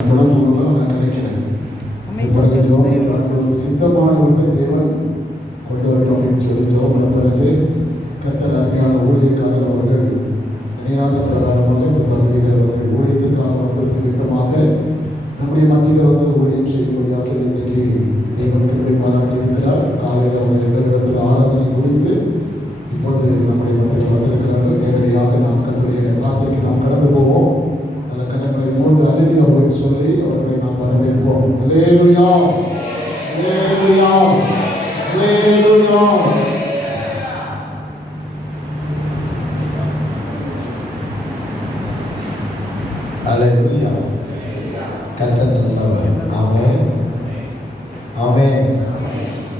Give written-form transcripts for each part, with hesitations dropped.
தொடர்பு கொள்ள நான் நினைக்கிறேன். சித்தமானவர்களை தேவன் கொண்டு வரணும் அப்படின்னு சொல்லி ஜெபம் பண்ண பிறகு கர்த்தர் அருமையான ஊழியக்காரர் அவர்கள் இணையாத பிரகாரமாக இந்த பகுதியில் அவர்கள் ஊழியத்திற்காக வந்தது நிமித்தமாக நம்முடைய மத்தியில் வந்து ஊழியம் செய்யக்கூடியாக இன்றைக்கு தேவன் கிருபை பாராட்டி இருக்கிறார். காலையில் அவங்க இடத்தில் ஆராதனை முடித்து இப்பொழுது நம்முடைய மத்தியில் வந்திருக்கிறார்கள். நேரடியாக நாம் கர்த்தருடைய வார்த்தைக்கு நாம் கடந்து போவோம். அந்த கரங்களை மூன்று அருளி அவர்கள் சொல்லி அவர்களை நாம் வரவேற்போம். அல்லேலூயா, அல்லேலூயா, அல்லேலூயா. அல்லேலூயா. கர்த்தர் நல்லவர். ஆமென், ஆமென்.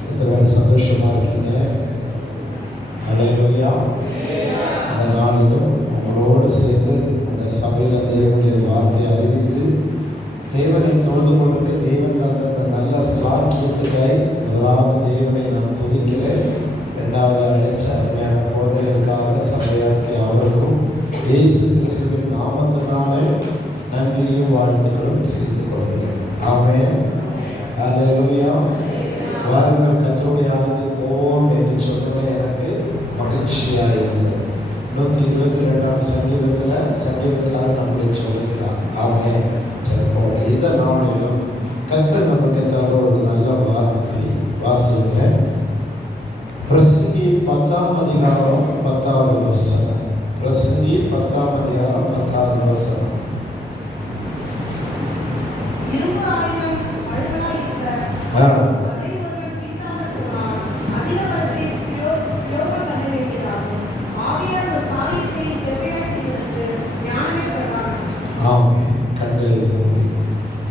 எத்தனை சந்தோஷமா இருக்கீங்க? அல்லேலூயா. அந்த நாளிலும் உங்களோடு சேர்ந்து அந்த சபையில் தேவனுடைய வார்த்தையை அறிவித்து தேவனை தொழுது கொள்ளுக்கு தேவன் அந்த நல்ல சாக்கியத்துக்காய் முதலாவது தேவனை நான் துதிக்கிறேன். இரண்டாவது அழைச்ச அருமையான போதையற்காக சபையாக்கி அவருக்கும் இயேசு கிறிஸ்துவின் நாமத்தினாலே நன்றியும் வாழ்த்துக்களும் தெரிவித்துக் கொள்கிறேன். ஆமென், அல்லேலூயா. வாருங்கள் கர்த்தருடைய ஆலயத்துக்கு போவோம் என்று சொன்னது எனக்கு மகிழ்ச்சியாக இருந்தது. 122ஆம் சங்கீதத்தில் சங்கீதக்காரன் அப்படி சொல்லுகிறார். ஆமென். இந்த நாளிலும் கர்த்தர் நமக்கு தர ஒரு நல்ல வார்த்தை வாசிங்க. பிரசங்கி 10ஆம் அதிகாரம் 10வது வசனம். பிரசங்கி 10ஆம் அதிகாரம் 10வது வசனம். கண்களை மூடி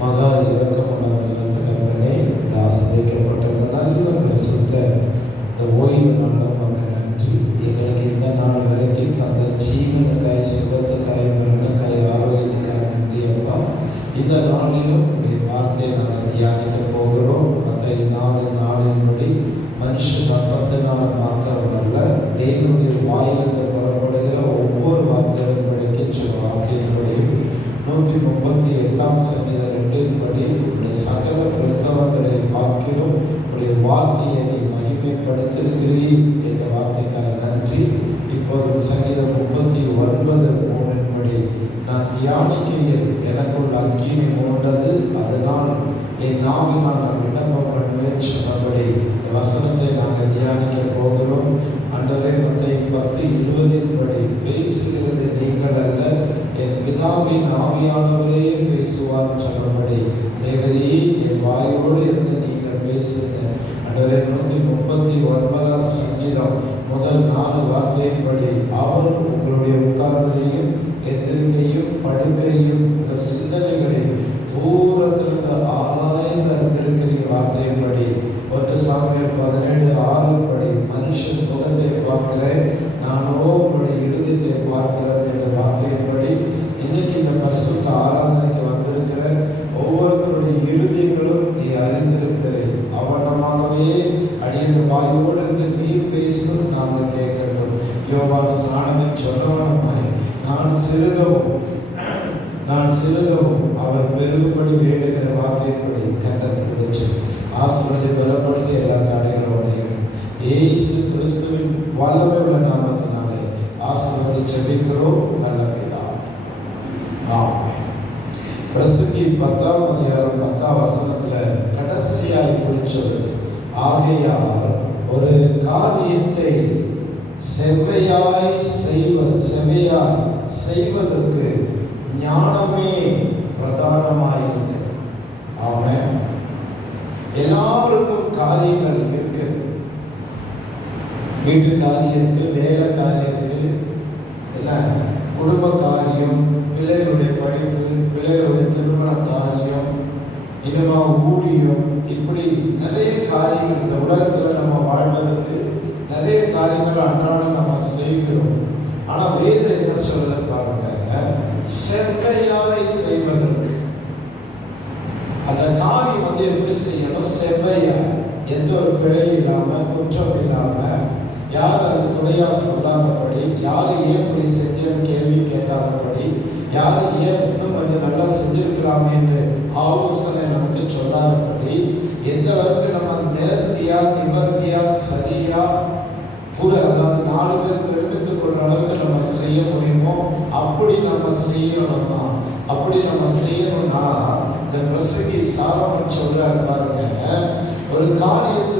மகா இரக்கமுள்ள நல்ல தகப்பனே, இந்த ஆசீர்வதிக்கப்பட்ட நல்ல பரிசுத்த இந்த ஓய்வு நாள் நமக்கு நன்றி. எங்களுக்கு இந்த நாள் வரைக்கும் தந்த ஜீவனுக்காய், சுகத்துக்காய், மரணக்காய், ஆரோக்கியத்துக்காய் நன்றி அப்பா. இந்த நாளிலும் உடைய வார்த்தையை நாங்கள் தியானிக்க போகிறோம். மற்ற நாளின்படி மனுஷன் அப்பத்தினால் மாத்திரமல்ல, தேவனுடைய வாயிலிருந்து புறப்படுகிற ஒவ்வொரு வார்த்தையும் படிக்கின்ற வார்த்தையின்படியும் 138ஆம் சங்கீதம் 2 உடைய சகல பிரஸ்தவங்களை பார்க்கிலும் உடைய வார்த்தையை நீ மகிமைப்படுத்திருக்கிறீர் என்ற வார்த்தைக்காக நன்றி. இப்போது சங்கீதம் 39:3 நான் தியானிக்கையில் எனக்குள்ள அக்கினி மூண்டது, அதனால் என் நாவினால் நான் விண்ணப்பம் பண்ணுவேன் சொன்னபடி இந்த வசனத்தை நாங்கள் தியானிக்க போகிறோம். ஆண்டவரே, மத்தேயு 10:20 பேசுகிறது நீங்கள் அல்ல, என் பிதாவின் ஆவியானவரே பேசுவார் சொன்னபடி தேவரே என் வாயோடு இருந்து நீங்கள் பேசுங்க. ஆண்டவரே, 139ஆம் சங்கீதம் முதல் 4 வார்த்தையின்படி அவர் உங்களுடைய உட்கார்தலையும் எந்திரிக்கையும் படுக்கையும் உங்கள் சிந்தனைகளையும் தூரத்திலிருந்து ஆராய்ந்து அறிந்திருக்கிற வார்த்தையின்படி 1 சாமுவேல் 17:6 மனுஷன் முகத்தை பார்க்கிறேன், நானோ உங்களுடைய இருதயத்தை பார்க்கிறேன் என்ற வார்த்தையின்படி இன்னைக்கு இந்த பரிசுத்த ஆராதனைக்கு வந்திருக்கிற ஒவ்வொருத்தருடைய இருதயங்களும் நீ அறிந்திருக்கிறேன். அவனமாகவே அடியின் வாயோடு இருந்து நீர் பேசும் நாங்கள் கேட்கட்டும். யோவான் ஸ்நானகன் சொன்னவனமாய் நான் சிறுகவும் அவர் பெருகும்படி வேண்டுகிற வார்த்தையின்படி கர்த்தர் ஆசீர்வாதத்தை பலப்படுத்தி எல்லா தடைகளோடையும் இயேசு கிறிஸ்துவின் வல்லமை உள்ள நாமத்தினாலே ஆசீர்வாதத்தை ஜெபிக்கிறோம் நல்ல பிதாவே. ஆமென். பிரசங்கி 10ஆம் அதிகாரம் 10ஆம் வசனத்தில் கடைசியாய் இப்படி சொல்லுது, ஆகையால் ஒரு காரியத்தை செவ்வையாய் செய்வதற்கு ஞானமே பிரதானமாய் இருக்கிறது. ஆமென். எல்லாருக்கும் காரியங்கள் இருக்கு. வீட்டு காரியம் இருக்கு, வேலை காரியம் இருக்கு, எல்லாம் குடும்ப காரியம், பிள்ளைகளுடைய படிப்பு, பிள்ளைகளுடைய திருமண காரியம், இனிமா ஊழியம், இப்படி நிறைய காரியங்கள் இந்த உலகத்தில் நம்ம வாழ்வதற்கு நிறைய காரியங்கள் அன்றாடம் நம்ம செய்கிறோம். ஆனால் வேதம் என்ன சொல்றது பாருங்க, செவ்வையாய் செய்வதற்கு அந்த காரியம் வந்து எப்படி செய்யணும்? செவ்வையா, எந்த ஒரு பிழை இல்லாம, குற்றம் இல்லாம, யார் அது குறையா சொல்லாதபடி, யாரும் ஏன் இப்படி செஞ்சேன்னு கேள்வி கேட்காதபடி, யார் ஏன் இன்னும் கொஞ்சம் நல்லா செஞ்சிருக்கலாமே என்று ஆலோசனை நமக்கு சொல்லாதபடி எந்த அளவுக்கு நம்ம நேர்த்தியா நிவர்த்தியா சரியா அதாவது 4 பேர் பெருமித்துக் கொள்ற அளவுக்கு நம்ம செய்ய முடியுமோ அப்படி நம்ம செய்யணும்னா இந்த பிரசங்கி சாலமன் சொல்றாரு பாருங்க, ஒரு காரியத்தை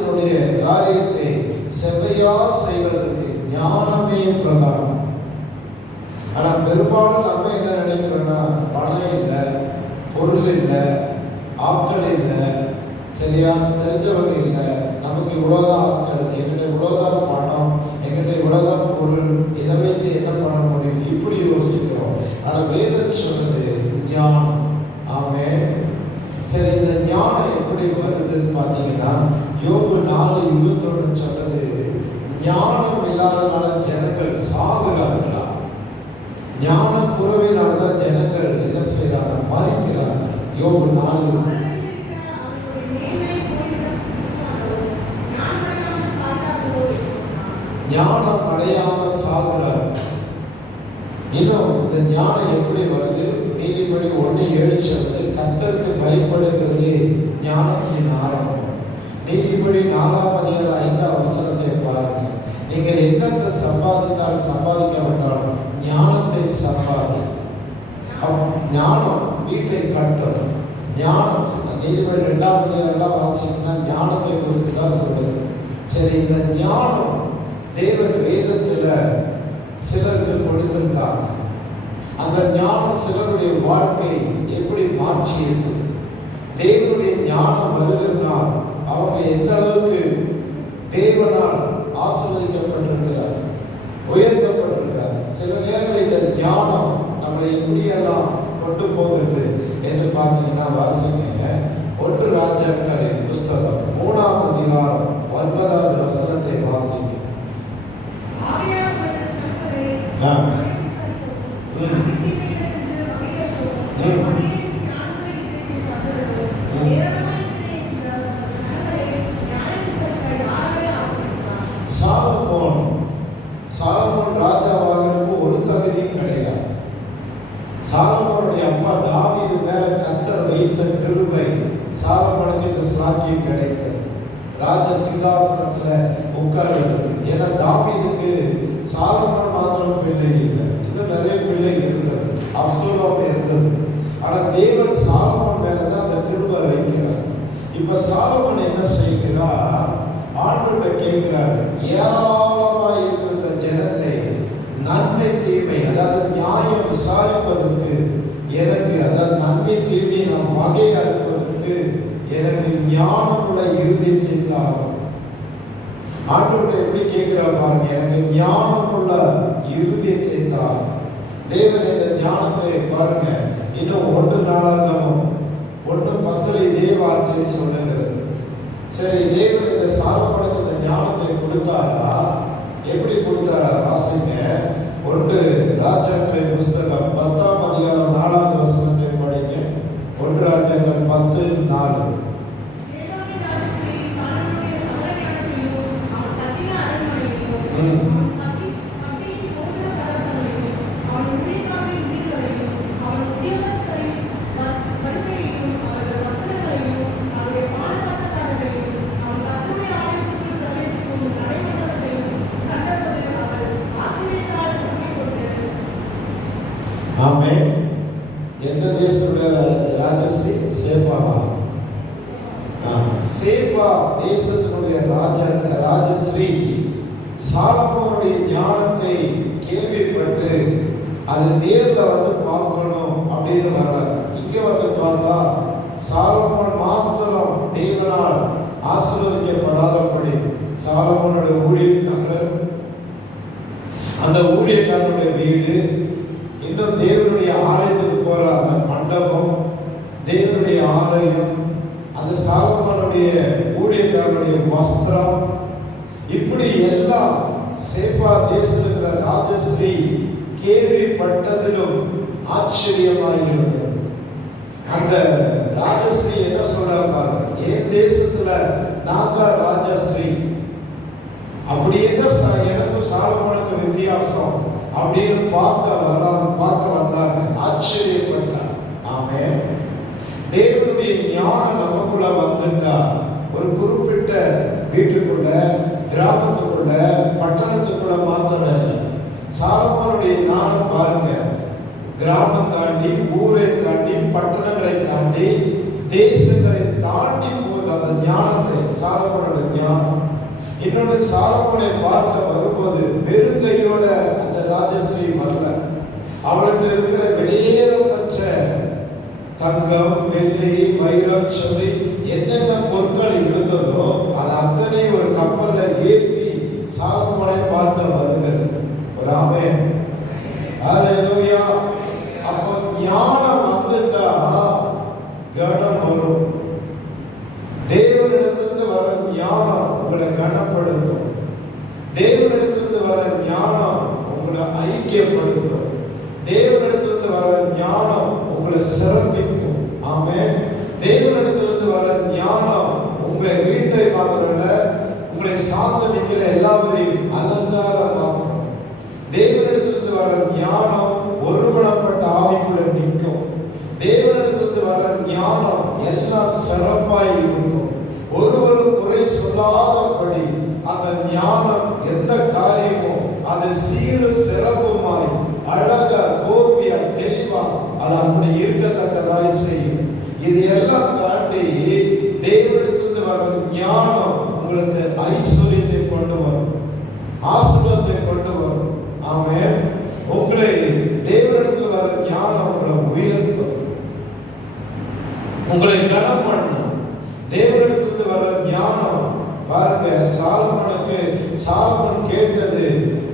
செவ்வையா செய்வதற்கு ஞானமே பிரதானம். ஆனா பெரும்பாலும் நம்ம என்ன நினைக்கிறோம்னா, பணம் இல்லை, பொருள் இல்லை, ஆட்கள் இல்லை, சரியா தெரிஞ்சவங்க இல்லை, நமக்கு இவ்வளோதான் ஆட்கள், எங்கிட்ட இவ்வளோதான் பணம், எங்கிட்ட இவ்வளோதான் பொருள், இதை வைத்து என்ன பண்ண முடியும், இப்படி யோசிக்கிறோம். ஆனால் வேதம் சொல்றது ஞானம். ஆமென். சரி, இந்த ஞானம் எப்படி வருதுன்னு பார்த்தீங்கன்னா, யோபு 4:21 சொன்னது, ஞானம் இல்லாதனால ஜனங்கள் சாகுறார்களா, ஞான குறைவினால தான் ஜனங்கள் என்ன செய்யறாங்க, மறிக்கிறார்கள். யோபு 4. ஞானம் அடையாம சாகுறார்கள். இன்னும் இந்த ஞானம் எப்படி வருது? நீதிபதி 1:7 சொல்றது, கர்த்தருக்கு பயப்படுகிறது ஞானத்தின் ஆரம்பம். நீதிபதி 4:5 பாருங்க, நீங்கள் என்னத்தை சம்பாதித்தாலும் சம்பாதிக்காவிட்டாலும் ஞானத்தை சம்பாதி. ஞானம் வீட்டை கட்டும். ஞானம் நீதிபதி 2:2 வாசிச்சீங்கன்னா ஞானத்தை குறித்து தான் சொல்லுது. சரி, இந்த ஞானம் தேவன் வேதத்துல சிலருக்கு கொடுத்திருக்காங்க. அந்த ஞானம் சிலருடைய வாழ்க்கை எப்படி மாற்றி இருக்குது. தேவனுடைய ஞானம் வருகிறனால் அவங்க எந்த அளவுக்கு தேவனால் ஆசீர்வதிக்கப்பட்டிருக்கிறார், உயர்த்தப்பட்டிருக்கார். சில நேரங்களில் இந்த ஞானம் நம்மளை எப்படியெல்லாம் கொண்டு போகிறது என்று பார்த்தீங்கன்னா, வாசிங்க 1 ராஜாக்களின் புஸ்தகம் 3ஆம் அதிகாரம் 9வது வசனத்தை வாசிங்க. சாலமோன் ராஜாவாகிறதுக்கு ஒரு தகுதியும் கிடையாது. சாலமோனுடைய அப்பா தாவீது மேல கர்த்தர் வைத்த கிருபை சாலமோனுக்கு இந்த சாக்கியம் கிடைத்தது, ராஜ சிங்காசனத்துல உட்கார்றதுக்கு. ஏன்னா தாவீதுக்கு சாலமோன் மாத்திரம் பிள்ளை இல்லை, இன்னும் நிறைய பிள்ளை இருந்தது, அப்சலோம் இருந்தது. ஆனா தேவன் சாலமோன் மேலதான் அந்த கிருபை வைக்கிறார். இப்ப சாலமோன் என்ன செய்கிறார்? ஆண்டவரை கேட்கிறார், ஏராளமாய் இருக்கிற ஜனத்தை நன்மை தீமை, அதாவது நியாயம் விசாரிப்பதற்கு எனக்கு, அதாவது நன்மை தீமை நாம் வகையா இருப்பதற்கு எனக்கு ஞானமுள்ள இருதயத்தை தாரும். ஆண்டவரை எப்படி கேட்கிறார் பாருங்க, எனக்கு ஞானமுள்ள இருதயத்தை தாரும். தேவன் இந்த ஞானத்தை பாருங்க, இன்னும் 1 நாளாகமும் 1:10 இதே வார்த்தை சொல்லுகிறது. சரி, தேவன் இந்த சாலமோனுக்கு இந்த ஞானத்தை கொடுத்தாரா? எப்படி கொடுத்தாரா? வாசிங்க 1 ராஜாக்களின் புஸ்தகம் 10ஆம் அதிகாரம் 4வது வசனத்தை படிங்க. 1 ராஜாக்கள் 10:4. ஆமென். எந்த தேசத்துடைய ராஜஸ்ரீ? சேபாவா? சேபா தேசத்தினுடைய ராஜஸ்ரீ சாலமோனுடைய ஞானத்தை கேள்விப்பட்டு அது நேர்ல வந்து பார்க்கணும் அப்படின்னு வர்றார். இங்க வந்து பார்த்தா சாலமோன் மாத்திரம் தேவனால் ஆசீர்வதிக்கப்படாதபடி சாலமோனுடைய ஊழியக்காரர், அந்த ஊழியக்காரனுடைய வீடு, இன்னும் தேவனுடைய ஆலயத்துக்கு போற அந்த மண்டபம், தேவனுடைய ஆலயம், அந்த சாலமோனுடைய ஊழியக்காரனுடைய வஸ்திரம், இப்படி எல்லாம் சேபா தேசத்தில் இருக்கிற ராஜஸ்ரீ கேள்விப்பட்டதிலும் ஆச்சரியமாக இருந்தது. அந்த ராஜஸ்ரீ என்ன சொல்றாங்க, என் தேசத்துல நான் தான் ராஜஸ்ரீ. அப்படி என்ன எனக்கும் சாலமோனுக்கு வித்தியாசம்? அப்படின்னு பார்க்க வந்தாங்க, ஆச்சரியப்பட்டார். ஆமென். தேவனுடைய ஞானம் நமக்குள்ள வந்துட்டா ஒரு குறிப்பிட்ட வீட்டுக்குள்ள, கிராமத்துக்குள்ள, பட்டணத்துக்குள்ள மாத்திரம் இல்லை. சாலமோனுடைய ஞானம் பாருங்க, கிராமம் தாண்டி, ஊரை தாண்டி, பட்டணங்களை தாண்டி, தேசங்களை தாண்டி போகுது அந்த ஞானத்தை. சாலமோனோட ஞானம். இன்னொன்று, சாலமோனை பார்க்க வரும்போது வெறுங்கையோட அந்த ராஜஸ்ரீ வரல. அவள்கிட்ட இருக்கிற வெளியேறப்பட்ட தங்கம், வெள்ளி, வைரம் சொல்லி என்னென்ன பொருட்கள் இருந்ததோ அது அத்தனை ஒரு கப்பல்ல ஏற்றி சாலமோனை பார்க்க வருகிறது. ஒரு ஆமென். ஹல்லேலூயா. அப்போ ஞானம் வந்துட்டா கனம் வரும். தேவனிடத்திலிருந்து வர ஞானம் உங்களை கனப்படுத்தும். தேவனிடத்திலிருந்து வர ஞானம் உங்களை ஐக்கியப்படுத்தும். தேவனிடத்திலிருந்து வர ஞானம் உங்களை சிறப்பிக்கும். ஆமென். தேவனிடத்திலிருந்து வர ஞானம் உங்க வீட்டை மாத்திரமல்ல, உங்களை சார்ந்து நிற்கிற எல்லாவரையும் அலங்காரமாக்கும். தேவனிடத்திலிருந்து வர ஞானம் ஒருமனப்பட்ட ஆவிக்குள்ள நிற்கும். தேவனிடத்திலிருந்து வர ஞானம் எல்லாம் சிறப்பாய் இருக்கும். ஒருவரும் குறை சொல்லாதபடி அந்த ஞானம் எந்த காரியமும் அது சீரு சிறப்புமாய் அழகா கோர்வையா தெளிவா அது அப்படி இருக்கத்தக்கதாய் செய்யும். இது எல்லாம் தாண்டி தேவனிடத்திலிருந்து வர ஞானம் உங்களுக்கு ஐஸ்வர்யத்தை கொண்டு வரும், ஆசீர்வாதத்தை கொண்டு வரும். ஆமென். உங்களை தேவனிடத்தில் வர ஞானம் உங்களை உயர்த்தும், உங்களை கனம் பண்ணும். தேவனிடத்திலிருந்து வர ஞானம் பாருங்க, சாலமோன் கேட்டது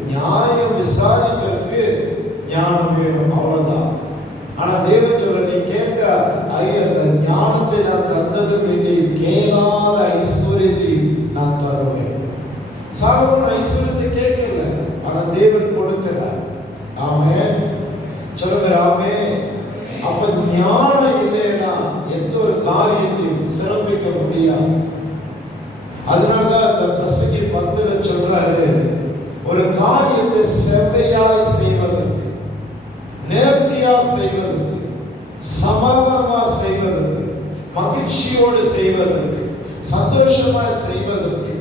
நியாயம் விசாரிக்கிறதுக்கு ஞானம் வேணும், அவ்வளவுதான். ஆனா தேவன் சொல்ல, நீ கேட்ட அந்த ஞானத்தை நான் தந்தது வேண்டி கேளாத ஐஸ்வர்யத்தை நான் தருவேன். சாலமோன் ஐஸ்வர்யத்தை கேட்கல, ஆனா தேவன் கொடுக்கிறார். ஆமென். சொல்லுங்க ஆமென். அப்ப ஞானம் இல்லைன்னா எந்த ஒரு காரியத்தையும் சிறப்பிக்க முடியாது. அதனாலதான் அந்த பிரசங்கி 10ல சொல்றாரு, ஒரு காரியத்தை செவ்வையாய் செய்வதற்கு, நேர்த்தியா செய்வதற்கு, சமாதானமா செய்வதற்கு, மகிழ்ச்சியோடு செய்வதற்கு, சந்தோஷமாய் செய்வதற்கு,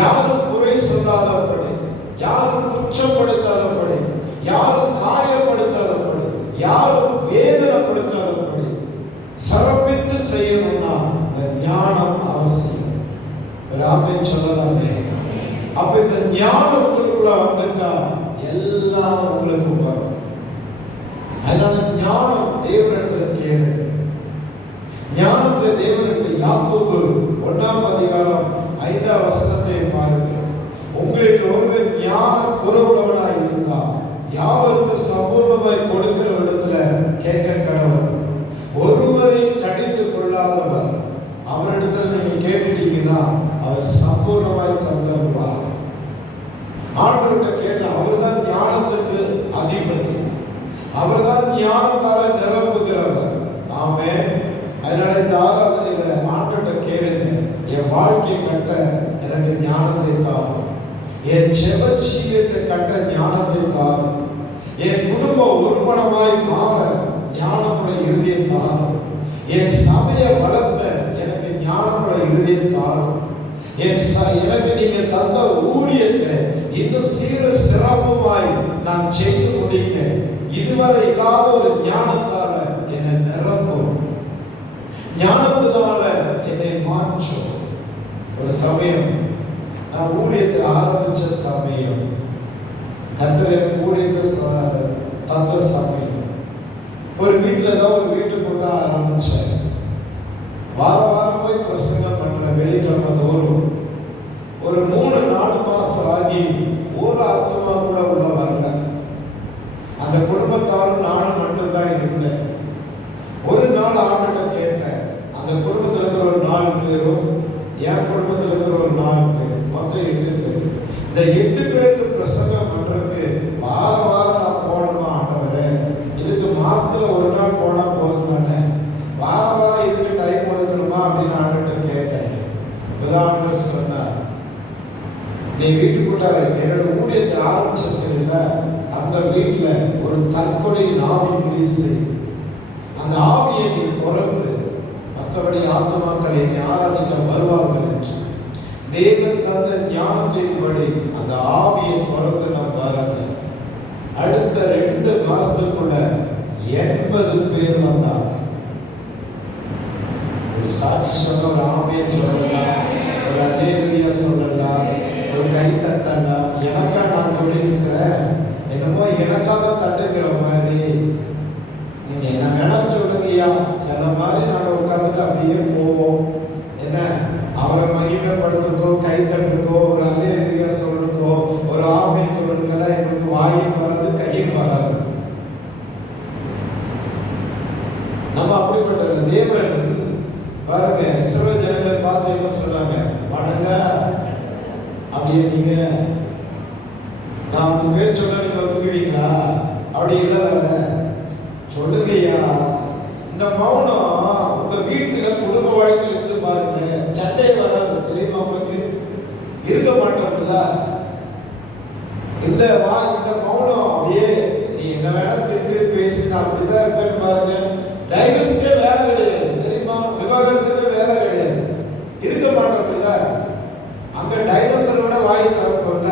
யாரும் குறை சொல்லாதபடி, யாரும் குற்றப்படுத்தாதபடி, யாரும் காயப்படுத்தாதபடி, யாரும் வேதனைப்படுத்தாதபடி சிறப்பித்து செய்யணும்னா இந்த ஞானம் அவசியம். ஆமென் சொல்லலாமே. அப்ப இந்த ஞானம் உங்களுக்குள்ள வந்துட்டா எல்லாம் உங்களுக்கு வரும். அதனால ஞானம் தேவனிடத்துல கேளுங்க. ஞானத்தை தேவனிடத்துல யாக்கோபு 1ஆம் அதிகாரம் 5ஆம் வசனத்தை பாருங்க. உங்களுக்கு ஒருவர் ஞான குறைவுள்ளவனாய் இருந்தா யாவருக்கு சம்பூர்ணமாய் கொடுக்கிற இடத்துல கேட்க கடவுள். ஒருவரையும் கடிந்து கொள்ளாதவர், அவரிடத்துல நீங்க கேட்டுட்டீங்கன்னா அவர் சம்பூர்ணமாய் தந்துடுவார். ஆண்டவர்கிட்ட கேட்ட அவர்தான் ஞானத்துக்கு அதிபதி, அவர்தான் ஞானத்தால நிரப்புகிறவர். ஆமென். அதனால இந்த ஆராதனையில ஆண்டவர்கிட்ட கேளுங்க, என் வாழ்க்கையை கட்ட எனக்கு ஞானத்தை தாரும், என் ஜெப ஜீவியத்தை கட்ட ஞானத்தை தாரும், என் குடும்பம் ஒருமனமாய் மாற ஞானமுள்ள இருதயம் தாரும், என் சபையை வளர்த்த எனக்கு ஞானமுள்ள இருதயம் தாரும், எனக்கு நீங்க தந்த ஊழியத்தை இன்னும் சீர சிறப்புமாய் நான் செய்து முடிக்க இதுவரை இல்லாத ஒரு ஞானத்தால என்னை நிரப்பும், ஞானத்தினால என்னை மாற்றும். ஒரு சமயம் நான் ஊழியத்தை ஆரம்பிச்ச சமயம், கர்த்தர் எனக்கு ஊழியத்தை தந்த சமயம், ஒரு வீட்டில் தான் ஒரு வீட்டு கூட்டம் ஆரம்பிச்சேன். வாரம் போய் பிரசங்கம் பண்ற வெள்ளிக்கிழமை தோறும். ஒரு 3-4 மாசம் ஆகி ஒரு ஆத்மா கூட உள்ள வரல. அந்த குடும்பத்தாரும் நானும் மட்டும்தான் இருந்தேன். ஒரு நாள் ஆண்டுகிட்ட கேட்டேன், அந்த குடும்பத்தில் இருக்கிற ஒரு 4 பேரும் என் குடும்பத்தில் இருக்கிற ஒரு 4 பேர், மொத்தம் 8 பேர். இந்த 8 பேருக்கு பிரசங்கம் பண்றதுக்கு வாரம் நான் போகணுமா ஆண்டவரே? இதுக்கு மாசத்துல ஒரு நாள் போனா போதும் தானே, வாரம் இதுக்கு டைம் ஒதுக்கணுமா அப்படின்னு ஆண்டுகிட்ட கேட்டேன். இப்பதான் சொன்னார், நீ வீட்டுக்குள்ள என்னோட ஊழியத்தை ஆரம்பிச்சிருக்கீங்கள, அந்த அந்த வீட்டில் ஒரு தற்கொலை ஆவி கிரியை செய்யுது. அந்த ஆவியை நீ துறந்து மற்றபடி ஆத்மாக்கள் என்னை ஆராதிக்க வருவார்கள் என்று தேவன் தந்த ஞானத்தின்படி அந்த ஆவியை துறந்து நாம் பாருங்கள். அடுத்த 2 மாசத்துக்குள்ள 80 பேர் வந்தாங்க. ஒரு சாட்சி சொன்ன, ஒரு ஆமென் சொல்லலாம், ஒரு அல்லேலூயா சொல்லலாம், ஒரு கை தட்டலாம். எனக்கா நான் சொல்லியிருக்கிறேன், என்னமோ எனக்காக தட்டுங்கிற மாதிரி. நீங்க என்ன வேணா சொல்லுங்கய்யா, சில மாதிரி நாங்கள் உட்காந்துட்டு அப்படியே போவோம். என்ன அவரை மகிமைப்படுத்துக்கோ, கை தட்டுக்கோ, ஒரு அல்லேலூயா சொல்லுக்கோ, ஒரு ஆமென் சொல்லுக்கெல்லாம் எங்களுக்கு வாயும் வராது, கையும் வராது. நம்ம அப்படிப்பட்ட தேவன் பாருங்க, இஸ்ரவேல் ஜனங்களை பார்த்து என்ன சொல்றாங்க, வணங்க. அப்படியே நீங்க நான் அந்த பேர் சொல்ல நீங்க ஒத்துக்குவீங்களா? அப்படி இல்லாத சொல்லுங்கய்யா. இந்த மௌனம் உங்க வீட்டுல குடும்ப வாழ்க்கையில் இருந்து பாருங்க, சண்டை வராது. தெரியுமா உங்களுக்கு? இருக்க மாட்டோம்ல. இந்த மௌனம் அப்படியே நீ என்ன வேணா திட்டு பேசினா அப்படிதான் இருப்பேன்னு பாருங்க. டைவர்ஸுக்கே வேலை கிடையாது, தெரியுமா? விவாகரத்துக்கு வேலை கிடையாது. இருக்க மாட்டோம்ல. அங்க டைவர்ஸரோட வாய் திறப்போம்ல.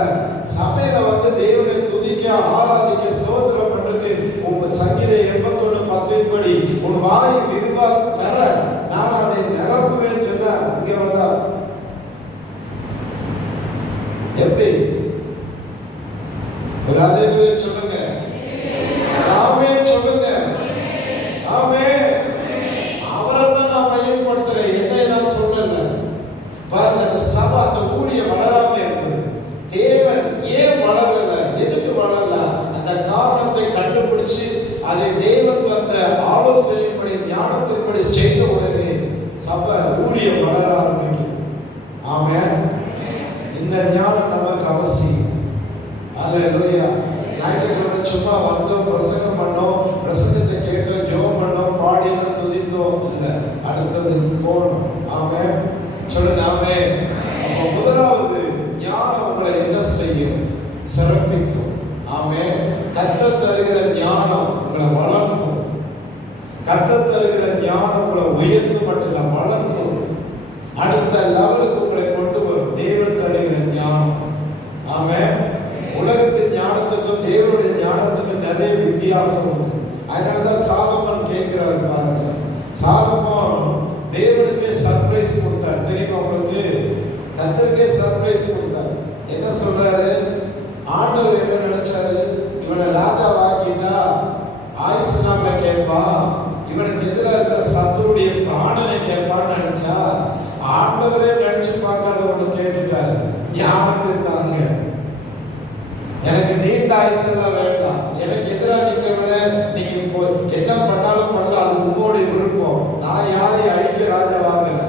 சபையில வந்து தேவனை துதிக்க, ஆராதிக்க, ஸ்தோத்திரம் பண்றதுக்கு உங்க சங்கீதம் 81:10 படி உன் வாய் விரிவா தர நான் அதை நிரப்புவேன் சொல்ல இங்க வந்தா எப்படி? ஒரு அல்லேலூயா சொல்லுங்க, ஆமென் சொல்லுங்க. ஆமென். அவரை தான் நான் மையப்படுத்துறேன், என்னை நான் சொல்லல. பாருங்க, அந்த சபை, அந்த ஊழியம் வளராம இருந்தது. தேவன் ஏன் வளரல, எதுக்கு வளரல, அந்த காரணத்தை கண்டுபிடிச்சு அதை தேவன் தந்த ஆலோசனைப்படி, ஞானத்தின்படி செய்த உடனே சபை ஊழியம் வளர ஆரம்பிக்குது. ஆமென். இந்த ஞானம் நமக்கு அவசியம். அல்லேலூயா. ஞாயிற்றுக்கிழமை சும்மா வந்தோம், பிரசங்கம் பண்ணோம், பிரசங்கத்தை கேட்டோம், ஜெபம் பண்ணோம், பாடினோம், துதித்தோம் இல்லை. அடுத்தது போகணும். ஆமென் சொல்லுங்க. ஆமென். அப்போ முதலாவது ஞானம் உங்களை என்ன செய்யும்? சிறப்பிக்கும். ஆமென். கர்த்தர் தருகிற ஞானம் உங்களை வளர்க்கும். கர்த்தர் தருகிற ஞானம் உங்களை உயர்த்து மட்டும் இல்லை, வளர்த்தும். அடுத்த லெவலுக்கு உங்களை கொண்டு வரும் தேவன் தருகிற ஞானம். ஆமென். உலகத்தின் ஞானத்துக்கும் தேவனுடைய ஞானத்துக்கும் நிறைய வித்தியாசம் உண்டு. அதனாலதான் சாலமோன் கேட்கிறாரு பாருங்க. சாலமோன் தேவனுக்கே சர்ப்ரைஸ் கொடுத்தார். தெரியுமா உங்களுக்கு? கர்த்தருக்கே சர்ப்ரைஸ் கொடுத்தார். என்ன சொல்றாரு? ஆண்டவர் என்ன நினைச்சாரு? இவனை ராஜாவாக்கிட்டா ஆயுசு நாள்ல கேட்பா, இவனுக்கு எதிராக இருக்கிற சத்துருடைய பிராணனை கேட்பான்னு நினைச்சா, ஆண்டவரே நினைச்சு பார்க்காத ஒன்று கேட்டுட்டாரு. ஞானத்தை தாங்க, எனக்கு நீண்ட ஆயுசெல்லாம் வேண்டாம், எனக்கு எதிராக நிற்கிறவன நீங்க என்ன பண்ணாலும் பண்ணலாம், அது உங்களுடைய விருப்பம். நான் யாரையும் அழிக்க ராஜாவாகல,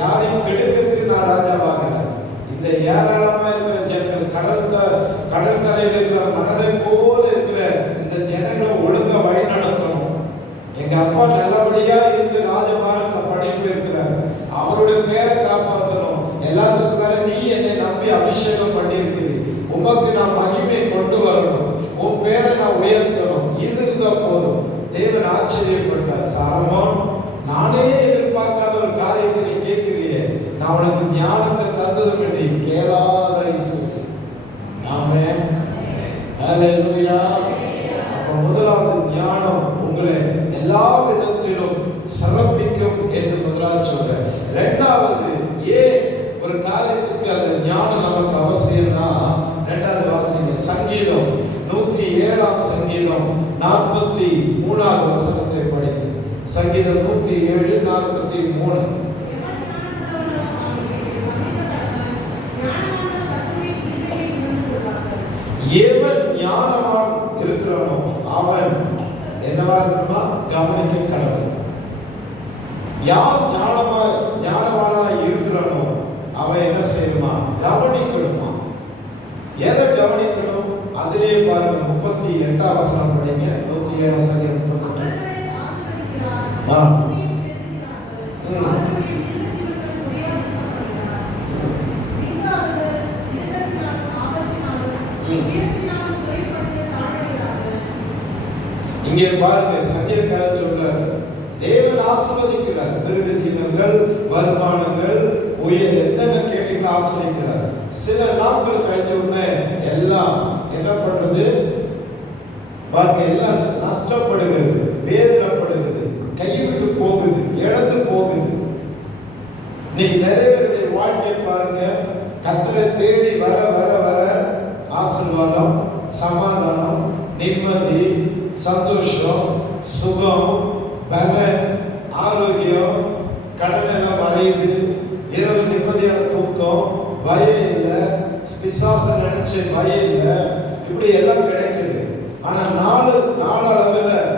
யாரையும் கெடுக்கிறதுக்கு நான் ராஜாவாகல. இந்த ஏராளமா இருக்கிற ஜனங்கள், கடற்கரையில் இருக்கிற மனதை போல இருக்கிற இந்த ஜனங்களை ஒழுங்கா வழி நடத்தணும். எங்க அப்பா நல்லபடியா இருந்து ராஜபாரத்தை படிப்பு இருக்கிறார், அவருடைய பேரை காப்பாற்றணும். எல்லாத்துக்கும் வேற நீ என்னை நம்பி அபிஷேகம் பண்ணியிருக்கிறீ, உமக்கு நான் மகிமை கொண்டு வரணும், உன் பேரை நான் உயர்த்தணும். இது இருந்தால் போதும். தேவன் ஆச்சரியப்பட்டார். சாலமோன், நானே எதிர்பார்க்காத ஒரு காரியத்தை நீ கேட்கிறீயே, நான் உனக்கு ஞானத்தை தந்ததும் என்று கேளாத ஐஸ்வர்யம். ஆமென். ஹல்லேலூயா. அப்ப முதலாவது ஞானம் உங்களை எல்லா விதத்திலும் சிறப்பிக்கும் என்று முதலாவது சொல்றேன். இரண்டாவது, ஏன் ஒரு காரியத்துக்கு அந்த ஞானம் நமக்கு அவசியம்னா, இரண்டாவது வாசிங்க. சங்கீதம் 107 சங்கீதம் 43 வசனத்தை படிங்க. சங்கீதம் 107 43. எவன் ஞானவான் இருக்கிறானோ அவன் என்னவா இருக்கணுமா? கவனிக்க கடவுள். யார் ஞானவானா இருக்கிறானோ அவன் என்ன செய்யணுமா? கவனிக்கணுமா? எதை கவனிக்கணும்? அதிலே பாருங்க, 38 வசனம் படிங்க. 107 சங்கீதம் 38. இங்கே பாருங்க, சங்கீதக்காரர் சொல்றார், தேவன் ஆசீர்வதிக்கிறார். மிருக ஜீவன்கள், வருமானங்கள், உயர் என்னென்ன கேட்டீங்களோ ஆசீர்வதிக்கிறார். சில நாட்கள் கழிஞ்ச உடனே எல்லாம் என்ன பண்றது பாருங்க, எல்லாம் நஷ்டப்படுகிறது, வேதனைப்படுகிறது, கைவிட்டு போகுது, இழந்து போகுது. இன்னைக்கு நிறைய பேருடைய வாழ்க்கை பாருங்க, கர்த்தரை தேடி வர வர வர ஆசீர்வாதம், சமாதானம், நிம்மதி, சந்தோஷம், சுகம், பலன், ஆரோக்கியம், கடன் எல்லாம் மறையுது, இரவு நிம்மதியான தூக்கம், பயம் இல்லை, பிசாசு நினைச்ச பயம் இல்லை, இப்படி எல்லாம் கிடைக்குது. ஆனா நாளளவில்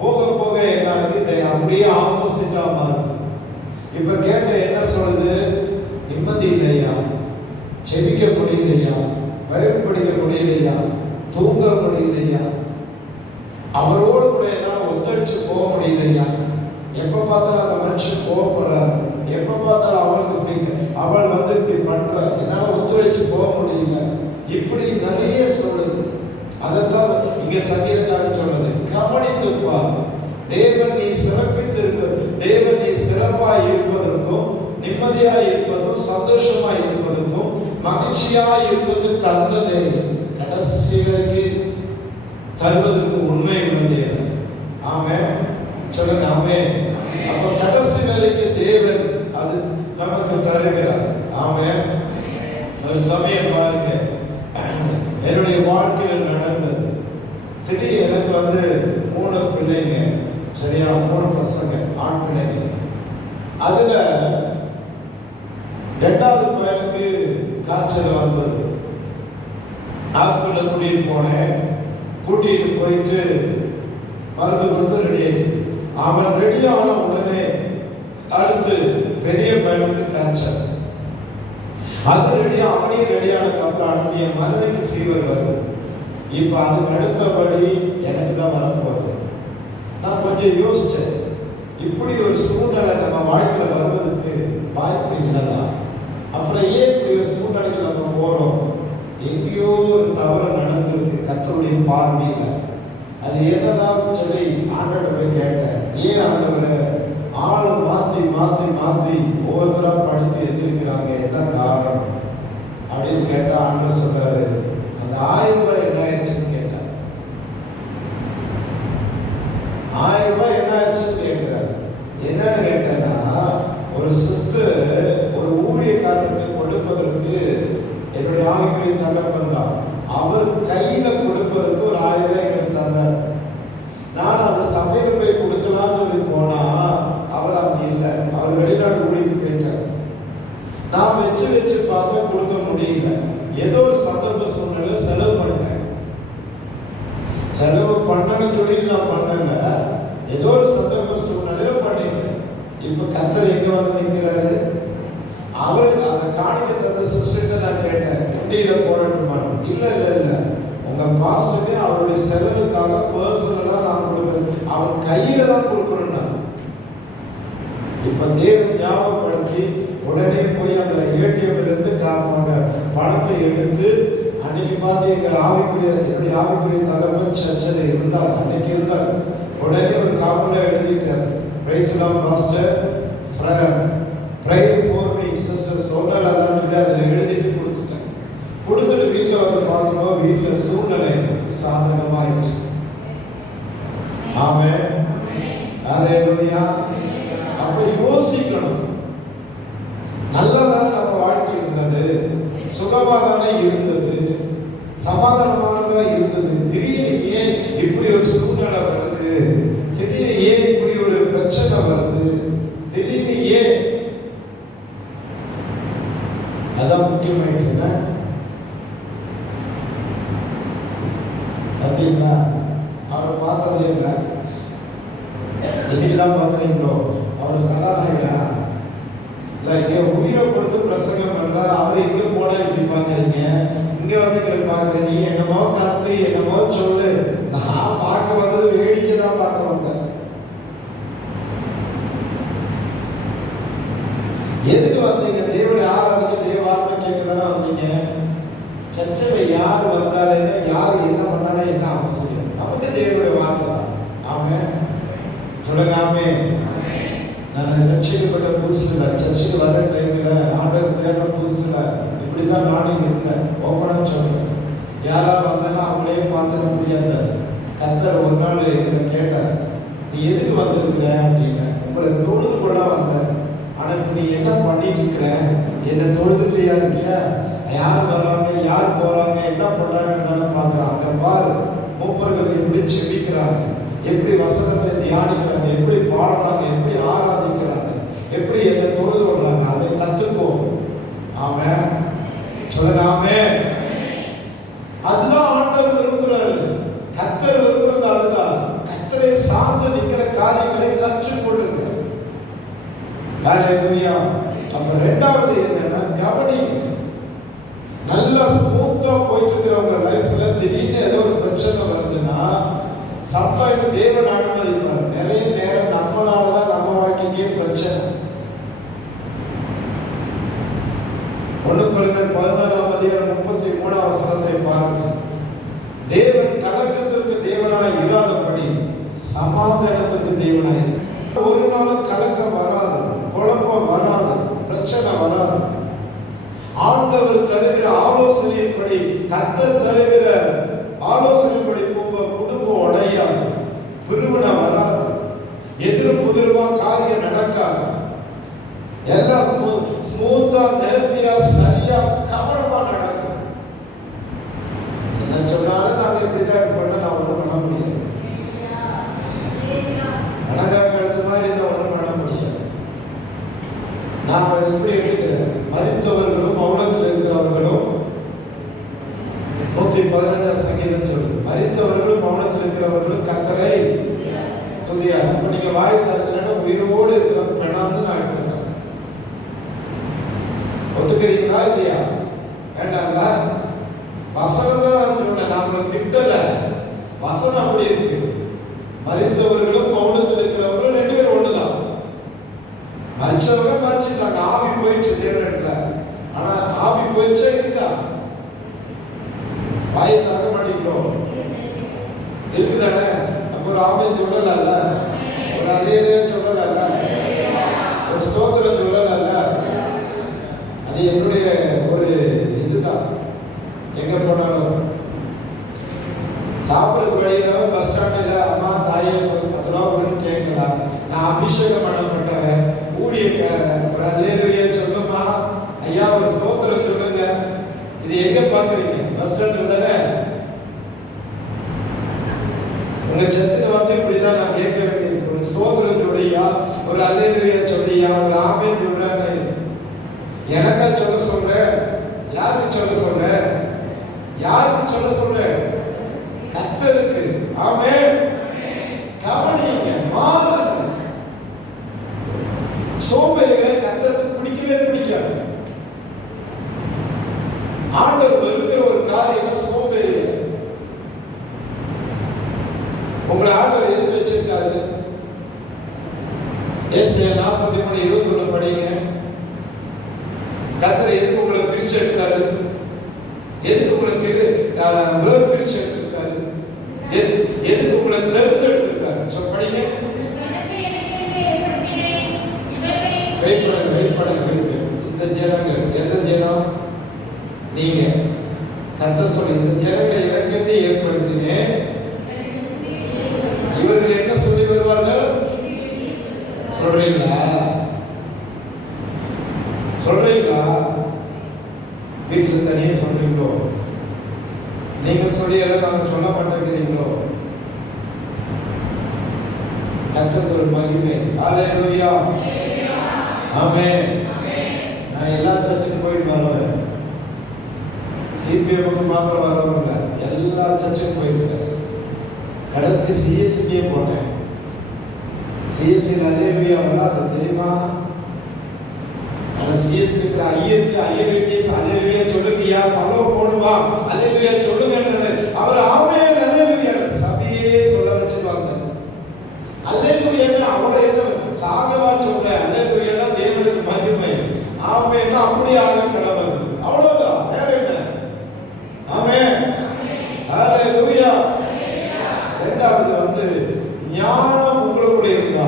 போக போக என்ன ஆகுது, இதை அப்படியே ஆப்போசிட்டா மாறுது. இப்ப கேட்ட என்ன சொல்லுது, நிம்மதி இல்லையா, செபிக்க முடியலையா, பைபிள் படிக்க முடியலையா, தூங்க முடியலையா, அவரோடு கூட என்னால் ஒத்துழைச்சு போக முடியலையா, எப்ப பார்த்தாலும் அந்த மனுஷன் கோவப்படுறாரு, எப்ப பார்த்தாலும் அவளுக்கு இப்படி அவள் இப்படி பண்ற, என்னால் ஒத்துழைச்சு போக முடியல, இப்படி நிறைய சொல்லுது. அதைத்தான் இங்க சங்கீதக்காரன் சொல்றது, கவனித்து பார், தேவன் நீ சிறப்பித்திருக்க, தேவன் நீ சிறப்பாய் இருப்பதற்கும், நிம்மதியாய் இருப்பதும், சந்தோஷமாய் இருப்பதற்கும், மகிழ்ச்சியாய் இருப்பதற்கு தந்ததே கடைசி வரைக்கும் தருவதற்கு உண்மை உள்ள தேவன். ஆமென் சொல்லுங்க, ஆமென். அப்ப கடைசி வரைக்கும் தேவன் அது நமக்கு தருகிறார். ஆமென். ஒரு சமயம் பாருங்க, என்னுடைய வாழ்க்கையில் நடந்தது. திடீர் எனக்கு 3 பிள்ளைங்க, சரியா, 3 பசங்க, ஆண் பிள்ளைங்க. அதுல 2வது பையனுக்கு காய்ச்சல் வந்தது. ஹாஸ்பிட்டல் கூட்டிட்டு போனேன். கூட்டிட்டு போயிட்டு மருந்து கொடுத்து ரெடி ஆயிட்டு, அவன் ரெடியான உடனே அடுத்து பெரிய பையனுக்கு காய்ச்சல். அது ரெடியா, அவனையும் ரெடியானதுக்கு அப்புறம் அடுத்து என் மனைவிக்கு ஃபீவர் வருது. இப்ப அதுக்கு அடுத்தபடி எனக்கு தான் வரப்போகுது. நான் கொஞ்சம் யோசிச்சேன், இப்படி ஒரு சூழ்நிலை நம்ம வாழ்க்கையில் வருவதற்கு வாய்ப்பு இல்லைதான். அப்புறம் ஏன் இப்படி ஒரு சூழ்நிலைக்கு நம்ம போறோம்? எங்கேயோ ஒரு தவறு நடந்திருக்கு கர்த்தருடைய பார்வையில. அது என்னதான் சொல்லி ஆண்டவரை போய் கேட்டேன். ஏன் ஆண்டவரை ஆளை மாத்தி மாத்தி மாத்தி ஒவ்வொருத்தரா படித்து எதிர்க்கிறாங்க, என்ன காரணம் அப்படின்னு கேட்டா ஆண்டவர் சொல்றாரு, அந்த 1000 ரூபாய் என்ன ஆயிடுச்சுன்னு கேட்டார். 1000 ரூபாய் என்ன ஆயிடுச்சுன்னு கேட்கிறாரு. என்னன்னு கேட்டேன்னா, ஒரு சிஸ்டர் ஒரு ஊழியக்காரனுக்கு கொடுப்பதற்கு என்னுடைய ஆவிக்குரிய தகப்பன் தான், அவர் கையில கொடுப்பதற்கு ஒரு 1000 ரூபாய் எனக்கு தந்தார். நான் அந்த சபையில போய் கொடுக்கலாம்னு சொல்லி போனா அவர் அங்க இல்லை, அவர் வெளிநாடு ஊழியருக்கு போயிட்டார். நான் வச்சு பார்த்தா கொடுக்க முடியல. ஏதோ ஒரு சந்தர்ப்ப சூழ்நிலை செலவு பண்ணேன். செலவு பண்ணணும்னு சொல்லிட்டு நான் பண்ணல, ஏதோ ஒரு சந்தர்ப்ப சூழ்நிலையில பண்ணிட்டேன். இப்ப கர்த்தர் எங்க வந்து நிற்கிறாரு? அவர் அந்த காணிக்கை தந்த சிஸ்டர்கிட்ட நான் கேட்டேன், குண்டியில போடணுமா? இல்ல இல்ல இல்ல, உங்க பாஸ்டருக்கு அவருடைய செலவுக்காக பர்சனலா நான் கொடுக்குறேன், அவர் கையில தான் கொடுக்கணும்னா. இப்ப தேவன் ஞாபகப்படுத்தி உடனே போய் அந்த ஏடிஎம்ல இருந்து பணத்தை எடுத்து, அன்னைக்கு பார்த்து என்னுடைய ஆவிக்குரிய தகவல் சர்ச்சையில் இருந்தார், அன்னைக்கு இருந்தார். உடனே ஒரு காப்பல எழுதிட்டார், praise Lord pastor, pray for me sister சொன்னல தான் சொல்லி அதில் எழுதிட்டு கொடுத்துட்டேன். கொடுத்துட்டு வீட்டில் வந்து பார்க்கும்போது வீட்டில் சூழ்நிலை சாதகமாயிட்டு. ஆமென், ஹல்லேலூயா. அப்ப யோசிக்கணும், நல்லதானே நம்ம வாழ்க்கை இருந்தது, சுகமா தானே இருந்தது, சமாதானமானதா இருந்தது. திடீர்னு ஏன் இப்படி ஒரு சூழ்நிலை வருது? திடீர்னு ஏன் இப்படி ஒரு பிரச்சனை வருது? திடீர்னு ஏன்? அதான் முக்கியமாயிட்டு பார்த்தீங்களா? அவர் பார்த்ததே இல்லை, இன்னைக்கு தான் பார்க்குறீங்களோ? அவர் கதாநாயகா இல்லை, இங்கே உயிரை கொடுத்து பிரசங்கம் பண்றாரு, அவர் இங்கே போனா இப்படி பார்க்குறீங்க, இங்கே வந்து இங்கே பார்க்குறீங்க, நீ என்னமோ கத்து என்னமோ சொல்லு. நான் பார்க்க வந்தது வேடிக்கை தான் பார்க்க வந்தேன். எதுக்கு வந்தீங்க? தேவனை ஆராதிக்க, தேவ வார்த்தை கேட்க தானே வந்தீங்க. சர்ச்சில் யார் வந்தாருன்னா யார் என்ன பண்ணாலும் என்ன அவசியம்? நமக்கு தேவனுடைய வார்த்தை தான். சொல்லுங்க ஆமென். நான் ரட்சிக்கப்பட்ட புதுசுல சர்ச்சுக்கு வர டைம்ல ஆண்டவர் தேடுற புதுசுல இப்படிதான் நானும் இருந்தேன். ஓப்பனா சொல்றேன். யாரா வந்தேன்னா அவங்களே பார்த்துக்க முடியாது. கர்த்தர் ஒரு நாள் என்கிட்ட கேட்டார், நீ எதுக்கு வந்திருக்கிற அப்படின்னு. உங்களை தொழுது கொள்ள வந்தேன். ஆனா இப்ப நீ என்ன பண்ணிட்டு இருக்கிற? என்ன தொழுதுட்டியா இருக்கியா? யார் வர்றாங்க, யார் போறாங்க, என்ன பண்றாங்கன்னு தானே பார்க்குறான். அங்க பாரு, மூப்பர்கள் எப்படி செபிக்கிறாங்க, எப்படி வசனத்தை தியானிக்கிறாங்க, எப்படி பாடுறாங்க, எப்படி ஆராதிக்கிறாங்க, எப்படி என்ன தொழுது கொள்றாங்க. அதை கத்துக்கோ. ஆமென். சொல்லுங்க ஆமென். அதுதான் ஆண்டவர் விரும்புறாரு. கர்த்தர் விரும்புறது அதுதான். கர்த்தரை சார்ந்து நிற்கிற காரியங்களை கற்றுக்கொள்ளுங்க. ஹல்லேலூயா. அப்ப ரெண்டாவது என்னன்னா, கவனிங்க. நல்லா ஸ்மூத்தா போயிட்டு இருக்கிறவங்க லைஃப்ல திடீர்னு ஏதோ ஒரு பிரச்சனை வருதுன்னா, சம்டைம் தேவன் அனுமதிப்பார். நிறைய நேரம் நம்மளாலதான் நம்ம வாழ்க்கைக்கே பிரச்சனை. 1 கொரிந்தியர் 14:33 பாருங்க. தேவன் கலக்கத்திற்கு தேவனாய் இராதபடி சமாதானத்திற்கு தேவனாய். ஒரு நாளும் கலக்கம் வராது, குழப்பம் வராது, பிரச்சனை வராது. ஆண்டவர் தருகிற ஆலோசனையின்படி, கர்த்தர் தருகிற ஆலோசனையின்படி குடும்பம் உடையாது, பிரிவினை வராது, எதிரும் புதிருமா காரியம் நடக்காது. எல்லாம் ஸ்மூத்தா, நேர்த்தியா, சரியா, கவனமா நடக்கும். என்ன சொன்னாலும் நான் இப்படிதான் இருப்பேன், நான் ஒன்றும் பண்ண முடியாது. அழகாக மாதிரி இருந்தால் ஒன்றும் பண்ண முடியாது. நான் எப்படி எடுத்துக்கிறேன்? மரித்தவர்களும் மௌனத்தில் இருக்கிறவர்களும் 115 சங்கீதம் சொல்லுது. மரித்தவர்களும் மௌனத்தில் இருக்கிறவர்களும் கர்த்தரை துதியார். அப்ப நீங்க வாய் திறக்கலைன்னா உயிரோடு இருக்கிற பெண்ணான்னு நான் எடுத்துக்கிறேன். ஒத்துக்கிறீங்களா இல்லையா? வேண்டாங்களா? வசனம் தான் சொன்னேன், நாம திட்டல. வசனம் அப்படி இருக்கு. மரித்தவர்களும் மௌனத்தில் இருக்கிறவர்களும் 2 பேரும் ஒண்ணுதான். மரிச்சவங்க மரிச்சுட்டாங்க, ஆவி போயிடுச்சு தேவன் இடத்துல. ஆனா ஆவி போயிடுச்சே இருக்கா? வாயை திறக்க மாட்டீங்களோ? இருக்குதானே? அப்ப ஒரு ஆவியை சொல்லல, ஒரு அலையிலே சொல்லல, ஒரு ஸ்தோத்திரம் சொல்லல. அது என்னுடைய ஒரு இதுதான். எங்க போனாலும் சாப்பிட்றதுக்கு வழியில பஸ் ஸ்டாண்டில் அம்மா தாயை 10 ரூபா கொடுன்னு கேட்கலாம். நான் அபிஷேகம் பண்ணப்பட்டவன், ஊழியக்காரன், ஒரு அல்லேலூயா சொல்லுமா, ஐயா ஒரு ஸ்தோத்திரம் சொல்லுங்க. இது எங்க பாக்குறீங்க? பஸ் ஸ்டாண்டில் தானே. உங்க சர்ச்சுக்கு வந்து இப்படிதான் நான் கேட்க வேண்டியிருக்கு. ஒரு ஸ்தோத்திரம் சொல்லியா, ஒரு அல்லேலூயா சொல்லியா, ஒரு ஆமென் சொல்றேன்னு எனக்கா சொல்ல சொல்றேன்? யாருக்கு சொல்ல சொல்றேன்? யாருக்கு சொல்ல சொல்றேன்? கர்த்தருக்கு. ஆமென். கவனிங்க, மாறுங்க. சோம்பேறிகளை கர்த்தருக்கு பிடிக்கவே பிடிக்காது. ஆண்டவர் வெறுக்கிற ஒரு காரியம் சோம்பேறிகள். உங்களை ஆண்டவர் எதுக்கு வச்சிருக்காரு? ஏசாயா 43:21 படிங்க. கர்த்தர் எதுக்கு உங்களை பிரிச்சு எடுத்தாரு? எதுக்கு உங்களை வேறு பிரிச்சு எடுத்திருக்காரு? எதுக்கு உங்களை தேர்ந்தெடுத்திருக்காரு? படிங்க. வெயிட் பண்ணுங்க. இந்த ஜனங்கள் எந்த ஜனம்? நீங்க. கர்த்தர் சொல்லி இந்த ஜனங்களை எனக்கென்று ஏற்படுத்தினேன். இவர்கள் என்ன சொல்லி வருவார்கள்? சொல்றீங்களா? வீட்டில் தனியே சொல்றீங்களோ? நீங்க சொல்லியெல்லாம் நாங்கள் சொல்ல மாட்டேங்கிறீங்களோ? கர்த்தருக்கு ஒரு மகிமை. ஹல்லேலூயா. ஆமென். நான் எல்லா சர்ச்சுக்கும் போயிட்டு வரவேன். சிபிஎம்க்கு மாத்திரம் வரவில்லை, எல்லா சர்ச்சுக்கும் போயிட்டு கடைசி சிஎஸ்சிக்கே போனேன். சிஎஸ்சி அல்லேலூயா வராது தெரியுமா? ஆனால் சிஎஸ்சி இருக்கிற ஐயருக்கு அல்லேலூயா சொல்லுங்கய்யா, பல்லவ போடுவா அல்லேலூயா சொல்லுங்க. அவர் ஆமென் அல்லேலூயா சபையே சொல்ல வச்சுருவாங்க. அல்லேலூயா அவரை என்ன சாகவா சொல்ற? அல்லேலூயா தேவனுக்கு மகிமை. ஆமென் அப்படியே ஆக கடவுள். அவ்வளவுதான், வேற என்ன? ஆமென். ஹல்லேலூயா. இரண்டாவது ஞானம் உங்களுக்குள்ள இருந்தா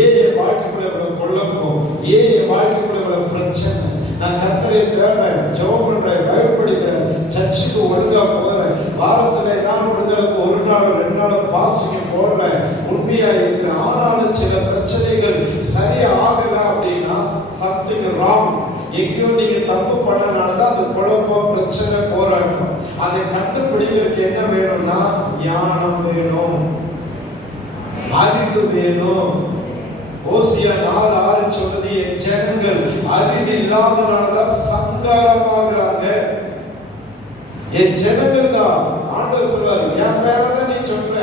ஏன் என் வாழ்க்கைக்குள்ள இவ்வளவு குழப்பம், ஏன் என் வாழ்க்கைக்குள்ள இவ்வளவு பிரச்சனை, நான் கர்த்தரை தேடுறேன், ஜெபம் பண்றேன், பைபிள் படிக்கிறேன், சர்ச்சுக்கு ஒழுங்கா போறேன், வாரத்துல நான் முடிஞ்சளவுக்கு ஒரு நாளோ 2 நாளோ பாஸ்டிங் போடுறேன், உண்மையா இருக்கிறேன், ஆனாலும் சில பிரச்சனைகள் சரியா ஆகல அப்படின்னா சம்திங் ராங். எங்கேயோ நீங்க தப்பு பண்ணனாலதான் அது குழப்பம், பிரச்சனை, போராட்டம். அதை கண்டுபிடிக்கிறதுக்கு என்ன வேணும்னா ஞானம் வேணும், அறிவு வேணும். ஓசியா 4:6 சொல்றது, என் ஜனங்கள் அறிவு இல்லாதனாலதான் சங்காரமாகறாங்க. என் ஜனங்கள் தான் ஆண்டவர் சொல்றாரு, என் பேரதான் நீ சொல்ற,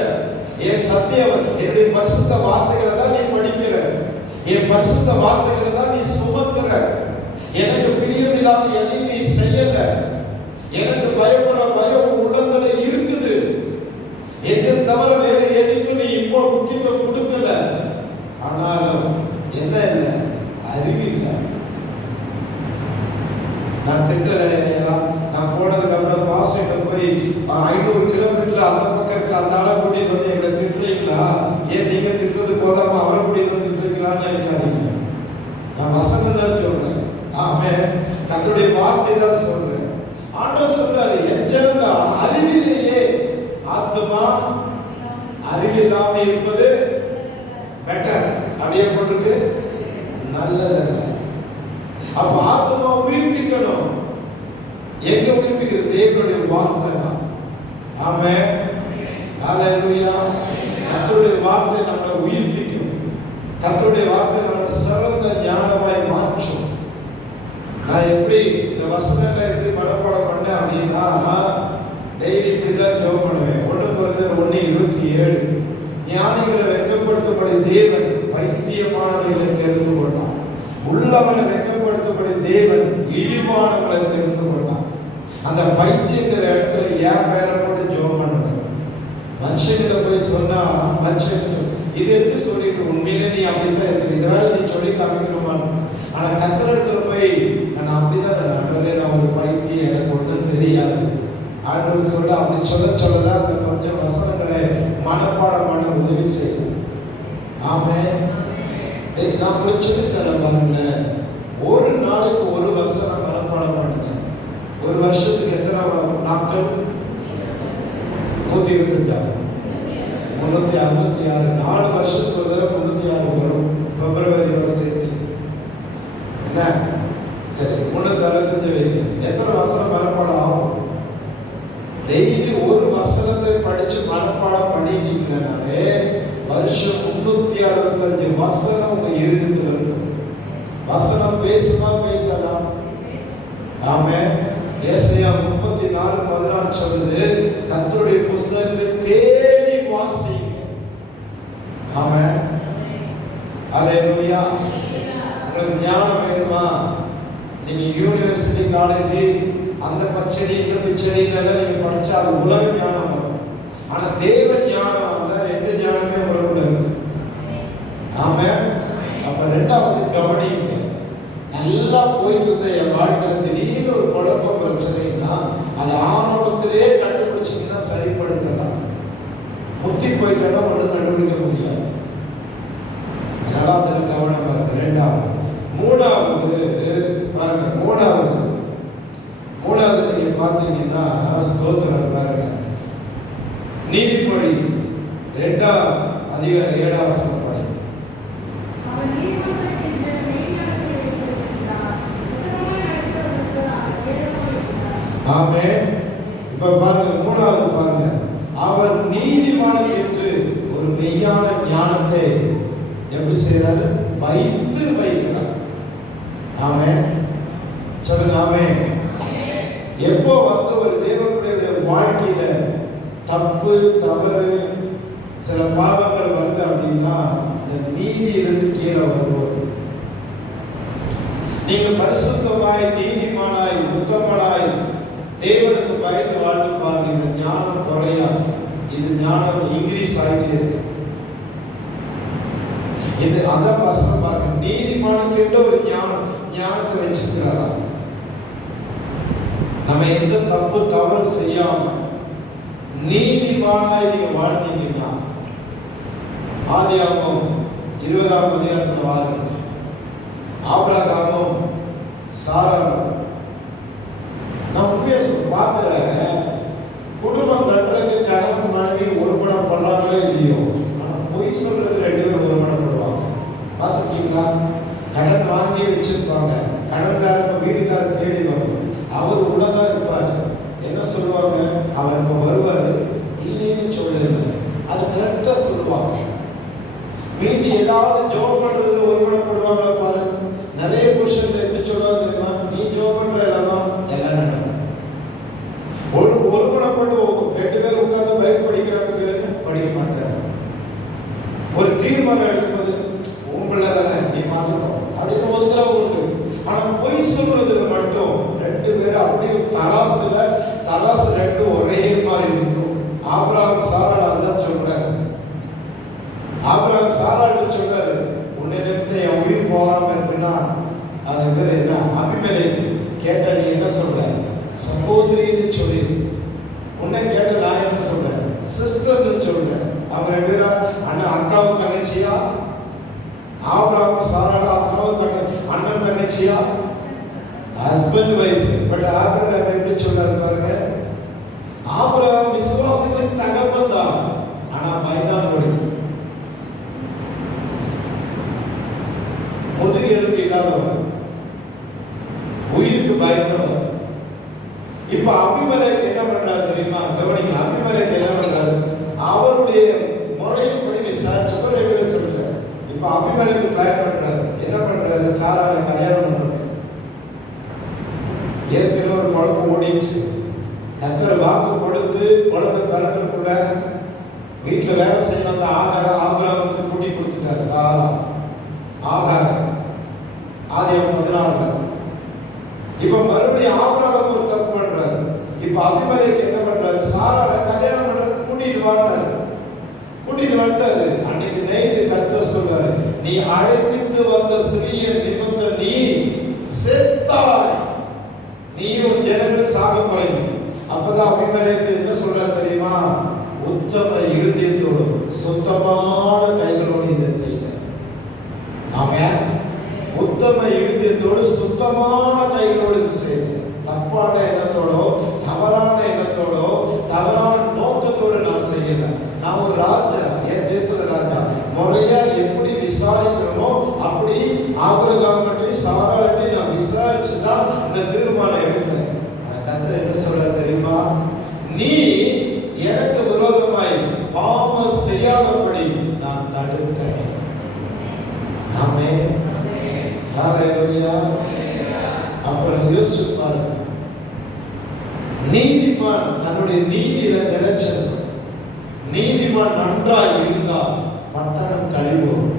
என் சத்தியம் என்னுடைய பரிசுத்த வார்த்தைகளை தான் நீ படிக்கிற, என் பரிசுத்த வார்த்தைகளை தான் நீ சுமக்கிற, எனக்கு பிரியம் இல்லாத எதையும் நீ செய்யல, எனக்கு பயப்படுற பயம் உள்ளத்துல இருக்குது, என்ன தவிர வேறு எதுக்கும் நீ இப்போ முக்கியத்துவம் கொடுக்கல. ஆனாலும் என்ன இல்லை, அறிவு இல்லை. நான் திட்டலையா, நான் போனதுக்கு அப்புறம் பாஸ்டர்கிட்ட போய் 500 கிலோமீட்டர்ல அந்த பக்கம் இருக்கிற அந்த ஆளை கூட்டிட்டு வந்து எங்களை திட்டுறீங்களா, ஏன் நீங்க திட்டுறது போதாம அவரை கூட்டிட்டு வந்து திட்டுறீங்களான்னு நினைக்காதீங்க. நான் வசனம் தான் சொல்றேன். ஆமே, கர்த்தருடைய வார்த்தை தான் சொல்றேன். ஆண்டவர் சொல்றாரு, என் ஜனதா அறிவில்லையே, ஆத்மா அறிவில்லாம இருப்பது பெட்டர் அப்படியே போட்டிருக்கு, நல்லதல்ல. அப்ப ஆத்மா உயிர்ப்பிக்கணும். எங்க உயிர்ப்பிக்கிறது? தேவனுடைய வார்த்தை தான். ஆமென், ஹல்லேலூயா. கர்த்தருடைய வார்த்தை நம்மளை உயிர்ப்பிக்கும். கர்த்தருடைய வார்த்தை நம்மளை சிறந்த ஞானமாய் மாற்றும். நான் எப்படி இந்த வசனங்களை எப்படி மனப்பாடம் பண்ணேன் அப்படின்னா, டெய்லி இப்படிதான் ஜெபம் பண்ணுவேன். 1 கொரிந்தியர் 1:27, ஞானிகளை வெட்கப்படுத்தும்படி தேவன் பைத்தியமானவைகளை தெரிந்து கொண்டான், உள்ளவனை வெட்கப்படுத்தும்படி தேவன் இழிவானவங்களை தெரிந்து கொண்டான். அந்த பைத்தியங்கிற இடத்துல என் பேரை போட்டு ஜெபம் பண்ணுவேன். மனுஷங்கிட்ட போய் சொன்னா மனுஷன் இது எதுக்கு சொல்லிட்டு, உண்மையிலே நீ அப்படித்தான் இருக்கு, இதை வேற நீ சொல்லி காமிக்கணுமான்னு. ஆனா கர்த்தர் இடத்துல போய் நான் அப்படிதான், ஆண்டவரே நான் ஒரு பைத்தியம், எனக்கு ஒன்றும் தெரியாது ஆண்டவர் சொல்ல, அப்படி சொல்லதான் அந்த கொஞ்சம் வசனங்களை மனப்பாடம் பண்ண உதவி செய்யும். ஆமென். நான் உங்களுக்கு சொல்லித்தரேன் பாருங்க, ஒரு நாளைக்கு ஒரு வசனம் மனப்பாடம் பண்ணுங்க. ஒரு வருஷத்துக்கு எத்தனை நாட்கள்? 125, 366. 4 வருஷத்துக்கு ஒரு தடவை 306 வரும், பிப்ரவரியோட சேர்த்து. என்ன சரி, 365 வைங்க. எத்தனை வசனம் மனப்பாடம் ஆகும்? டெய்லி ஒரு வசனத்தை படிச்சு மனப்பாடம் பண்ணிட்டீங்கன்னாலே வருஷம் 365 வசனம் உங்க இருதயத்தில் இருக்கும். வசனம் பேசுமா பேசாதா? ஆமென். ஏசாயா 34:16 சொல்லுது, கர்த்தருடைய புஸ்தகத்தை தேடி வாசிங்க. ஆமென், ஹல்லேலூயா. உங்களுக்கு ஞானம் வேணுமா? நீங்க யூனிவர்சிட்டி, காலேஜ், அந்த பச்சடி இந்த பிச்சடி எல்லாம் நீங்க படிச்சா அது உலக ஞானம் வரும். ஆனா தேவ ஞானம் வந்தா 2 ஞானமே உங்களுக்குள்ள இருக்கு. ஆமென். அப்ப 2வது கவனிங்க. நல்லா போயிட்டு இருந்த என் வாழ்க்கையில திடீர்னு ஒரு குழப்பம், பிரச்சனைன்னா அது ஆரம்பத்திலே கண்டுபிடிச்சிங்கன்னா சரிப்படுத்தலாம். முத்தி போயிட்டா ஒன்றும் கண்டுபிடிக்க முடியாது. அதனால அதுல கவனம் பாருங்க. 2வது. 3வது பாருங்க. 3வது நீங்க பாத்தீங்கன்னா ஸ்தோத்திரம் பாருங்க. நீதிமொழி 2:7 படிங்க. ஆமென். இப்ப பாருங்க 3வது பாருங்க, அவர் நீதிமான் என்று ஒரு மெய்யான ஞானத்தை எப்படி செய்யறாரு? வைத்து வைக்கிறார். ஆமென், சொல்லுங்க ஆமென். எப்போ வந்து ஒரு தேவனுடைய வாழ்க்கையில தப்பு, தவறு, சில பாவங்கள் வருது அப்படின்னா இந்த நீதியிலிருந்து கீழே வரும்போது, நீங்க பரிசுத்தமாய், நீதிமானாய், உத்தமனாய், தேவனுக்கு பயந்து வாழ்ந்து பாருங்க, இந்த ஞானம் குறையாது. இது ஞானம் இன்க்ரீஸ் ஆகிட்டே இருக்கு. இது அதான் வசனம் பாருங்க, நீதிமானுக்கு ஒரு ஞானத்தை வச்சிருக்கிறாரா? நம்ம எந்த தப்பு தவறு செய்யாம நீதிமானாய் நீங்க வாழ்ந்தீங்கன்னா, ஆதியாகமம் 20ஆம் அதிகாரத்தில் வாருங்க. ஆபிரகாமும் சாராளும் நான் உண்மையை பார்க்கிறேன். குடும்பம் கட்டுறதுக்கு கணவன் மனைவி ஒருமணம் பண்றாங்களோ இல்லையோ, ஆனா பொய் சொல்றது 2 பேரும் ஒருமணப்படுவாங்க. பார்த்துருக்கீங்களா? கடன் வாங்கி வச்சிருப்பாங்க, கடன்காரங்க வீட்டுக்காரர் தேடி வரும், அவர் உள்ளதா இருப்பாரு. என்ன சொல்லுவாங்க? அவர் இப்ப வருவாரு, இல்லைன்னு சொல்லிருந்த அது கரெக்டா சொல்லுவாங்க. மீதி ஏதாவது ஜோப் பண்றதுல ஒருமணப்படுவாங்களா பாரு. நிறைய புருஷன் எப்படி சொல்லுவாங்க தெரியுமா? நீ ஜோப் பண்ற இல்லாமா எல்லாம் நடக்கும். ஒருமணப்பட்டு 2 பேர் உட்கார்ந்து பைக் படிக்கிறாங்க, பிறகு படிக்க மாட்டாங்க. ஒரு தீர்மானம் எடுக்கும்போது உன் பிள்ளை தானே நீ பார்த்துக்கோ அப்படின்னு ஒதுக்குறவங்க உண்டு. ஆனா பொய் சொல்றதுல மட்டும் 2 பேரும் அப்படியே தலாசு 2 ஒரே மாதிரி நிற்கும். ஆபிரகாம் சாராள் அதான் சொல்றாரு. ஆபிரகாம் சாராள் சொல்றாரு, உன்னை நினைத்து என் உயிர் போகாம இருக்குன்னா அது பேர் என்ன? அபிமெலேக்கு கேட்ட நீ என்ன சொல்ற? சகோதரின்னு சொல்லி. உன்னை கேட்ட நான் என்ன சொல்றேன்? சிஸ்டர்னு சொல்றேன். அவங்க 2 பேரா அண்ணன் அக்காவும் தங்கச்சியா? ஆபிரகாம் சாராள் அக்காவும் அண்ணன் தங்கச்சியா? Husband wife. பட் ஆபிரகாம் எப்படி சொல்றாரு பாருங்க. ஆபிரகாம் விசுவாசத்தின் தகப்பன் தான், ஆனா மைதானோடு முதுகு எலும்பு இல்லாதவர், உயிருக்கு பயந்தவர். இப்ப அபிமெலேக்கு என்ன பண்றாரு தெரியுமா? கவனிங்க. அபிமெலேக்கு என்ன பண்றாரு? அவருடைய முறையின்படி விசாரிச்சப்ப 2 பேர் சொல்றாரு. இப்ப அபிமெலேக்கு பிளான் பண்றாரு. என்ன பண்றாரு? சாராளை கல்யாணம் பண்றாரு. ஏற்கனவே ஒரு குழப்பம் ஓடிட்டு, கர்த்தர் வாக்கு கொடுத்து குழந்தை பிறகுக்குள்ள வீட்டுல வேலை செய்ய வந்த ஆபிரகாமுக்கு கூட்டி கொடுத்துட்டாரு. சாரா ஆகாரம் ஆதியாகமம் 14. இப்ப மறுபடியும் ஆபிரகாம் ஒரு தப்பு பண்றாரு. இப்ப அபிமெலேக்கு என்ன பண்றாரு? சாராளை கல்யாணம் பண்றதுக்கு கூட்டிட்டு வந்துட்டாரு. அன்னைக்கு நைட்டு கர்த்தர் சொல்றாரு, நீ அழைப்பித்து வந்த ஸ்திரீய நிமித்தம் நீ செத்தாய், நீயும் ஜனங்கள் சாக போறீங்க. அப்பதான் அபிமெலேக்கு என்ன சொல்றாரு தெரியுமா? உத்தம இருதயத்தோடு சுத்தமான கைகளோடு இதை செய்த. ஆமென். உத்தம இருதயத்தோடு சுத்தமான கைகளோடு இது செய்த. தப்பான எண்ணத்தோடோ தவறான எண்ணத்தோடோ தவறான நோக்கத்தோடு நான் செய்யல. நான் ஒரு ராஜா, என் தேசத்துல ராஜா. முறையா எப்படி விசாரிக்கணுமோ அப்படி ஆபிரகாமையும் சாராளையும் நான் விசாரிச்சுதான் இந்த தீர்மானம் எடுத்தேன். கர்த்தர் என்ன சொல்ற தெரியுமா? நீ எனக்கு விரோதமாய் பாவம் செய்யாதபடி நான் தடுத்தேன். ஆமென். ஹல்லேலூயா. அப்புறம் யோசிச்சு பாருங்க. நீதிமான் தன்னுடைய நீதியில நிலைச்சது. நீதிமான் நன்றாய் இருந்தால் பட்டணம் கழிவோம்.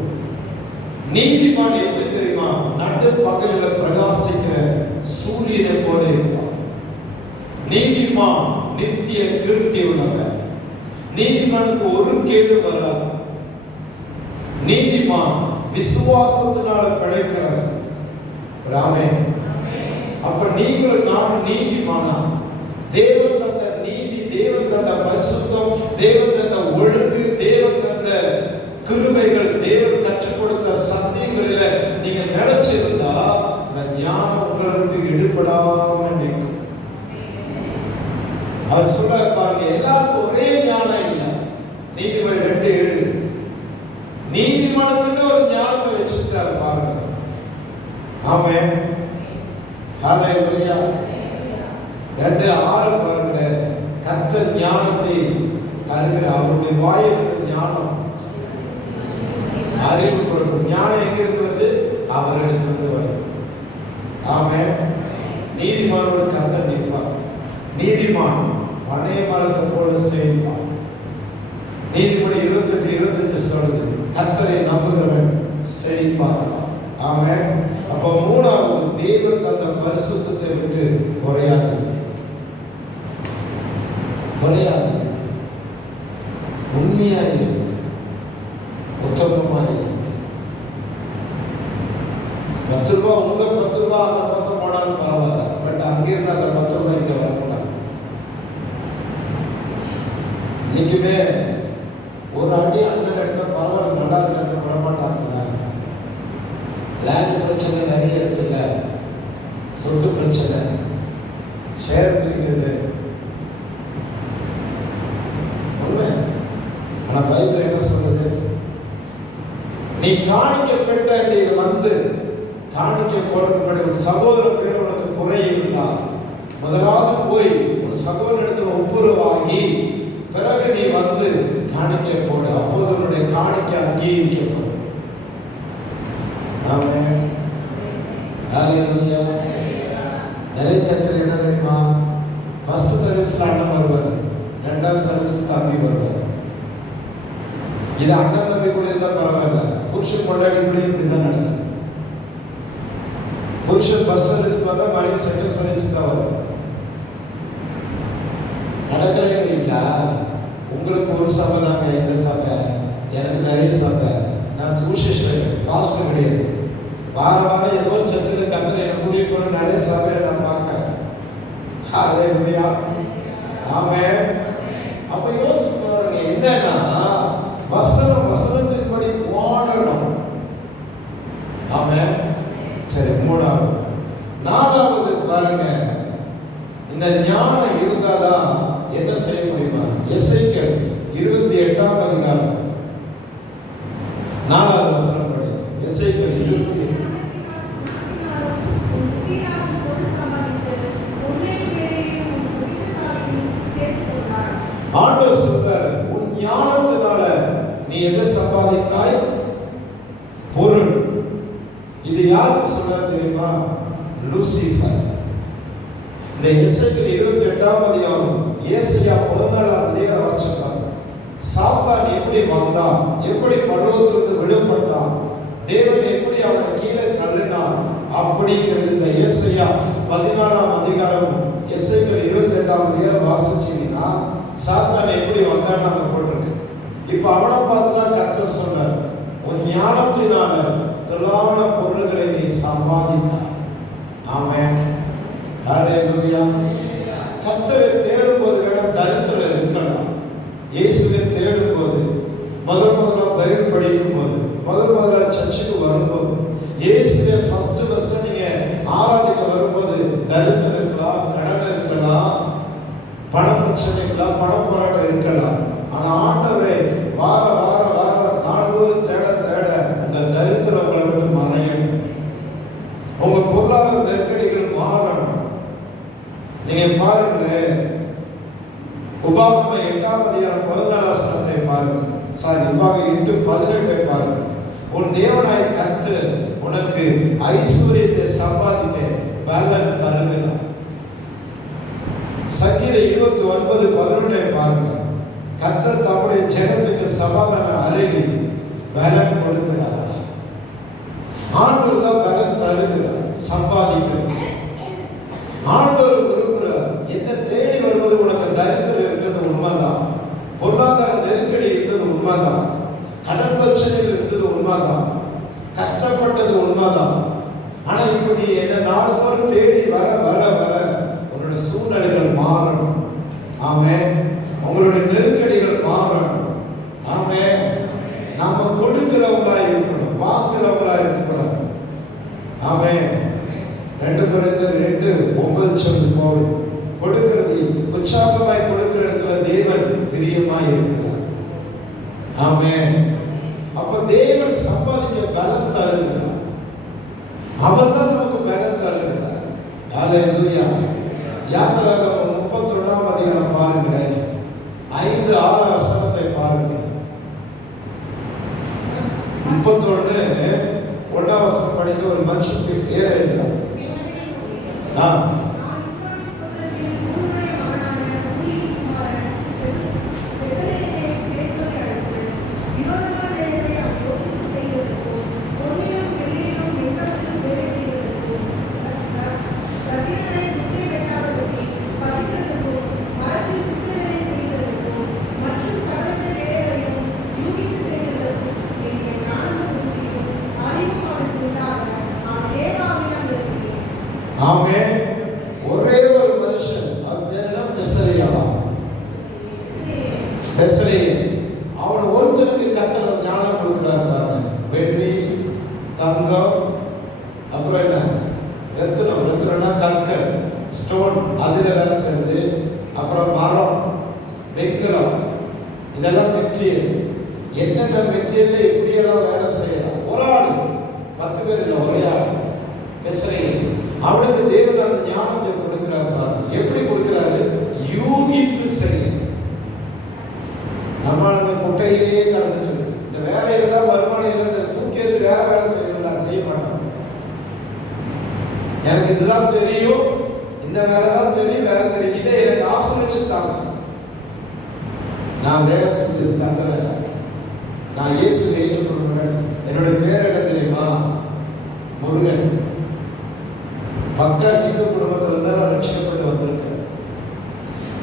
நீதிமான் எப்படி தெரியுமா? நடு பகலில் பிரகாசிக்கிற சூரியனை போல இருப்பான். நீதிமான் நித்திய கீர்த்தி உள்ளவன். நீதிமானுக்கு ஒரு கேடு வராது. நீதிமான் விசுவாசத்தினால பிழைக்கிறவன். ஆமென். அப்ப நீங்கள் நான் நீதிமானா? தேவன் தந்த நீதி, தேவன் தந்த பரிசுத்தம், தேவன் தந்த ஒழுங்கு, தேவன் தந்த கிருபைகள், தேவன் கற்றுக் கொடுத்த சத்தியங்களில நீங்க நினைச்சிருந்தா அந்த ஞானம் உங்களுக்கு எடுபடாம நிற்கும். அவர் சொல்ல பாருங்க, எல்லாருக்கும் ஒரே ஞானம் இல்லை. நீதிமொழி 2:7 நீதிமானுக்கு ஒரு ஞானத்தை வச்சிருக்காரு பாருங்க. ஆமென். ஹல்லேலூயா. 2:6 பாருங்க. கர்த்தர் ஞானத்தை தருகிற அவருடைய வாயிலிருந்து ஞானம் அறிவு பொருள். ஞானம் எங்கிருந்து வருது? அவரிடத்திலிருந்து வருது. ஆமென். நீதிமானோடு கர்த்தர் நிற்பார். நீதிமான் பனை மரத்தை போல செய்வான். நீதிமொழி 28:25 சொல்லுது, கர்த்தரை நம்புகிறவன் செழிப்பார். ஆமென். அப்ப 3வது, தேவன் தந்த பரிசுத்தத்தை விட்டு குறையாதீங்க. உண்மையா இருங்க, உத்தமமா இருங்க. 10 ரூபாய் உங்க 10 ரூபாய் அந்த பக்கம் போனாலும் பரவாயில்ல. பட் அங்கிருந்து அந்த 10 ரூபாய் இங்க வரக்கூடாது. இன்னைக்குமே ஒரு அடி அண்ணன் எடுத்த பரவாயில்ல, நல்லா இருக்கு விட மாட்டாங்க. நீ காணிக்க பெட்ட வந்து காணிக்க போறதுக்கு முன்னாடி ஒரு சகோதரன் பேர் உனக்கு குறை இருந்தா முதலாவது போய் ஒரு சகோதரனிடத்தில் ஒப்புரவாகி பிறகு நீ வந்து காணிக்க போடு. அப்போது உன்னுடைய காணிக்க அங்கீகரிக்கப்படும். நிறைய சர்ச்சையில் என்ன தெரியுமா, ஃபர்ஸ்ட் சர்வீஸ்ல அண்ணன் வருவார், ரெண்டாவது சர்வீஸ் தம்பி வருவார். இது அண்ணன் தம்பிக்குள்ள இருந்தா பரவாயில்ல, புருஷன் கொண்டாடி கூட இப்படிதான் நடக்குது. புருஷன் ஃபர்ஸ்ட் சர்வீஸ்க்கு வந்தா மனைவி செகண்ட் சர்வீஸ்க்கு தான் வரும். நடக்கவே இல்லை. உங்களுக்கு ஒரு சபை தாங்க, இந்த சபை எனக்கு நிறைய சபை. நான் சுவிசேஷன் பாஸ்டர் கிடையாது. வாரம் ஏதோ சர்ச்சில் கத்தர் என்னை கூட்டிட்டு போன நிறைய சபையை நான் பார்க்கிறேன். ஹல்லேலூயா, ஆமென். அப்ப யோசிச்சு பாருங்க, என்னன்னா வசனத்தின்படி வாழணும். ஆமென். சரி, மூணாவது. நாலாவது பாருங்க, இந்த ஞானம் இருந்தாதான் என்ன செய்ய முடியுமா? எசேக்கியேல் 28ஆம் அதிகாரம் 4வது வசனம் படி. எசேக்கியேல் 28. ஆண்டவர் சொல்றார், உன் ஞானத்தினால நீ எதை சம்பாதித்தாய்? பொருள். இது யாருக்கு சொல்றார் தெரியுமா? லூசிஃபர். இந்த எசேக்கியேல் 28ஆம் அதிகாரம் ஏசாயா 14ஆம் அதிகாரம் வாசிச்சாங்க. சாத்தான் எப்படி வந்தான், எப்படி பரலோகத்திலிருந்து விடுபட்டான், தேவன் எப்படி அவனை கீழே தள்ளினான் அப்படிங்கிறது இந்த ஏசாயா 14ஆம் அதிகாரம் எசேக்கியேல் 28ஆம் அதிகாரம் வாசிச்சீங்கன்னா சாத்தான் எப்படி வந்தான்னு அங்க போட்டிருக்கு. இப்ப அவனை பார்த்துதான் கர்த்தர் சொன்னார், உன் ஞானத்தினால திரளான பொருள்களை நீ சம்பாதித்தாய். ஆமென், ஹல்லேலூயா. கர்த்தரை தேடும்போது வேணும் தரித்திரம் இருக்கலாம். இயேசுவை தேடும்போது முதல்ல பைபிள் படிக்கும் போது முதல்ல சர்ச்சுக்கு வரும்போது இயேசுவை ஃபர்ஸ்ட் நீங்க ஆராதிக்க வரும்போது தரித்திரம் இருக்கலாம், கடன் இருக்கலாம், பண பிரச்சனை இருக்கலாம், பண போராட்டம் இருக்கலாம். ஆனா ஆண்டவரை வார நாள்தோறும் தேட உங்க தரித்திரம் உங்களை விட்டு மறையணும். உங்க பொருளாதார நெருக்கடிகள் மாறணும். நீங்க பாருங்களேன், உபாகமம் 8ஆம் அதிகாரம் 14ஆம் வசனத்தை பாருங்க. உபாகம் 8:18 பாருங்க. உன் தேவனாய் கர்த்தர் உனக்கு ஐஸ்வரியத்தை சம்பாதிக்க பலன் தருகிறார். சங்கீதம் 29:11 பாருங்க. கர்த்தர் தம்முடைய ஜனத்துக்கு சமாதான அருளி பலன் கொடுக்கிறார். ஆண்டவர் தான் பலன் தருகிறார், சம்பாதிக்கிறார். ஆண்டவர் விரும்புகிறார். என்ன தேடி வருவது உனக்கு தரித்திரம் இருக்கிறது உண்மைதான், பொருளாதார நெருக்கடி இருந்தது உண்மைதான், கடன் பிரச்சனைகள் இருந்தது உண்மைதான், கஷ்டப்பட்டது உண்மைதான். ஆனா இப்ப நீ என்ன நாள்தோறும் தேடி வர உன்னோட சூழ்நிலைகள் மாறணும். ஆமென். உங்களுடைய நெருக்கடிகள் மாறணும். ஆமென். நாம கொடுக்கிறவங்களா இருக்கணும், வாங்குறவங்களா இருக்கக்கூடாது. ஆமென். 2 கொரிந்தியர் 2:9 சொல்லு போல் கொடுக்கிறது உற்சாகமாய் கொடுக்கிற இடத்துல தேவன் பிரியமாய் இருக்கிறார். ஆமென். அப்ப தேவன் சம்பாதிக்க பலம் தருகிறார். அவர் தான் நமக்கு பலம் தருகிறார். ஹல்லேலூயா. யாத்திராகமம் 31ஆம் அதிகாரம் பாருங்களேன், 5-6 வசனத்தை பாருங்க. 31:1 வசனம் படிக்க ஒரு மனுஷனுக்கு ஏற எழுதுறார். ஆமென். ஒரே ஒரு மனுஷன், அவர் பேர் என்ன? பெசலேயன். அவன் ஒருத்தனுக்கு கர்த்தர் ஞானம் கொடுக்கிறார் பாருங்க. வெள்ளி, தங்கம், அப்புறம் என்ன ரத்தினம்னா கற்கள், ஸ்டோன், அதில வேலை செய்யுது. அப்புறம் மரம், வெண்கலம், இதெல்லாம் மெட்டீரியல். என்னென்ன மெட்டீரியல் எப்படியெல்லாம் வேலை செய்யலாம். பேர் இல்லை, ஒரே ஆள் பேசுறீங்க. அவனுக்கு தேவன் அந்த ஞானத்தை கொடுக்கிறார் பாருங்க. எப்படி கொடுக்கிறாரு? யூகித்து செய்ய. நம்மளால முட்டையிலேயே கடந்துட்டு இருக்கு. இந்த வேலையில தான் வருமானம் இல்லை, தூக்கியது வேற வேலை செய்யலாம், செய்ய மாட்டோம். எனக்கு இதுதான் தெரியும், இந்த வேலை தான் தெரியும், வேற தெரியும், இதை எனக்கு ஆசிரிச்சுட்டாங்க. நான் வேலை செஞ்சது தந்த வேலை. நான் இயேசுவை ஏற்றுக்கொள்கிறேன். என்னுடைய பேர் என்ன தெரியுமா? முருகன். பக்கா இந்து குடும்பத்தில் இருந்தால் நான் ரட்சிக்கப்பட்டு வந்திருக்கிறேன்.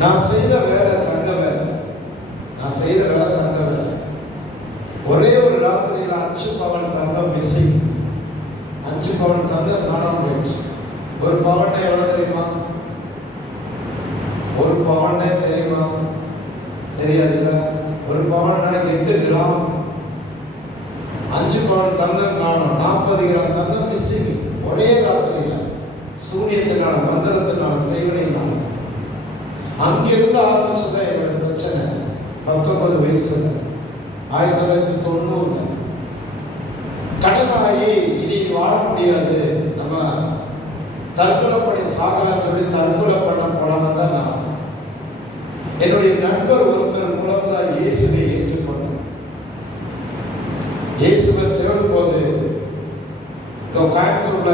நான் செய்த வேலை தங்க வேலை. நான் செய்த வேலை தங்க வேலை. ஒரே ஒரு ராத்திரியில் 5 பவன் தங்கம் மிஸ்ஸிங். 5 பவன் தங்கம் காணாம போயிடுச்சு. ஒரு பவன் எவ்வளவு தெரியுமா? ஒரு பவன் தெரியுமா? தெரியாதுல்ல. ஒரு பவன் 8 கிராம். 5 பவன் தங்கம் காணும். 40 கிராம் தங்கம் மிஸ்ஸிங். ஒரே ராத்திரியில் சூரியத்தினால, மந்திரத்தினால, செய்வனையினால. அங்கிருந்து ஆரம்பிச்சுதான் என்னோட பிரச்சனை. 19 வயசுல 1990 கடனாகி இனி வாழ முடியாது, நம்ம தற்கொலை பண்ணி சாகலாம் சொல்லி தற்கொலை பண்ண போனவன் தான் நான். என்னுடைய நண்பர் ஒருத்தர் மூலம் தான் இயேசுவை ஏற்றுக்கொண்டேன். இயேசுவை தேடும் போது கோயம்புத்தூர்ல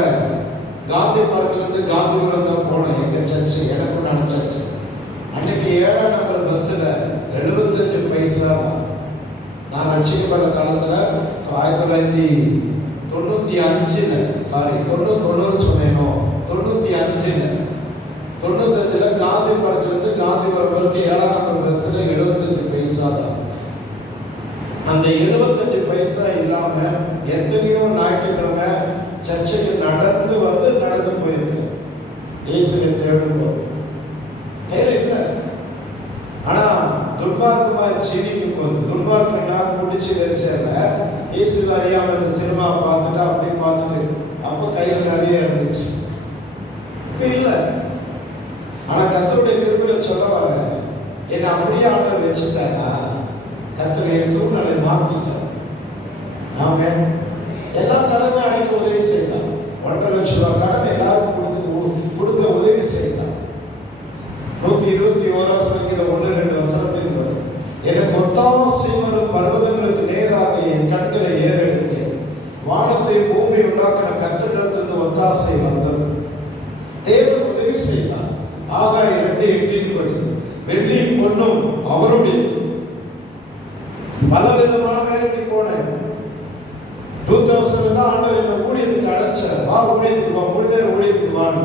காந்தி பார்க்ல இருந்து காந்திபுரம் தான் போனேன். எங்க சர்ச்சு, எனக்கு உண்டான சர்ச்சு. அன்னைக்கு 7ஆம் நம்பர் பஸ்ஸில் 75 பைசா. நான் ரட்சிக்கப்பட்ட காலத்தில் 1995 சாரி 90 சொன்னேனோ, 95 காந்தி பார்க்லேருந்து காந்திபுரம் வரைக்கும் 7ஆம் நம்பர் பஸ்ஸில் 75 பைசா தான். அந்த 75 பைசா இல்லாம எத்தனையோ ஞாயிற்றுக்கிழமை சர்ச்சுக்கு நடந்து வந்து நடந்து போயிருக்கேன். இயேசுவை தேடும் போது தேவை இல்லை. ஆனா துன்மார்க்கமா ஜீவிக்கும் போது, துன்மார்க்கம்னா குடிச்சு வெறிச்சல இயேசுவை அறியாம இந்த சினிமா பார்த்துட்டு அப்படி பார்த்துட்டு அப்ப கையில நிறைய இருந்துச்சு. இப்ப இல்லை. ஆனா கர்த்தருடைய கிருபையில சொல்ல வர என்ன அப்படியே ஆண்டவர் வச்சுட்டாங்க. கர்த்தருடைய சூழ்நிலை மாத்திட்டார். ஆமென். எல்லா கடனை அடைக்க உதவி செய்தார். 1.5 லட்சம் ரூபாய் கடன் எல்லாருக்கும் கொடுக்க உதவி செய்தார். 121 சங்கீதம் 1-2 வசனத்தின் படி எனக்கு ஒத்தாசை வரும் பர்வதங்களுக்கு நேராக என் கண்களை ஏறெடுத்தேன். வானத்தை பூமி உண்டாக்கின கர்த்தரிடத்திலிருந்து ஒத்தாசை வந்தது. தேவன் உதவி செய்தார். ஆகாய 2:8 படி வெள்ளியும் பொன்னும் அவருடைய. பல விதமான வேலைக்கு போனேன். 2000 தான் ஆண்டவர் இந்த ஊழியத்துக்கு அழைச்சார். வா ஊழியத்துக்கு வா, முடிஞ்ச ஊழியத்துக்கு வான்னு.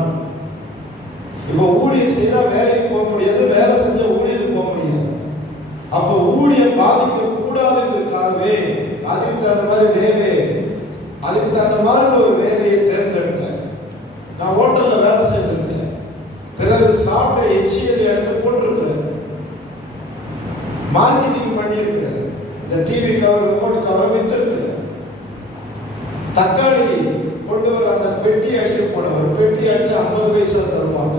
இப்போ ஊழியம் செய்தா வேலைக்கு போக முடியாது, வேலை செஞ்சா ஊழியத்துக்கு போக முடியாது. அப்போ ஊழியம் பாதிக்க கூடாதுன்றதுக்காகவே அதுக்கு தகுந்த மாதிரி ஒரு வேலையை தேர்ந்தெடுத்தேன். நான் ஹோட்டல்ல வேலை செய்திருக்கிறேன். பிறகு சாப்பிட்ட எச்சியல் எடுத்து போட்டிருக்கிறேன். மார்க்கெட்டிங் பண்ணியிருக்கிறேன். இந்த டிவி கவர், ரிமோட் கவர் வித்திருக்கிறேன். தக்காளி கொண்டு வர அந்த பெட்டி அடிக்க போன ஒரு பெட்டி அடிச்சு 50 பைசா தருவாங்க.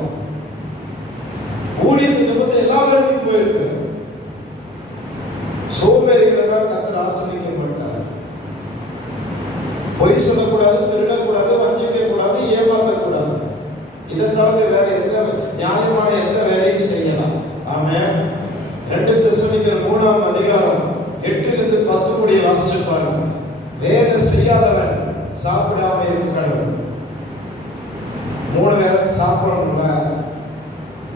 ஊழியத்தின் நிமித்தம் எல்லா வேலைக்கும் போயிருக்கு. சோம்பேறிகளை தான் கர்த்தர் ஆசீர்வதிக்க மாட்டார். பொய் சொல்லக்கூடாது, திருடக்கூடாது, வஞ்சிக்க கூடாது, ஏமாற்றக்கூடாது. இதை தவிர வேற எந்த நியாயமான எந்த வேலையும் செய்யலாம். ஆமென். 2 தெசலோனிக்கர் 3ஆம் அதிகாரம் 8-10 முடிய வாசிச்சு பாருங்க. வேலை செய்யாதவன் சாப்பிடாம இருக்க கடவுள். 3 வேளை சாப்பிடணும்ல,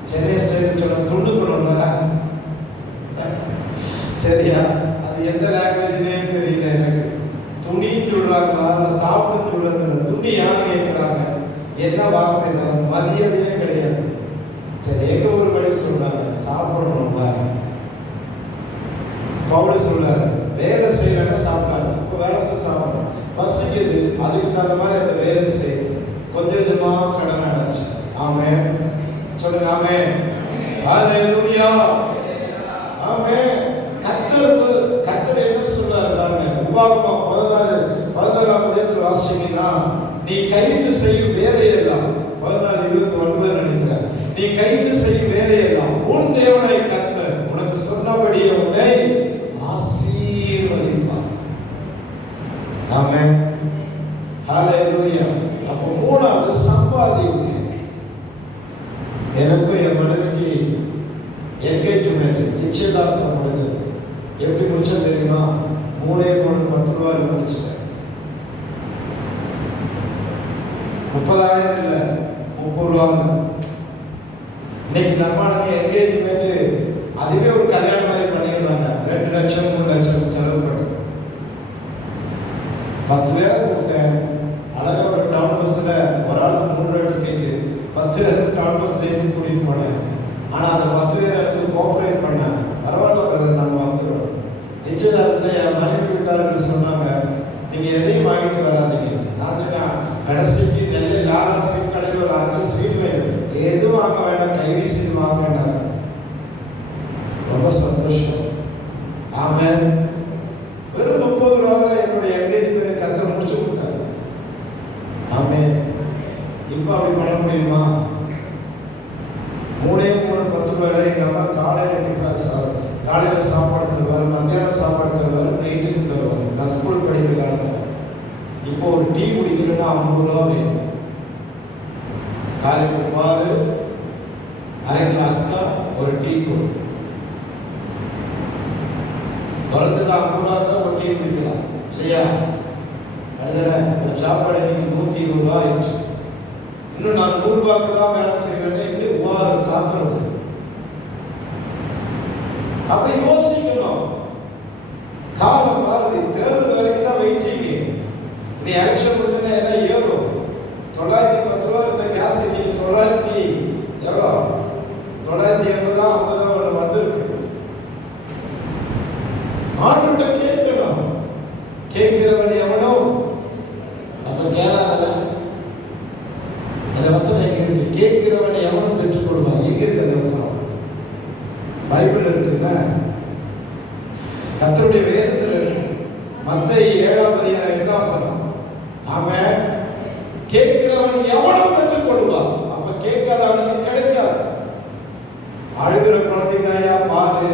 சென்னை ஸ்டைல் சொல்ல துண்டுக்கணும்ல. சரியா? அது எந்த லாங்குவேஜ்னே தெரியல எனக்கு. துணின்னு சொல்றாங்க, சாப்பிட்டு சொல்றாங்க. துணி யாரு கேட்கிறாங்க, என்ன வார்த்தை இதெல்லாம்? மரியாதையே கிடையாது. சரி, எங்க ஒரு படி சொல்றாங்க சாப்பிடணும்ல. பவுல் சொல்றாரு வேலை செய்யலன்னா சாப்பிடாது. இப்போ வேலை செய்ய சாப்பிடணும், பசிக்குது, அதுக்கு தகுந்த மாதிரி அந்த வேலை செய்யுது. கொஞ்சம் கொஞ்சமா கடன் அடைச்சு. ஆமென். சொல்லுங்க ஆமென். ஹல்லேலூயா. ஆமென். கர்த்தர் என்ன சொல்றாரு பாருங்க. உபாகமம் 14-14ஆம் அதிகாரத்தில் வாசிச்சீங்கன்னா, நீ கைட்டு செய்யும் வேலையெல்லாம் 14:29 நினைக்கிறேன். நீ கைட்டு செய்யும் வேலையெல்லாம் உன் தேவனை கர்த்தர் உனக்கு சொன்னபடியே உன்னை ஆசீர்வதிப்பார். ஆமென். ஹalleluya. அப்போ மூணாவது சம்பாதிங்க. எனக்கும் என் மனைவிக்கு என்கேஜ்மெண்ட் நிச்சயதார்த்தம் முடிஞ்சது. எப்படி முடிச்சது தெரியுமா? 3 ரூபாய் முடிச்சிட்டேன். 30,000 இல்லை, 30 ரூபா. இன்னைக்கு நம்மளுக்கு என்கேஜ்மெண்ட் அதுவே ஒரு கல்யாணம் மாதிரி பண்ணிடுறாங்க. 2 லட்சம் 3 லட்சம் செலவு பண்ணி 10 பேரை கூப்பிட்டேன். அழகா ஒரு டவுன் பஸ்ல ஒரு ஆளுக்கு 3 ரூபா டிக்கெட்டு 10 பேருக்கு டவுன் பஸ்ல ஏற்றி கூட்டிட்டு போனேன். ஆனா அந்த 10 பேர் எனக்கு கோஆபரேட் பண்ணாங்க. பரவாயில்ல பிரதர், நாங்கள் வந்துடுறோம். நிச்சயதார்த்தத்தில் என் மனைவி வீட்டார்கள் சொன்னாங்க, நீங்க எதையும் வாங்கிட்டு வராதீங்க. நான் சொன்னேன், கடைசிக்கு நெல்லை லாலா ஸ்வீட் கடையில் ஒரு அங்கிள் ஸ்வீட் வேணும், எதுவும் வாங்க வேண்டாம், கைவீசி வாங்க வேண்டாம். ரொம்ப சந்தோஷம். ஆமென். வெறும் 30 ரூபாய் என்னுடைய என்கேஜ்மெண்ட் கர்த்தர் முடிச்சு கொடுத்தாரு. ஆமென். இப்போ அப்படி பண்ண முடியுமா? 3 10 ரூபாய் எங்கள் அம்மா காலையில் சாப்பாடு தருவார், மத்தியானம் சாப்பாடு தருவார், நைட்டுக்கு தருவார். நான் ஸ்கூல் படிக்கிற காலத்தில். இப்போ ஒரு டீ குடிக்கிறேன்னா 50 ரூபா வேணும். காலையில் பால், அரை கிளாஸ்க்கா ஒரு டீ தூள். குறைஞ்சது 50 ரூபா தான் ஒரு டீ குடிக்கலாம் இல்லையா? அடுத்த ஒரு சாப்பாடு இன்னைக்கு 120 ரூபா ஆயிடுச்சு. இன்னும் நான் 100 ரூபாய்க்கு தான் வேலை செய்வேன். இப்படி சாப்பிடுறது. அப்ப யோசிக்கணும். காலம் மாறுது. தேர்தல் வரைக்கும் தான் வெயிட்டிங். நீ எலெக்ஷன் முடிஞ்சா எல்லாம் ஏறும். 910 ரூபா இருந்த கேஸ் இன்னைக்கு 900 எவ்வளோ? 980 50 ஒன்று வந்திருக்கு. ஆண்டுகிட்ட கேட்கணும். கேட்கிறவன் எவனோ அப்ப கேளாத. அந்த வசனம் எங்க இருக்கு? கேட்கிறவனை எவனும் பெற்றுக்கொள்வான். எங்க இருக்கு அந்த வசனம்? பைபிள் இருக்குல்ல, கர்த்தருடைய வேதத்தில் இருக்கு. மத்தேயு 7:8. ஆமென். கேட்கிறவன் எவனும் பெற்றுக்கொள்வான். அப்ப கேட்காதவனுக்கு கிடைக்காது. அழுகிற குழந்தைங்க பாரு,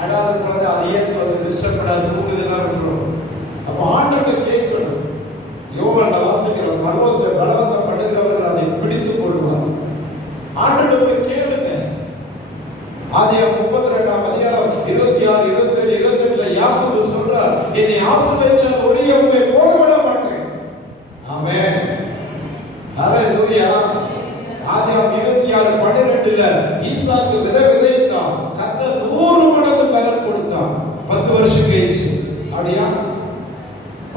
அழாத குழந்தை அதையே டிஸ்டர்ப் பண்ண தூங்குதுலாம் விட்டுரும். அப்ப ஆண்டவர்கிட்ட கேட்கணும். யோவான்ல வாசிக்கிற பர்வத்தை பலவந்தம் பண்ணுகிறவர்கள் அதை பிடித்துக் கொள்வார். ஆண்டவர்கிட்ட போய் கேளுங்க. ஆதியாகமம் 32 26, 27, 28 யாக்கோபு சொல்றார், என்னை ஆசீர்வதிச்சால் ஒளிய உம்மை போக விட மாட்டேன். ஆமென். ஹalleluya. ஆதியாகமம் 26:12 ஈசாக்கு விதைத்தான், கர்த்தர் 100 மடங்கு பலன் கொடுத்தான். 10 வருஷம் கழிச்சு. அப்படியா?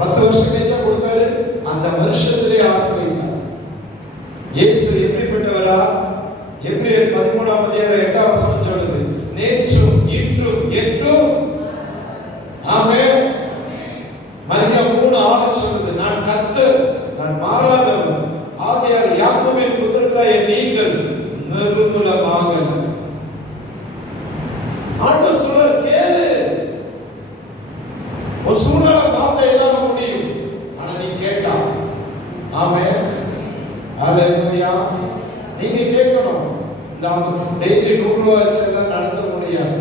10 வருஷம் கழிச்சா கொடுத்தாரு. அந்த வருஷத்திலே ஆசீர்வதித்தார். இயேசு எப்படிப்பட்டவரா? எபிரேயர் 13:8 சொல்லுது, நேற்றும் இன்றும் என்றும். ஆமென். மல்கியா 3:6 சொல்லுது, நான் கர்த்தர், நான் மாறாதவர். ஆகையால் யாக்கோபின் புத்திரர்களாகிய நீங்கள் நிர்மூலமாக. ஆண்டவர் சொல்றார், கேளு. ஒரு சூழ்நிலை பார்த்த எல்லாம் முடியும். ஆனா நீ கேட்டா. ஆமென். ஹalleluya. நீங்க கேட்கணும். இந்த டெய்லி 100 ரூபாய் வச்செல்லாம் நடத்த முடியாது.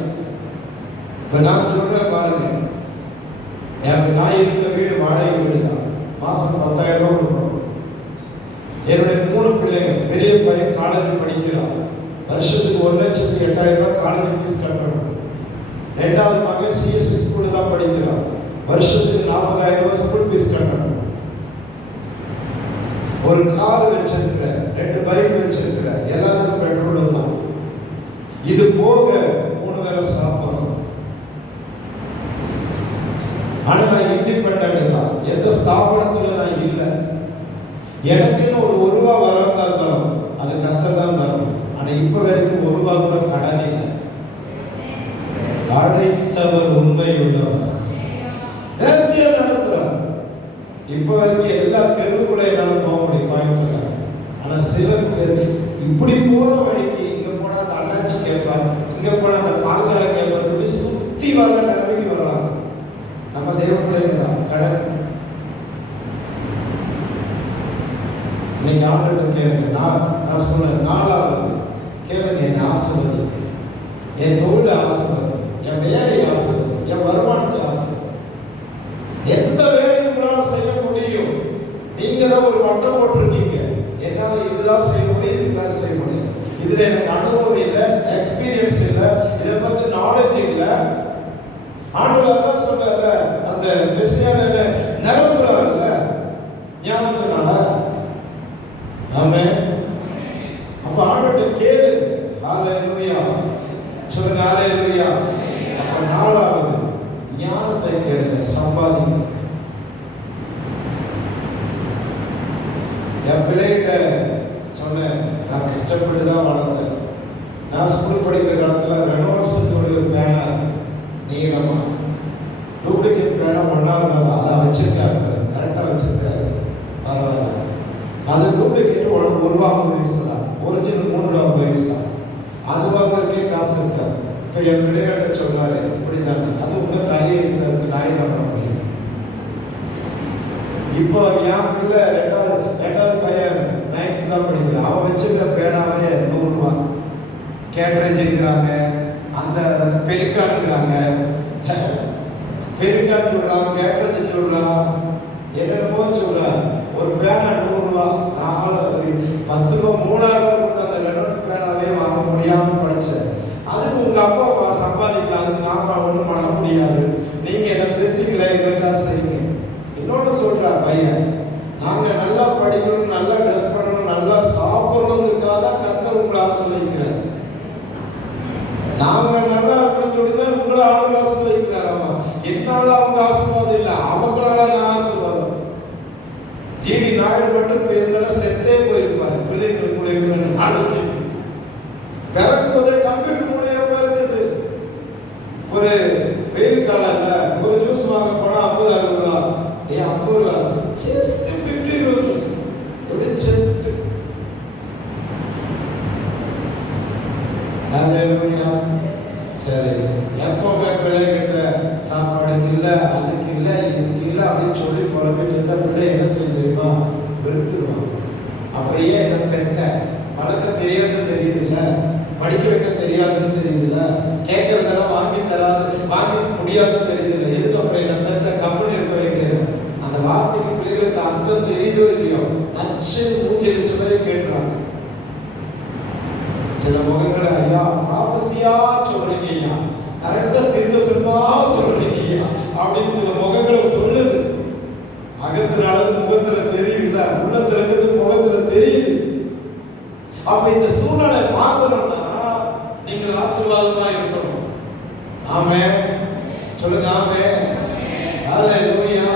இப்ப நான் சொல்றேன் பாருங்க, நான் இருக்கிற வீடு வாடகை வீடு தான். மாசம் 10,000 ரூபாய் கொடுக்கணும். என்னுடைய 3 பிள்ளைங்க, பெரிய பையன் காலேஜ் படிக்கிறான். வருஷத்துக்கு 1,08,000 ரூபாய் காலேஜ் ஃபீஸ் கட்டணும். 2வது மகன் சிஎஸ்சி ஸ்கூல் தான் படிக்கிறான். வருஷத்துக்கு 40,000 ரூபாய் ஸ்கூல் ஃபீஸ் கட்டணும். ஒரு கார் வச்சிருக்கிற, 2 பைக் வச்சிருக்கிற, எல்லாத்துக்கும் பெட்ரோல் தான். இது போக 3 வேளை சாப்பிடணும். ஆனா நான் இண்டிபெண்டன்ட் தான். எந்த ஸ்தாபனத்துல நான் இல்லை. எனக்குன்னு ஒரு ரூபா வரதா இருந்தாலும் அது கர்த்தர் தான் வரும். ஆனா இப்ப வரைக்கும் 1 ரூபா கூட கடன் இல்லை. அழைத்தவர் உண்மை உள்ளவர், நேர்த்தியா நடத்துறார். இப்ப வரைக்கும் எல்லா தெருவுக்குள்ள என்னால போக முடியும் கோயம்புத்தூர்ல. ஆனா சிலர் இப்படி போற வழிக்கு இங்க போனா அந்த அண்ணாச்சி கேட்பார், இங்க போனா அந்த பால்காரன் கேட்பார், இப்படி சுத்தி வர்ற நிலைமைக்கு வர்றாங்க. நம்ம தேவ பிள்ளைங்க தான். கடன் இன்னைக்கு ஆண்டவர்கிட்ட கேளுங்க. நான் சொன்னேன், 4வது கேளுங்க, என்னை ஆசீர்வதிங்க, என் தொழிலை ஆசீர்வதி, என் வேலையை ஆசீர்வதி, என் வருமானத்தை ஆசீர்வதி. எந்த வேலையும் உங்களால செய்ய முடியும். நீங்க தான் ஒரு வட்டம் போட்டிருக்கீங்க. என்னால இதுதான் செய்ய முடியும், இதுக்கு மேல செய்ய முடியும். இதுல எனக்கு அனுபவம் இல்லை, எக்ஸ்பீரியன்ஸ் இல்லை, இதை பத்தி நாலேஜ் இல்லை. ஆண்டவர் தான் சொல்ல அந்த மெசியான நிரப்புறாருல்ல ஞானத்தினால. ஆமென். அப்ப ஆண்டவர்கிட்ட கேளு. ஹalleluya சொல்லுங்க, ஹalleluya. அப்ப நாலாவது ஞானத்தை கேளுங்க, சம்பாதிங்க. என் பிள்ளைகிட்ட சொன்னேன், நான் கஷ்டப்பட்டு தான் வளர்ந்தேன். நான் ஸ்கூல் படிக்கிற காலத்துல ரெனால்ட்ஸுக்கு ஒரு பேனா நீளமா டூப்ளிகேட் பேனா ஒன்றாவது அதை வச்சிருக்காரு, கரெக்டாக வச்சிருக்காரு, பரவாயில்ல. அது டூப்ளிகேட் ஒரு ரூபா 50 பைசா தான், ஒரிஜினல் 3 ரூபா 50 பைசா. அது வாங்குறதுக்கே காசு இருக்காது. இப்போ என் பிள்ளைகிட்ட சொன்னாரு, இப்படிதாங்க, அது உங்க தலையை இருக்கிறதுக்கு நான் என்ன பண்ண முடியும்? இப்போ என் பிள்ளை ரெண்டாவது பையன் 9th தான் படிக்கிறான். அவன் வச்சிருக்க பேனாவே 100 ரூபா. கேட்ரேஜ் இருக்கிறாங்க, அந்த பெலிக்கானுங்கிறாங்க, பெலிக்கான் சொல்றான், கேட்ரேஜ் சொல்றான், என்னென்னமோ சொல்றான். ஒரு பேனா 100 ரூபா. நான் 10 ரூபா 3000 ரூபா கொடுத்து அந்த ரெனால்ட்ஸ் பேனாவே வாங்க முடியாம படிச்சேன். அதுக்கு உங்க அப்பா சம்பாதிக்கலாம், அதுக்கு நாம ஒன்றும் பண்ண முடியாது. நீங்க என்ன பெத்திக்கல, எங்களுக்காக செய்யுங்க. இன்னொன்று சொல்றா பையன், நாங்க நல்லா படிக்கணும், நல்லா ட்ரெஸ் பண்ணணும், நல்லா சாப்பிடணுங்கிறதுக்காக தான் கர்த்தர் உங்களை ஆசீர்வதிக்கிறார். நாங்க நல்லா இருக்கணும்னு சொல்லி தான் உங்களை அவங்க ஆசீர்வதிக்கிறாராமா. என்னால அவங்க ஆசீர்வாதம் இல்லை, அவங்களால நான் ஆசீர்வாதம். ஜிடி நாயுடு மட்டும் பேருந்தாலும் செத்தே போயிருப்பாரு. பிள்ளைகள் கூட அழுத்தி பிறக்கும்போதே கம்ப்யூட்டர் மூலியமா இருக்குது. ஒரு வெயில் காலம்ல ஒரு ஜூஸ் வாங்க போனா 50-60 ரூபா. 50 ரூபா just 50 rupees. எப்படி just ஹalleluya. சரி, எப்பவுமே பிள்ளைகிட்ட சாப்பாடுக்கு இல்லை, அதுக்கு இல்லை, இதுக்கு இல்லை அப்படின்னு சொல்லி புலம்பிட்டு இருந்தா பிள்ளை என்ன செய்ய தெரியுமா? வெறுத்துருவாங்க. அப்புறம் ஏன் என்ன பெத்த வளர்க்க தெரியாதுன்னு தெரியுது இல்ல, படிக்க வைக்க தெரியாதுன்னு தெரியுது இல்ல, கேட்கறதெல்லாம் வாங்கி முடியாதுன்னு தெரியுது இல்லை, எதுக்கு அப்புறம் என்ன பெத்த கம்பெனி இருக்க வேண்டியது? அந்த வார்த்தைக்கு பிள்ளைகளுக்கு அர்த்தம் தெரியுதோ இல்லையோ, நச்சு மூஞ்சி அடிச்ச மாதிரி கேட்டுறாங்க. சில முகங்களை, ஐயா ப்ராஃபஸியா சொல்றீங்க, ஐயா கரெக்டா தீர்க்கதரிசனமா சொல்றீங்க ஐயா அப்படின்னு சில முகங்களை சொல்லுது. அகத்துல அளவு முகத்துல தெரியல, உள்ளத்துல இருக்கிறது முகத்துல தெரியுது. அப்ப இந்த சூழ்நிலை மாத்தணும்னா நீங்கள் ஆசீர்வாதமா இருக்கணும். ஆமென் சொல்லுங்க, ஆமென் ஹalleluya.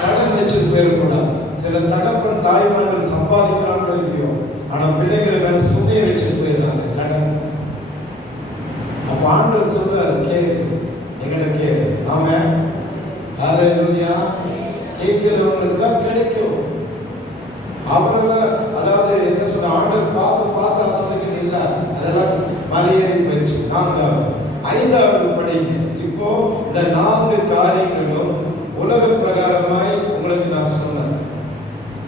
கடன் வச்சு போயிடக்கூடாது. சில தகப்பன் தாய்மார்கள் சம்பாதிக்கிறாங்களோ இல்லையோ, ஆனா பிள்ளைகளை மேல சுமையை வச்சு போயிடுறாங்க, கடன். அப்ப ஆண்டவர் சொல்றாரு, கேளு, எங்கிட்ட கேளு. ஆமென் ஹalleluya. கேட்கிறவங்களுக்கு தான் கிடைக்கும். அவரெல்லாம் அதாவது என்ன சொல்ற, ஆண்டவர் பார்த்து ஆசீர்வதிக்கணும் இல்ல, அதெல்லாம் மலையேறி போயிடுச்சு. 5வது படிங்க. இப்போ இந்த 4 காரியங்களும் உலக பிரகாரமாய் உங்களுக்கு நான் சொன்னேன்,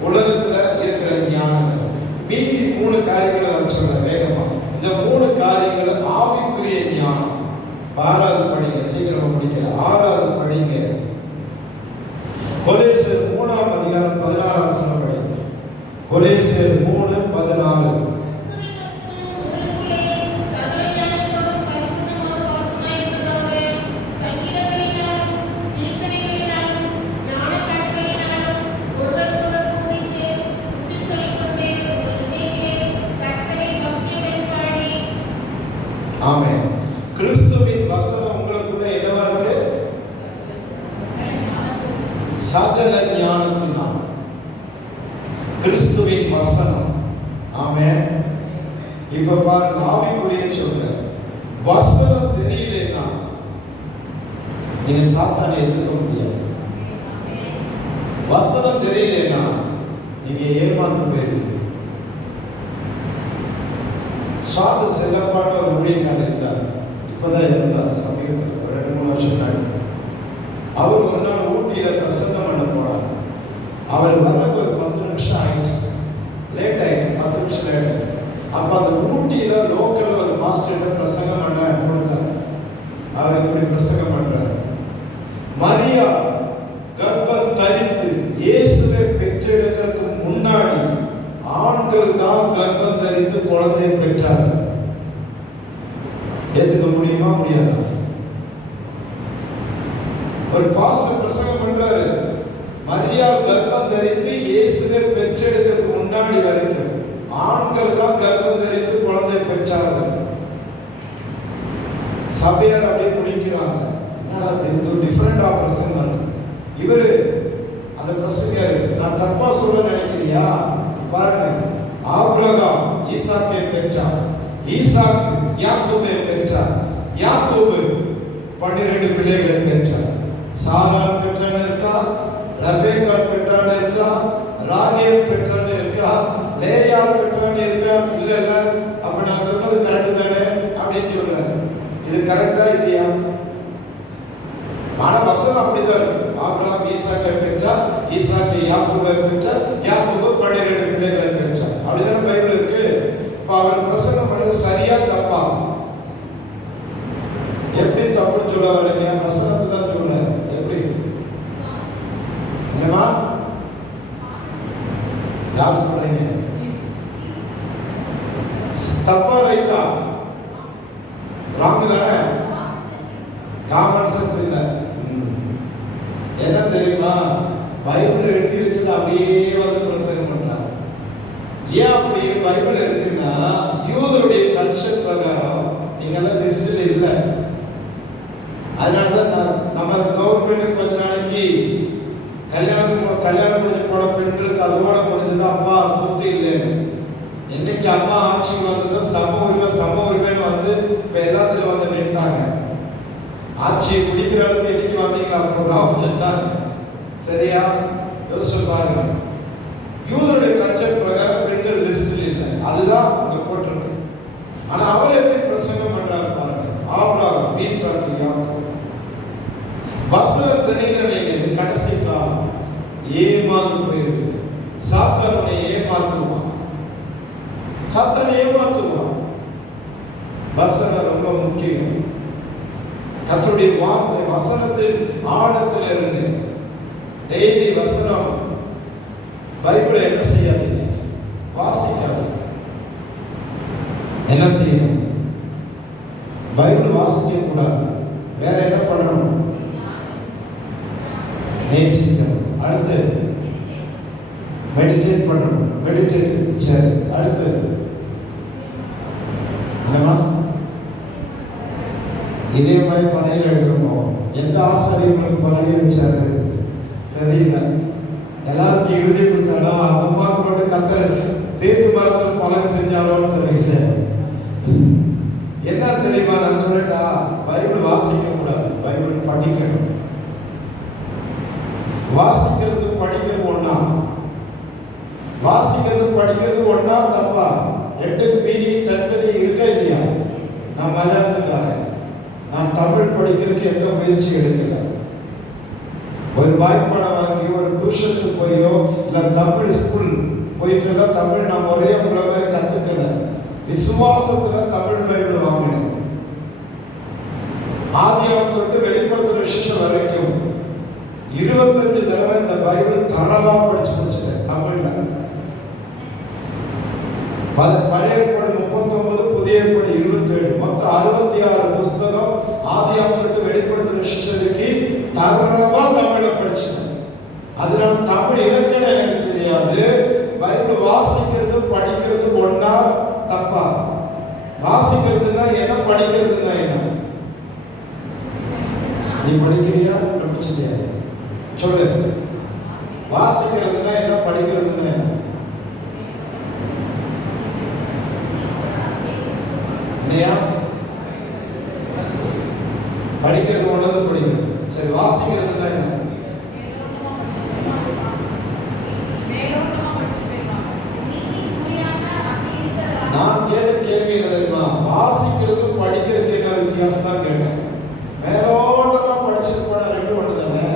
உலகத்துல இருக்கிற ஞானங்கள். மீதி 3 காரியங்களை நான் சொல்றேன் வேகமா. இந்த 3 காரியங்கள் ஆவிக்குரிய ஞானம். 6வது படிங்க, சீக்கிரமா முடிக்கிற. 6வது படிங்க, கொலோசியர் 3ஆம் அதிகாரம் 16ஆம் வசனம் படிங்க. கொலோசியர் 3:16. ஆமென். கிறிஸ்துவின் வசனம் உங்களுக்குள்ள என்னவா இருக்கு? சகல ஞானத்தினால் கிறிஸ்துவின் வசனம். ஆமென். இப்ப பாருங்க, ஆவிக்குரிய சொல்ற வசனம் தெரியலன்னா நீங்க சாத்தானை எதிர்க்க முடியாது. வசனம் தெரியலன்னா நீங்க ஏமாந்து போயிருவீங்க. சாது செல்லப்பான ஒரு ஊழியக்காரர் இருந்தார், இப்பதான் இருந்தார், சமீபத்தில் 2-3 வருஷம் முன்னாடி. அவர் ஒரு நாள் ஊட்டியில பிரசங்கம் பண்ண போனார். அவர் வரக்கு ஒரு 10 நிமிஷம் ஆயிடுச்சு, லேட் ஆயிட்டு, 10 நிமிஷம் லேட் ஆயிட்டு. அப்ப அந்த ஊட்டியில லோக்கல் ஒரு மாஸ்டர்கிட்ட பிரசங்கம் பண்ண கொடுத்தார். அவர் இப்படி பிரசங்கம் பண்றாரு, மரியா கர்ப்பம் தரித்து இயேசுவை பெற்றெடுக்கிற குழந்தையை பெற்றார். ஏத்துக்க முடியுமா? முடியாதா? ஒரு பாஸ்டர் பிரசங்கம் பண்றாரு, மரியாள் கர்ப்பம் தரித்து இயேசுவை பெற்றெடுக்கிறதுக்கு முன்னாடி வரைக்கும் ஆண்கள் தான் கர்ப்பம் தரித்து குழந்தை பெற்றார்கள். சபையார் அப்படியே முடிக்கிறாங்க. என்னடா இது டிஃபரெண்டா பிரசங்கம். இவரு அந்த பிரசங்கர், நான் தப்பா சொல்ல நினைக்கிறியா? பாருங்க, ஆபிரகாம் ஈசாக்கை பெற்றார், ஈசாக்கு யாக்கோபை பெற்றார், யாக்கோபு 12 பிள்ளைகளை பெற்றார். சாராள் பெற்றான்னு இருக்கா, ரபேக்காள் பெற்றான்னு இருக்கா, ராகேல் பெற்றான்னு இருக்கா, லேயாள் பெற்றான்னு இருக்கா? இல்ல இல்ல, அப்ப நான் சொன்னது கரெக்ட் தானே அப்படின்னு சொல்றாரு. இது கரெக்டா இல்லையா? ஆனா வசனம் அப்படிதான் இருக்கு. ஆபிரகாம் ஈசாக்கை பெற்றார், ஈசாக்கு யாக்கோபை பெற்றார், யாக்கோபு 12 பிள்ளைகளை பெற்றார். அப்படிதானே பைபிள் இருக்கு. இப்ப அவர் பிரசங்கம் பண்ணது சரியா தப்பா? எப்படி தப்புன்னு சொல்ல வரீங்க? வசனத்தை தான் சொல்றாரு. எப்படி? என்னமா யார் சொல்றீங்க? தப்பா ரைட்டா? ராங் தானே? காமன் சென்ஸ் இல்ல. என்ன தெரியுமா? பைபிள் எழுதி வச்சது அப்படியே வந்து பிரசங்கம் பண்றாங்க. ஏன் அப்படி பைபிள் இருக்குன்னா, யூதருடைய கல்ச்சர் பிரகாரம் நீங்கெல்லாம் லிஸ்ட்ல இல்லை. அதனாலதான் நம்ம கவர்மெண்ட் கொஞ்ச நாளைக்கு கல்யாணம் முடிஞ்சு போன பெண்களுக்கு அதோட முடிஞ்சது அப்பா சொத்து இல்லைன்னு. என்னைக்கு அம்மா ஆட்சிக்கு வந்ததோ சம உரிமைன்னு வந்து இப்ப எல்லாத்துலயும் வந்து நின்றாங்க. ஆட்சியை பிடிக்கிற அளவுக்கு என்னைக்கு வந்தீங்களா அப்போ வந்துட்டாங்க. சரியா? யோசிச்சு பாருங்க. யூதருடைய கல்ச்சர் பிரகாரம் பெண்கள் லிஸ்டில் இல்லை. அதுதான் அங்க போட்டிருக்கு. ஆனா அவர் எப்படி பிரசங்கம் பண்றாரு பாருங்க. ஆபிரகாம் ஈசாக்கு யாக்கோபு. வசனம் தெரியல வைங்க. இது கடைசி காலம். ஏமாந்து போயிருவீங்க. சாத்தானை ஏமாத்துவான். வசனம் ரொம்ப முக்கியம். கர்த்தருடைய வார்த்தை வசனத்தில் ஆழத்தில் இருந்து டெய்லி வசனம். பைபிளை என்ன செய்யாதீங்க? வாசிக்காதீங்க. என்ன செய்யணும்? பைபிள் வாசிக்க கூடாது. வேற என்ன பண்ணணும்? நேசிக்கணும். அடுத்து மெடிடேட் பண்ணணும். சரி, அடுத்து என்னமா? இதே மாதிரி பலகையில் எழுதுறோம். எந்த ஆசிரியர் உங்களுக்கு பலகை வச்சாரு தெரியல. எல்லாருக்கும் எழுதி கொடுத்தாரா? அந்த அம்மாவுக்கு மட்டும் கத்தர் தேக்கு மரத்தில் பலகை செஞ்சாலும் தெரியல. என்ன தெரியுமா? நான் சொல்லட்டா, பைபிள் வாசிக்க கூடாது, பைபிள் படிக்கணும். வாசிக்கிறது படிக்கிறது ஒண்ணா? வாசிக்கிறது படிக்கிறது ஒண்ணா தப்பா? ரெண்டுக்கு மீனிங் தனித்தனி இருக்கா இல்லையா? நான் மலையாளத்துக்காரன், நான் தமிழ் படிக்கிறதுக்கு எந்த முயற்சி எடுக்கல. ஒரு வாய்ப்பாடம் வாங்கி ஒரு டியூஷனுக்கு போயோ இல்ல தமிழ் ஸ்கூல் போயிட்டு தான் தமிழ் நான் ஒரே உங்களை மாதிரி கத்துக்கல. விசுவாசத்துல தமிழ் பைபிள் வாங்கினேன். ஆதியாகமம் தொட்டு வெளிப்படுத்துற விசேஷம் வரைக்கும் 25 தடவை இந்த பைபிள் தரவா படிச்சு முடிச்சிட்டேன் தமிழ்ல. பழைய ஏற்பாடு 39, புதிய ஏற்பாடு 27, மொத்தம் 66 புஸ்தகம் ஆதியாகமம் தொட்டு வெளிப்படுத்துற விசேஷத்துக்கு தரவா தமிழ்ல படிச்சிட்டேன். அதனால தமிழ் இலக்கணம் எனக்கு தெரியாது. பைபிள் வாசிக்கிறது படிக்கிறது ஒண்ணா தப்பா? வாசிக்கிறதுனா என்ன, படிக்கிறதுனா என்ன? நீ படிக்கிறியா படிச்சிட்டியா? சொல்லு. வாசிக்கிறதுனா என்ன, படிக்கிறதுனா என்ன? இல்லையா? படிக்கிறது ஒண்ணு படிக்கணும். சரி, வாசிக்கிறதுனா என்ன? நான் கேட்ட கேள்வி என்ன தெரியுமா? வாசிக்கிறதும் படிக்கிறதுக்கு என்ன வித்தியாசம் தான் கேட்டேன். மேலோட்டமா படிச்சுட்டு போனா ரெண்டு ஒண்ணு தானே.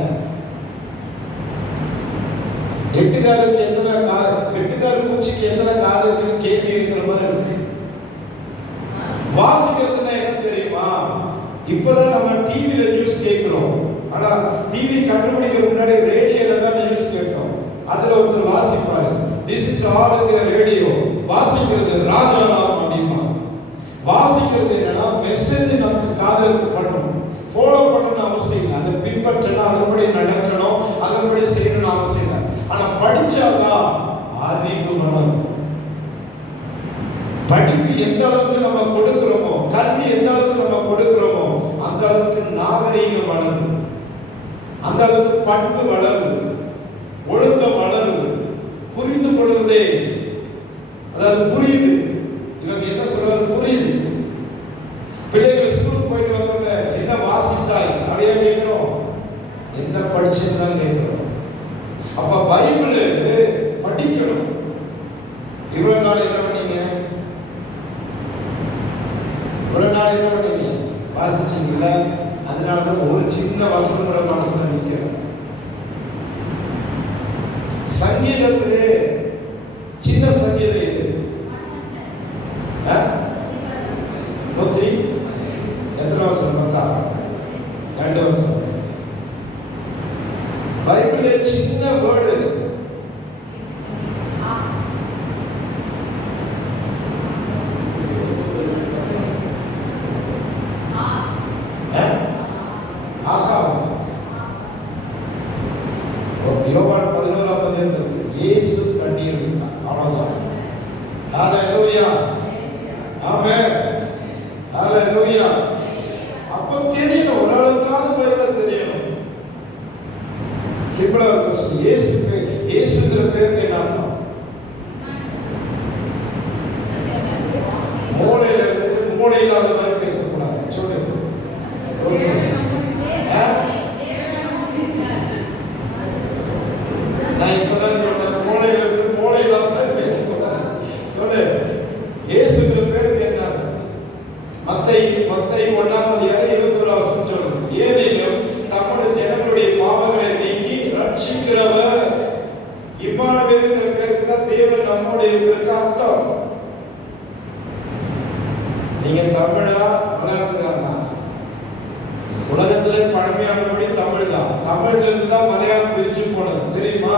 எட்டுக்கால் பூச்சிக்கு எத்தனை காது இருக்குன்னு கேள்வி இருக்கிற மாதிரி இருக்கு. வாசிக்கிறதுனா என்ன தெரியுமா? இப்பதான் நம்ம டிவில நியூஸ் கேட்கிறோம். ஆனா டிவி கண்டுபிடிக்கிற முன்னாடி ரேடியோல தான் நியூஸ் கேட்கிறோம். அதுல ஒருத்தர் வாசிப்பாரு, this is all in radio, வாசிக்கிறது ராஜாராம் அப்படிமா. வாசிக்கிறது என்னன்னா மெசேஜ் நமக்கு காதுக்கு பண்ணணும், ஃபாலோ பண்ணணும்னு அவசியம் இல்லை, அதை பின்பற்றணும், அதன்படி நடக்கணும், அதன்படி செய்யணும்னு அவசியம் இல்லை. ஆனா படிச்சாதான் அறிவு வளரும். படிப்பு எந்த அளவுக்கு நம்ம கொடுக்கிறோமோ, கல்வி எந்த அளவுக்கு நம்ம கொடுக்கிறோமோ, அந்த அளவுக்கு நாகரீகம் வளருது, அந்த அளவுக்கு பண்பு வளருது, ஒழுக்கம் வளருது, புரிந்து கொள்றதே, அதாவது புரியுது, இவங்க என்ன சொல்றது புரியுது. பிள்ளைகள் ஸ்கூலுக்கு போயிட்டு வந்தோடனே என்ன வாசித்தாய் அப்படியே கேட்கிறோம், என்ன படிச்சுன்னு கேட்கிறோம். அப்ப பைபிள் படிக்கணும். இவ்வளவு நாள் என்ன பண்ணீங்க? இவ்வளவு நாள் என்ன பண்ணீங்க? வாசிச்சீங்கல்ல? அதனாலதான் ஒரு சின்ன வசனம் கூட மனசுல நிற்கிறோம். சங்கீதத்திலே சின்ன சங்கீதம் எது? நூத்தி எத்தனை வசனம்? 2 வசனம். பைபிளே சின்ன வேர்டு. யோவான் 11ஆம் அதிகாரத்தில் இயேசு கண்ணீர் விட்டார், அவ்வளவுதான். ஹalleluya, ஆமென், ஹalleluya. அப்போ தெரியணும், ஓரளவுக்காவது பைபிள் தெரியணும். சிம்பிளா இருக்கும். இயேசுங்கிற பேருக்கு என்ன அர்த்தம்? மூளையில இருந்து மூளை இல்லாத மாதிரி பேசக்கூடாது. சொல்லு. நான் இப்பதான் சொன்னேன், மூளையில இருந்து மூளை இல்லாத மாதிரி பேசக்கூடாது. சொல்லு. இயேசுங்கிற பேருக்கு என்ன? மத்தேயு 1ஆம் அதிகாரம் 21 வசனம் சொல்லுது, ஏனெனில் தம்முடைய ஜனங்களுடைய பாவங்களை நீக்கி ரட்சிக்கிறவர். இம்மானுவேல்ங்கிற பேருக்கு தான் தேவன் நம்மோடு இருக்கிறதுக்கு அர்த்தம். நீங்க தமிழா மலையாளத்துக்காரனா? உலகத்திலே பழமையான மொழி தமிழ் தான். தமிழ்ல இருந்து தான் மலையாளம் பிரிஞ்சு போனது, தெரியுமா?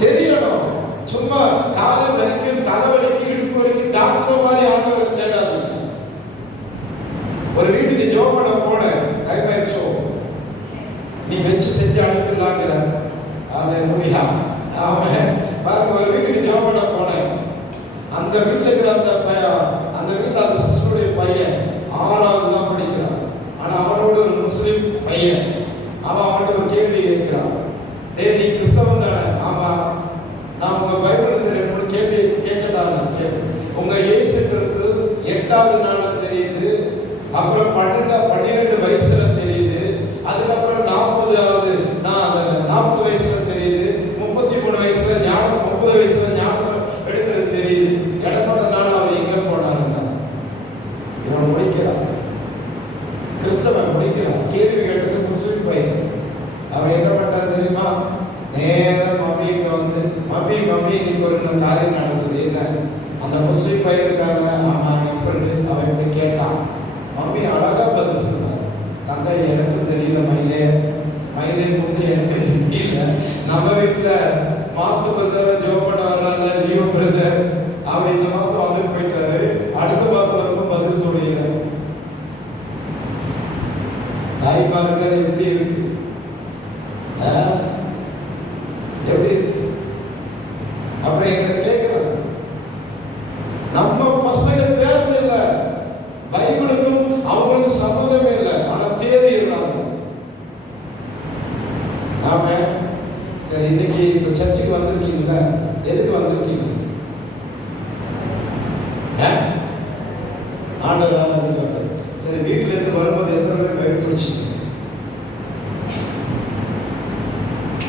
தெரியணும். சும்மா காலை வலிக்கும், தலைவலிக்கு, இடுப்பு வலிக்கும் டாக்டர் மாதிரி ஆண்டவரை தேடாதீங்க. ஒரு வீட்டுக்கு ஜெபம் பண்ண போனேன், டைம் ஆயிடுச்சோ, நீ வச்சு செஞ்சு அனுப்பிடலாங்கிற. ஹalleluya, ஆமென். பாருங்க, ஒரு வீட்டுக்கு ஜெபம் பண்ண போனேன். அந்த வீட்டுல இருக்கிற அந்த வீட்டுல அந்த சிஸ்டருடைய பையன் 6வது தான் படிக்கிறான். ஆனா அவனோட ஒரு முஸ்லிம் பையன், அவன்கிட்ட ஒரு கேள்வி கேட்கிறான், டேய் நீ கிறிஸ்தவன் தானே? ஆமா. நான் உங்க பைபிள் இருந்து 2-3 கேள்வி கேட்கட்டாங்க. உங்க இயேசு கிறிஸ்து 8வது நாள்ல தெரியுது, அப்புறம் 12 வயசுல தெரியுது, அதுக்கப்புறம் 40 வயசுல தெரியுது, 33 வயசுல ஞானம், 30 வயசுல ஞானம் எடுக்கிறது தெரியுது. இடப்பட்ட நாள் அவன் எங்க போனாருன்னா, இவன் முடிக்கிறான், கிறிஸ்தவன் முடிக்கிறான். கேள்வி கேட்டது முஸ்லிம் பையன். அவன் என்ன பண்ணான் தெரியுமா? நேரம் மம்மிகிட்ட வந்து, மம்மி இன்னைக்கு ஒரு காரியம் நடந்தது, என்ன? அந்த முஸ்லிம் பையன் இருக்காங்க, ஆமா என் ஃப்ரெண்டு. அவன் இப்படி கேட்டான். மம்மி அழகா பதில் சொன்னார், தங்க எனக்கு தெரியல மயிலே முத்து எனக்கு தெரியல. நம்ம வீட்டுல மாசத்துக்கு ஒரு தடவை ஜோப் பண்ண வர்றாங்க, லியோ பிரதர், அவர் இந்த மாசம் வந்துட்டு போயிட்டாரு, அடுத்த மாசம் வரைக்கும் பதில் சொல்லிடுறேன். தாய்மார்கள் எப்படி இருக்கு? எப்படி இருக்கு? அப்புறம் எங்கிட்ட கேட்கிறாங்க, நம்ம பசங்க தேர்ந்ததில்லை, பைபிளுக்கும் அவங்களுக்கு சம்மந்தமே இல்லை, ஆனா தேறிடுறாங்க. ஆமா. சரி, இன்னைக்கு இப்ப சர்ச்சுக்கு வந்திருக்கீங்களா? எதுக்கு வந்திருக்கீங்க? ஆண்டவர் அதுக்கு வந்து. சரி, வீட்டுல இருந்து வரும்போது எத்தனை பேர் பைபிள் படிச்சீங்க?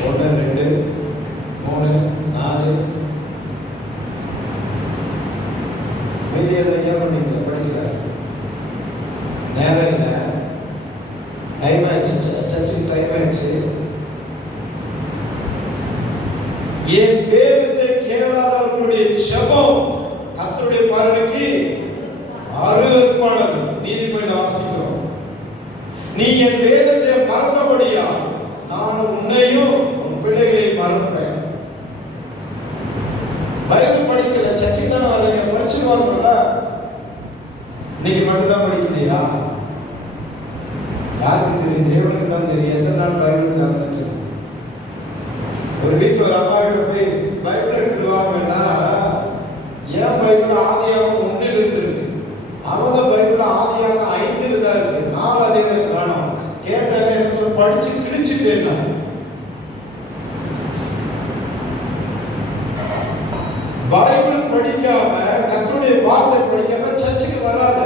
1 2 3 4 மீதியெல்லாம் ஏன் பண்ணீங்க? படிக்கல, நேரம் இல்லை, டைம் ஆயிடுச்சு, சர்ச்சுக்கு டைம் ஆயிடுச்சு. என் வேதத்தை கேளாதவர்களுடைய ஜெபம் கர்த்தருடைய பார்வைக்கு அருவருப்பானது. நீதிமொழியில வாசிக்கிறோம், நீ என் வேதத்தை மறந்தபடியா நான் உன்னையும் உன் பிள்ளைகளையும் மறப்பேன். பைபிள் படிக்கல, சர்ச்சுக்கு தானே வரீங்க, படிச்சுருவாங்கல்ல. இன்னைக்கு மட்டும்தான் படிக்கலையா? யாருக்கு தெரியும்? தேவனுக்கு தான் தெரியும். எத்தனை நாள் பைபிள் திறந்துட்டு ஒரு வீட்டில் ஒரு அம்மா கிட்ட போய் பைபிள் எடுத்துட்டு வாங்கன்னா, ஏன் பைபிள் ஆதியாகம் 1 இருக்கு, அவங்க பைபிள் ஆதியாகம் 5 தான் இருக்கு, 4 அதிகாரம் காணும். கேட்டாலே என்ன சொல்ல, படிச்சு கிழிச்சுட்டேன். பைபிள் படிக்காம, கர்த்தருடைய வார்த்தை படிக்காம சர்ச்சுக்கு வராத.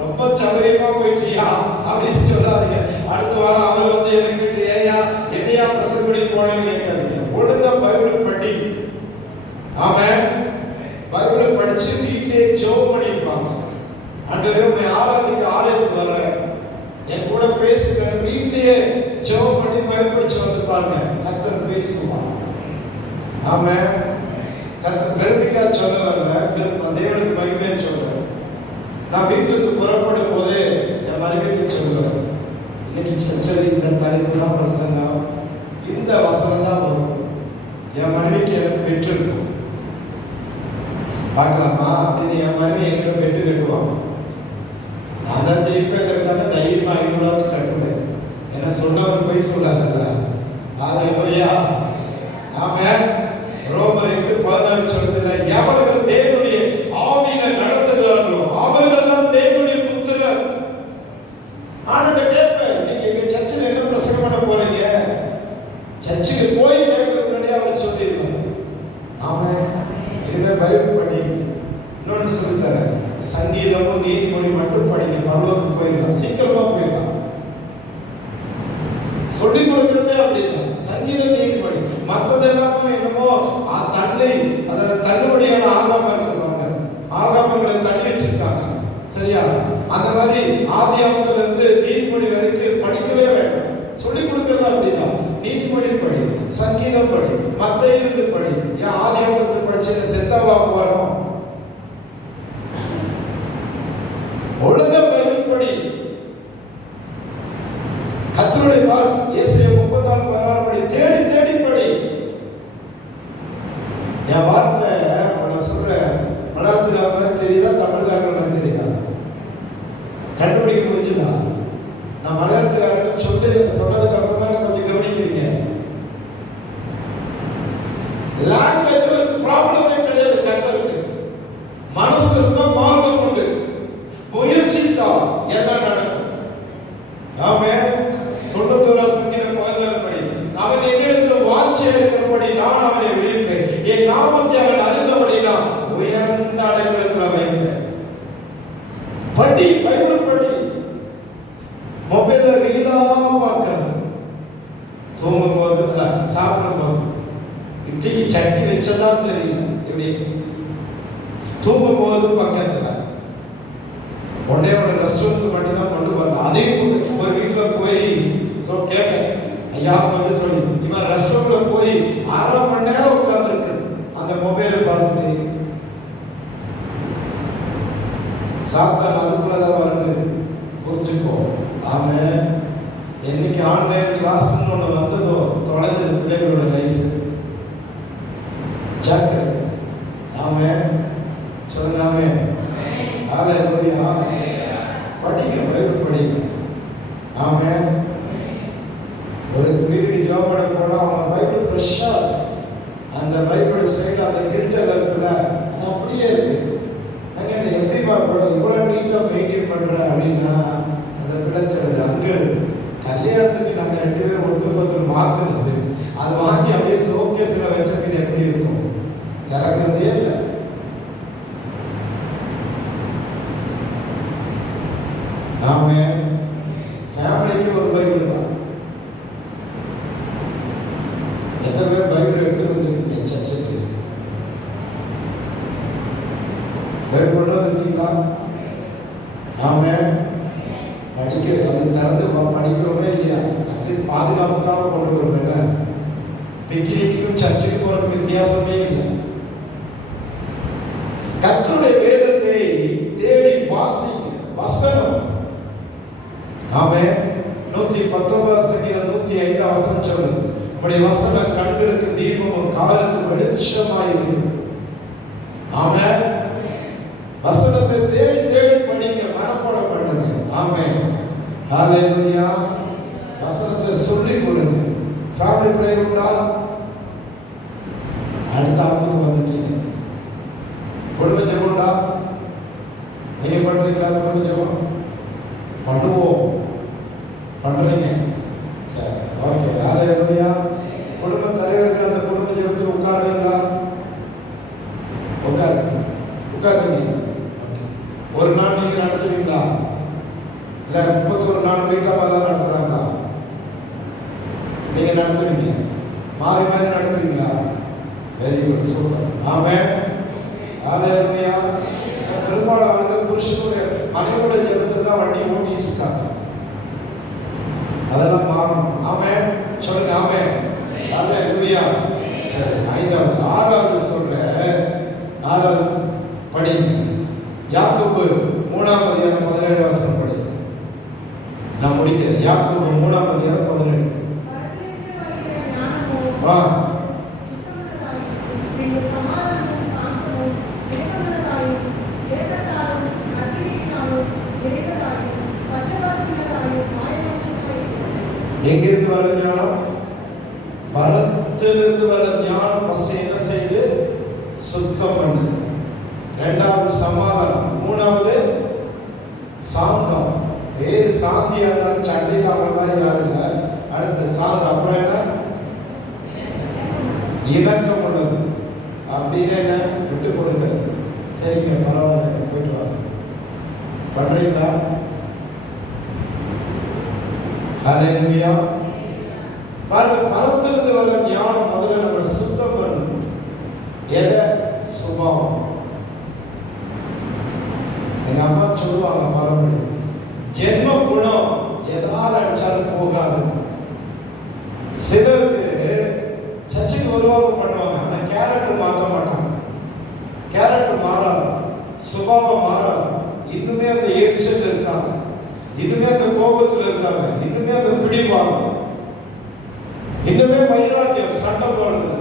ரொம்ப சௌகரியமா போயிட்டியா அப்படின்னு சொல்லாதீங்க. அடுத்த வாரம் அவர் வந்து என்ன கேட்டு, ஏயா என்னையா பிரசங்கப்படி போனேன்னு கேட்காதீங்க. ஒழுங்கா பைபிள் படி. ஆமென். பைபிள் படிச்சு வீட்டிலேயே ஜெபம் பண்ணிருப்பாங்க. ஆண்டவரே உம்மை ஆராதிக்க ஆலயத்துக்கு வர என் கூட பேசுங்க. வீட்டிலேயே ஜெபம் பண்ணி பைபிள் படிச்சு வந்துப்பாங்க. கர்த்தர் பேசுவார். ஆமென். கர்த்தர் பெருமைக்காக சொல்ல வரல, தேவனுக்கு மகிமையை சொல்றார். நான் வீட்டிலிருந்து புறப்படும் போதே என் மனைவிக்கு சொல்லுவேன், இன்னைக்கு சர்ச்சை இந்த தலைப்பு தான் பிரசங்கம், இந்த வசனம் தான் வரும். என் மனைவிக்கு எனக்கு பெற்று இருக்கும், பார்க்கலாமா அப்படின்னு என் மனைவி எங்கிட்ட பெற்று கட்டுவாங்க. நான் தான் ஜெயிப்பதற்காக தைரியமா 500 கட்டுவேன். என்ன சொன்னவர் போய் சொல்லாதல்ல. ஹல்லேலூயா. ஆமென். ரோமர் 8:14 சொல்லுதுல, எவர்கள் தேவனுடைய ஆவியில நடத்துகிறார்களோ அவர்கள் தான் தேவனுடைய புத்திரர். ஆண்டவரே கேட்பேன், நீங்க எங்க சர்ச்சில் என்ன பிரசங்கம் பண்ண போறீங்க? சர்ச்சுக்கு போய் கேட்கறதுக்கு முன்னாடியே அவர் சொல்லிடுவார். ஆமென். இனிமே பைபிள் படிங்க. இன்னொன்று சொல்லித்தரேன், சங்கீதமும் நீதிமொழி மட்டும் படிங்க, பரலோகத்துக்கு போயிடலாம், சீக்கிரமா போயிடலாம். சொல்லி கொடுக்கறதே அப்படிதான். சங்கீதம் நீதிமொழி, மற்றது எல்லாமே என்னமோ தள்ளுபடியான ஆகாம இருக்கிறாங்க, ஆகாமங்களை தள்ளி வச்சிருக்காங்க. சரியா? அந்த மாதிரி ஆதியாகமத்துல இருந்து நீதிமொழி வரைக்கும் படிக்கவே வேண்டாம். சொல்லி கொடுக்கறது அப்படிதான். நீதிமொழி படி, சங்கீதம் படி, மத்தேயிலிருந்து படி. ஏன் ஆதியாகமத்துல படிச்சு செத்தாவா போறோம்? ஒழுங்கா பைபிள் படி. கர்த்தருடைய வார்த்தை ஏசாயா 34:16 படி, தேடி தேடி படி. என் வார்த்தை நான் சொல்றேன், மலையாளத்துக்கார மாதிரி தெரியுதா, தமிழ்காரங்க மாதிரி தெரியுதா? கண்டுபிடிக்க முடிஞ்சுதா? நான் மலையாளத்துக்காரங்க சொன்னதுக்கு அப்புறம் தான் கொஞ்சம் கவனிக்கிறீங்க. லாங்குவேஜ் ப்ராப்ளமே கிடையாது. கர்த்தருக்கு மனசு இருந்தா மார்க்கம் உண்டு, முயற்சித்தா எல்லாம் நடக்கும். ஆமென். 91 சங்கீதம் 14 படி, அவன் என்னிடத்தில் வாஞ்சையா இருக்கிறபடி நான் அவனை விடுவிப்பேன், என் நாமத்தை அவன் அறிந்தபடினா உயர்ந்த அடைக்கலத்தில் வைப்பேன். படி, பைபிள் படி. மொபைல்ல ரீலா பார்க்கறது, தூங்கும் போது சாப்பிடும் போது இட்லிக்கு சட்னி வச்சதான் தெரியல, இப்படி தூங்கும் போது பக்கத்துல ஒன்னே ஒன்று ரெஸ்டாரண்ட் மட்டும்தான் கொண்டு வரலாம். அதையும் ஒரு வீட்டில் போய் கேட்டேன், ஐயா வந்து சொல்லி, இவன் ரெஸ்டாரண்ட்ல போய் 1/2 மணி நேரம் உட்கார்ந்துருக்கு அந்த மொபைலை பார்த்துட்டு. சாத்தான் அதுக்குள்ளதான் வருது, புரிஞ்சுக்கோ. ஆமென். என்னைக்கு ஆன்லைன் கிளாஸ்ன்னு ஒன்று வந்ததோ தொலைஞ்சது பிள்ளைகளோட லைஃப். ஜாக்கிரதை. ஆமென். சொல்லுங்க ஆமென். ஹல்லேலூயா. படிங்க, பைபிள் படிங்க. ஆமென். ஒரு வீட்டுக்கு ஜெபம் பண்ண போனா அவங்க பைபிள் ஃப்ரெஷ்ஷா இருக்கு. அந்த பைபிள் சைடில் அந்த கில்டல் இருக்குல்ல, அது அப்படியே இருக்கு. நாங்கள் எப்படிமா இவ்வளோ நீட்டாக மெயின்டைன் பண்ணுற அப்படின்னா, அந்த பிள்ளை சொல்லுது, அங்கே கல்யாணத்துக்கு நாங்கள் 2 பேரும் ஒருத்தருக்கு மாற்றுனது, அதை வாங்கி அப்படியே ஷோகேஸில் வச்ச பின் எப்படி இருக்கும்? திறக்கிறதே இல்லை. ஆமென். ஃபேமிலிக்கு ஒரு பைபிள் தான். எத்தனை பேர் பைபிள் எடுத்துட்டு வந்துருக்கீங்க சர்ச்சுக்கு? பைபிள் கொண்டு வந்துருக்கீங்களா? ஆமென். படிக்க அது திறந்து படிக்கிறோமே இல்லையா? அட்லீஸ்ட் பாதுகாப்புக்காக கொண்டு வரும். என்ன பிக்னிக்கும் சர்ச்சுக்கு போறதுக்கு வித்தியாசமே இல்லை. கர்த்தருடைய வேதத்தை தேடி வாசிங்க. வசனம். ஆமென். 119 சங்கீதம் 105 வசனம் சொல்லுது, உம்முடைய வசனம் கண்களுக்கு தீபமும் காலுக்கு வெளிச்சமாய் இருக்குது. ஆமென். வசனத்தை தேடி தேடி படிங்க, மனப்பாடம் பண்ணுங்க. ஆமென். ஹalleluya. வசனத்தை சொல்லிக் கொடுங்க. ஃபேமிலி பிரேயர் உண்டா? அடுத்த ஆப்புக்கு வந்துட்டீங்க. குடும்ப ஜெபம் உண்டா? நீங்க பண்றீங்களா? குடும்ப ஜெபம் பண்ணுவோம், பண்றீங்க. சரி, ஓகே. ஹalleluya. குடும்ப தலைவர்கள் அந்த குடும்ப ஜெபத்தில் உட்காருவீங்களா? உட்காருங்க. ஒரு நாள் நீங்க நடத்துவீங்களா? இல்ல 31 நாள் வீட்டில் தான் நடத்துறாங்களா? நீங்க நடத்துவீங்க, மாறி மாறி நடத்துவீங்களா? Very good, super. Amen. Hallelujah. பெரும்பாலும் அவர்கள் புருஷனுடைய மனைவியோட ஜெபத்தில் தான் வண்டி ஓட்டிட்டு இருக்காங்க. அதெல்லாம் மாறும். ஆமென் சொல்லுங்க. ஆமென். ஹalleluya. சரி, 5வது 6வது சொல்றேன். 6வது படிங்க. யாக்கோபு 3ஆம் அதிகாரம் 17 வசனம் படிங்க. நான் முடிக்கிறேன். யாக்கோபு 3ஆம் அதிகாரம் 17. வா. எங்கிருந்து வர ஞானம்? பரத்திலிருந்து வர ஞானம். ஃபர்ஸ்ட் என்ன செய்து? சுத்தம் பண்ணுது. 2வது சமாதானம். 3வது சாந்தம். வேறு சாந்தியா இருந்தாலும் சண்டையில் அவங்கள மாதிரி யாரும் இல்லை. அடுத்து சாந்தம். அப்புறம் என்ன? இணக்கம் உள்ளது. அப்படின்னு என்ன? விட்டு கொடுக்கிறது. சரிங்க, பரவாயில்ல, போயிட்டு வாங்க. பண்றீங்களா? ஹalleluya. பாருங்க, பரத்திலிருந்து வர ஞானம் முதல்ல நம்ம சுத்தம் பண்ணணும். எதை? சுபாவம். எங்க அம்மா சொல்லுவாங்க பரம்பரை, ஜென்ம குணம் எதால அடிச்சாலும் போகாது. சிலருக்கு சர்ச்சுக்கு வருவாங்க, பண்ணுவாங்க, ஆனா கேரக்டர் மாற்ற மாட்டாங்க. கேரக்டர் மாறாது, சுபாவம் மாறாது. இன்னுமே அந்த எரிச்சல் இருக்காங்க, இன்னுமே அந்த கோபத்தில் இருக்காங்க, இன்னுமே அந்த பிடிவாங்க, இன்னுமே வைராக்கியம், சண்டை போடுறது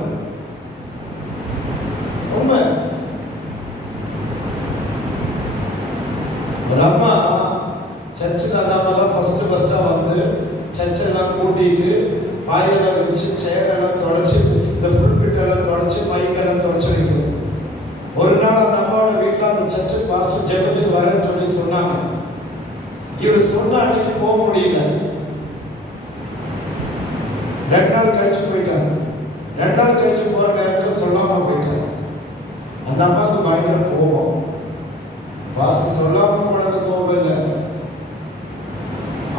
உண்மை. ஒரு அம்மா சர்ச்சுக்கு அந்த அம்மா தான் ஃபர்ஸ்டா வந்து சர்ச்செல்லாம் கூட்டிட்டு பாயெல்லாம் வச்சு சேரெல்லாம் தொடச்சி இந்த ஃபுல்பிட்டெல்லாம் தொடச்சி மைக்கெல்லாம் தொடச்சி வைக்கும். ஒரு நாள் அந்த அம்மாவோட வீட்டில் அந்த சர்ச்சு பாஸ்டர் ஜெபத்துக்கு வரேன்னு சொல்லி சொன்னாங்க. இவர் சொன்ன அன்னைக்கு போக முடியல. 2 நாள் கழிச்சு போயிட்டாரு. 2 நாள் கழிச்சு போற நேரத்தில் சொல்லாம போயிட்டாரு. அந்த அம்மாவுக்கு பயங்கர கோபம். பாஸ்டர் சொல்லாம போனது கோபம் இல்லை,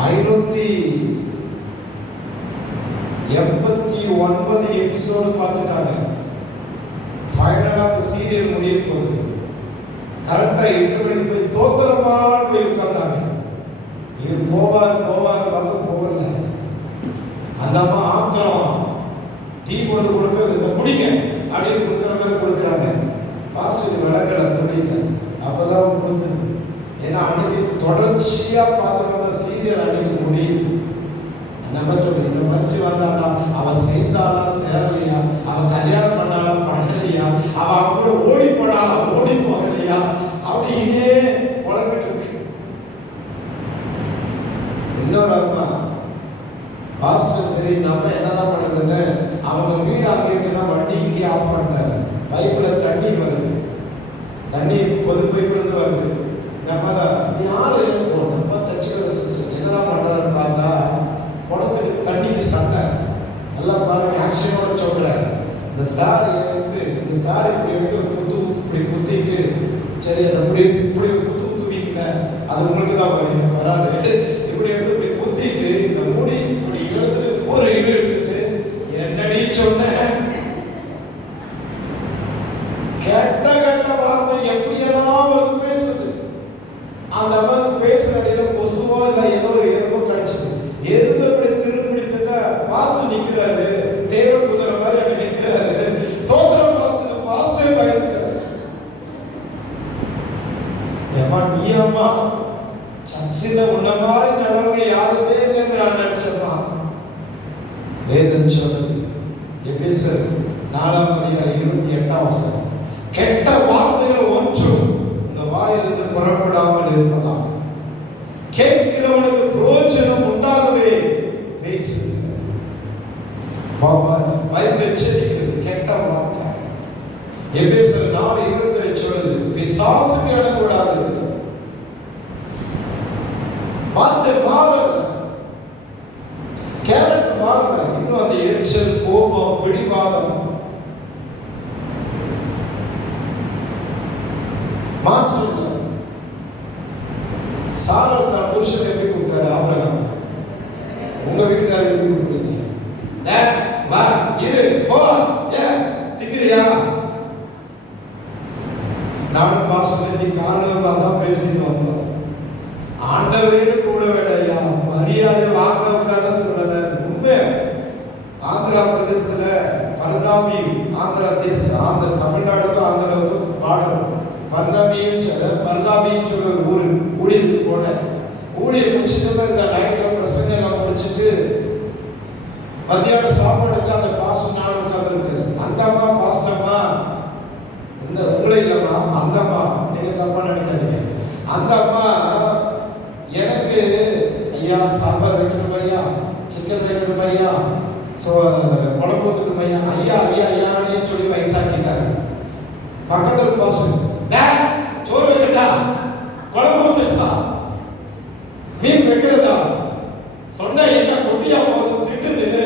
589 எபிசோடு பார்த்துட்டாங்க. ஃபைனலா அந்த சீரியல் முடிய போகுது. கரெக்டா 8 மணிக்கு போய் தோத்திரமான போய் உட்கார்ந்தாங்க. இவர் போவார் பார்த்து போகல. அந்த அம்மா ஆத்திரம், டீ கொண்டு கொடுக்கறது, இந்த குடிங்க அப்படின்னு கொடுக்குற மாதிரி கொடுக்குறாங்க. பாஸ்டர் விளக்கலை, புரியல. அப்பதான் புரிஞ்சது. ஏன்னா அன்னைக்கு தொடர்ச்சியா பார்த்துருந்த சீரியல் அன்னைக்கு முடியுது. அந்த மாதிரி இந்த மாதிரி வந்தானா, அவன் சேர்ந்தாளா சேரலையா, அவன் கல்யாணம் பண்ணாளா பண்ணலையா, அவன் அவங்க ஓடி போனாளா ஓடி போகலையா அப்படின்னே உலகிட்டு இருக்கு. இன்னொரு அம்மா பாஸ்டர் சரி நம்ம என்னதான் பண்ணுறதுன்னு அவங்க வீடு அங்கே இருக்குன்னா வண்டி இங்கே ஆஃப் பண்ணிட்டாரு. பைப்பில் தண்ணி வருது, தண்ணி பொது பைப்புலேருந்து வருது. நம்ம தான் யாரு நம்ம சர்ச்சுக்கு என்னதான் பண்ணுறாருன்னு பார்த்தா குடத்துக்கு தண்ணிக்கு சண்டை. நல்லா பாருங்க, ஆக்ஷனோட சொல்கிறார். இந்த சாரி எடுத்து இந்த சாரி இப்படி எடுத்து ஒரு குத்து இப்படி குத்திட்டு, சரி அதை இப்படி ஒரு குத்து குத்துவீங்க, அது உங்களுக்கு தான் வரும், எனக்கு வராது. இப்படி எடுத்து இப்படி குத்திட்டு இந்த மூடி இப்படி எடுத்துட்டு ஒரு இடு எடுத்துட்டு, என்னடி சொன்ன கெட்ட கெட்ட வார்த்தை எப்படியெல்லாம் ஒரு பேசுது. அந்த அம்மாவுக்கு பேசுற அடியில கொசுவோ இல்லை ஏதோ ஒரு எறும்போ கிடைச்சது. எறும்பு இப்படி திரும்பிடுச்சுன்னா பாஸ்டர் நிற்கிறாரு, தேவ தூதர மாதிரி அங்க நிற்கிறாரு. தோத்திரம் பாஸ்டர் பாஸ்டரே பயந்துட்டாரு. ஏமா நீ அம்மா சர்ச்சில் உன்ன மாதிரி நடவங்க யாருமே இல்லைன்னு நான் நினைச்சேம்மா. வேதம் சொல்றது. எபேசியர் 4:28 கெட்ட வார்த்தைகள் ஒன்றும் உங்க வாயிலிருந்து புறப்படாமல் இருப்பதாக கேட்கிறவனுக்கு பிரயோஜனம் உண்டாகவே பேசுங்க. பைபிள் எச்சரிக்கிறது கெட்ட வார்த்தை. எபேசியர் 4:22 சொல்லுது பிசாசுக்கு இடக்கூடாது. வார்த்தை மாறல, கேரக்டர் மாறல, இன்னும் அந்த எரிச்சல், கோபம், பிடிவாதம் மாற்றல. சாராள் தான் புருஷனை எப்படி கூப்பிட்டாரு? ஆபிரகாம். உங்க வீட்டுக்காரர் எப்படி கூப்பிடுறீங்க? வா இரு போ திங்கிறியா? நானும் பாசத்தை காரணம் அதான் பேசிட்டு வந்தோம். ஆண்டவரேன்னு கூட வேலையா மரியாதை வாங்க உட்கார்ந்து சொல்லல. உண்மை ஆந்திரா பிரதேசத்துல பரதாமி, ஆந்திரா தேசம், ஆந்திர தமிழ்நாடுக்கும் ஆந்திராவுக்கும் பாடம் பரதாமியும் சொல்ல ஒரு ஊர் ஊழியருக்கு போன ஊழியர் முடிச்சுட்டு இந்த நைட்ல பிரசங்கம் எல்லாம் முடிச்சுட்டு மத்தியான சாப்பாடுக்கு அந்த பாஸ்டர் நானும் உட்கார்ந்துருக்கு. அந்த அம்மா பாஸ்டர்மா இந்த உங்களை இல்லம்மா, அந்த அம்மா, நீங்க தப்பா நினைக்காதீங்க, அந்த அம்மா எனக்கு ஐயா சாம்பார் வைக்கணும் ஐயா, சிக்கன் வைக்கணும் ஐயா, குழம்பு ஊற்றணும் ஐயா, ஐயா ஐயா ஐயான்னு சொல்லி வயசாக்கிட்டாரு. பக்கத்தில் பாஸ்டர் சோறு வைக்கட்டா, குழம்பு ஊற்றுட்டா, மீன் வைக்கிறதா சொன்ன என்ன கொட்டியா போதும் திட்டுது.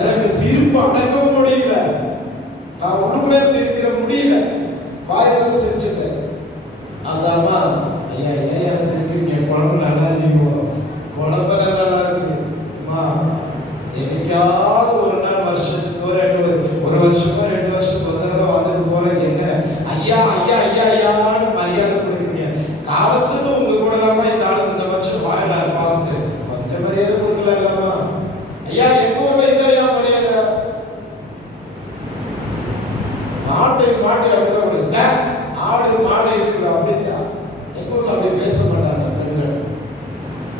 எனக்கு சிரிப்பு அடக்க முடியல, நான் உள்ளுக்குள்ளே சிரிக்கிற முடியல, வாயத்தில் சிரிச்சுட்டேன். அந்த அம்மா ஐயா ஏயா சிரிக்கிறீங்க, குழம்பு நல்லா இருக்கீங்க, குழம்பு நல்லா இருக்கு அம்மா, என்னைக்காவது ஒரு நாள் வருஷத்துக்கு ஒரு வருஷமோ 2 வருஷத்துக்கு ஒரு தடவை வந்துட்டு போறது என்ன ஐயா ஐயா ஐயா ஐயான்னு மரியாதை கொடுக்குறீங்க. காலத்துக்கு உங்க கூட இல்லாம இந்த ஆளுக்கு இந்த வருஷம் வாயிடாரு பாஸ்ட் கொஞ்சம் மரியாதை கொடுக்கல இல்லாமா? ஐயா எங்க ஊர்ல இதையா மரியாதை? மாட்டு அப்படிதான் கொடுத்த ஆடு மாடு எப்படி அப்படித்தான் எங்க ஊர்ல அப்படி பேச மாட்டாங்க பெண்கள்.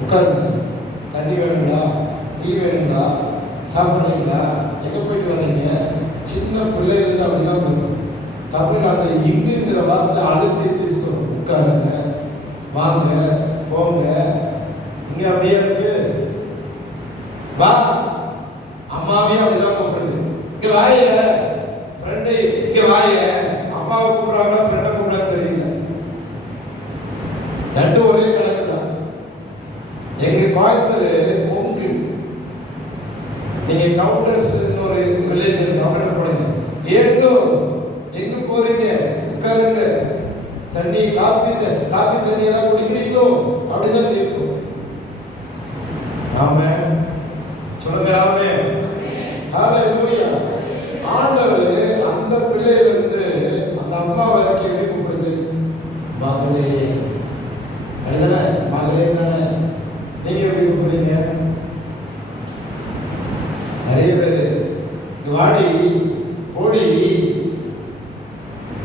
உட்காருங்க, தண்ணி வேணுங்களா, டீ வேணுங்களா, சாப்பிட்றீங்களா, எங்க போயிட்டு வர்றீங்க? சின்ன பிள்ளைகள் அப்படிதான் வரும். தமிழ் அந்த இங்குங்கிற வார்த்தை அழுத்தி பேசும். உட்காருங்க, வாங்க, போங்க, இங்க அப்படியே இருக்கு, வா, அம்மாவே அப்படிதான் கூப்பிடுது. இங்க வாய ஃப்ரெண்டு, இங்க வாய, அம்மாவை கூப்பிடுறாங்களா ஃப்ரெண்டை கூப்பிடா தெரியல, ரெண்டும் ஒரே கணக்கு தான். எங்க கோயம்புத்தூர் கொங்கு, நீங்க கவுண்டர்ஸ் ஒரு வில்லேஜ் கவுண்டர் போடுங்க, ஏடுங்கோ எங்க போறீங்க, உட்காருங்க, தண்ணி காப்பி தண்ணி ஏதாவது குடிக்கிறீங்களோ அப்படிதான் கேட்கும். ஆமே சொல்லுங்க, ஆமே ஹல்லேலூயா. ஆண்டவர் அந்த பிள்ளையிலிருந்து அந்த அம்மா வரைக்கும் எப்படி கூப்பிடுது? மகளே அப்படிதானே, மகளே தானே. நீங்க எப்படி கூப்பிடுறீங்க? நிறைய பேர் வாடி போடி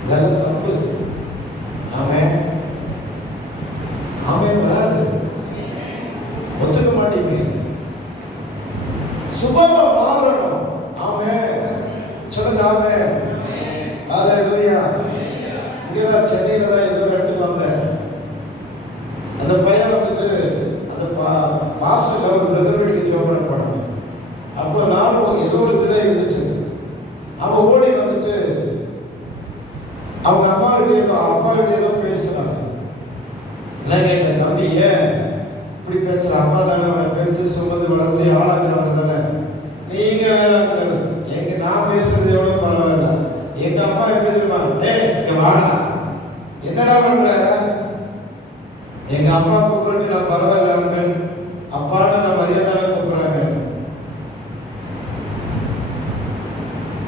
இதெல்லாம் தப்பு. ஆமே ஆமே வராது, ஒத்துக்க மாட்டீங்க. சுபாவம் மாறணும். ஆமே சொல்லுங்க, ஆமே ஹல்லேலூயா. இங்கதான் சென்னையில தான் ஏதோ இடத்துக்கு வந்தேன். அந்த பையன் வந்துட்டு அந்த பாஸ்டர் ஒரு பிரதர் வீட்டுக்கு ஜோம் பண்ண போனான். அப்போ நானும் ஏதோ ஒரு இதில் இருந்துட்டு அவன் ஓடி வந்துட்டு அவங்க அப்பா கிட்ட ஏதோ பேசுறாங்க. என்ன கேட்டேன், தம்பி ஏன் இப்படி பேசுற? அப்பா தானே அவனை பெற்று சுமந்து வளர்த்து ஆளாக்குறவர் தானே, நீங்க வேணாம். எங்க நான் பேசுறது எவ்வளவு பரவாயில்ல, எங்க அம்மா எப்படி தெரியுமா, இங்க வாடா, என்னடா பண்ற? எங்க அம்மா கூப்பிடுறது நான் பரவாயில்ல அங்கிள், அப்பான்னு நான் மரியாதை கூப்பிடுறாங்க.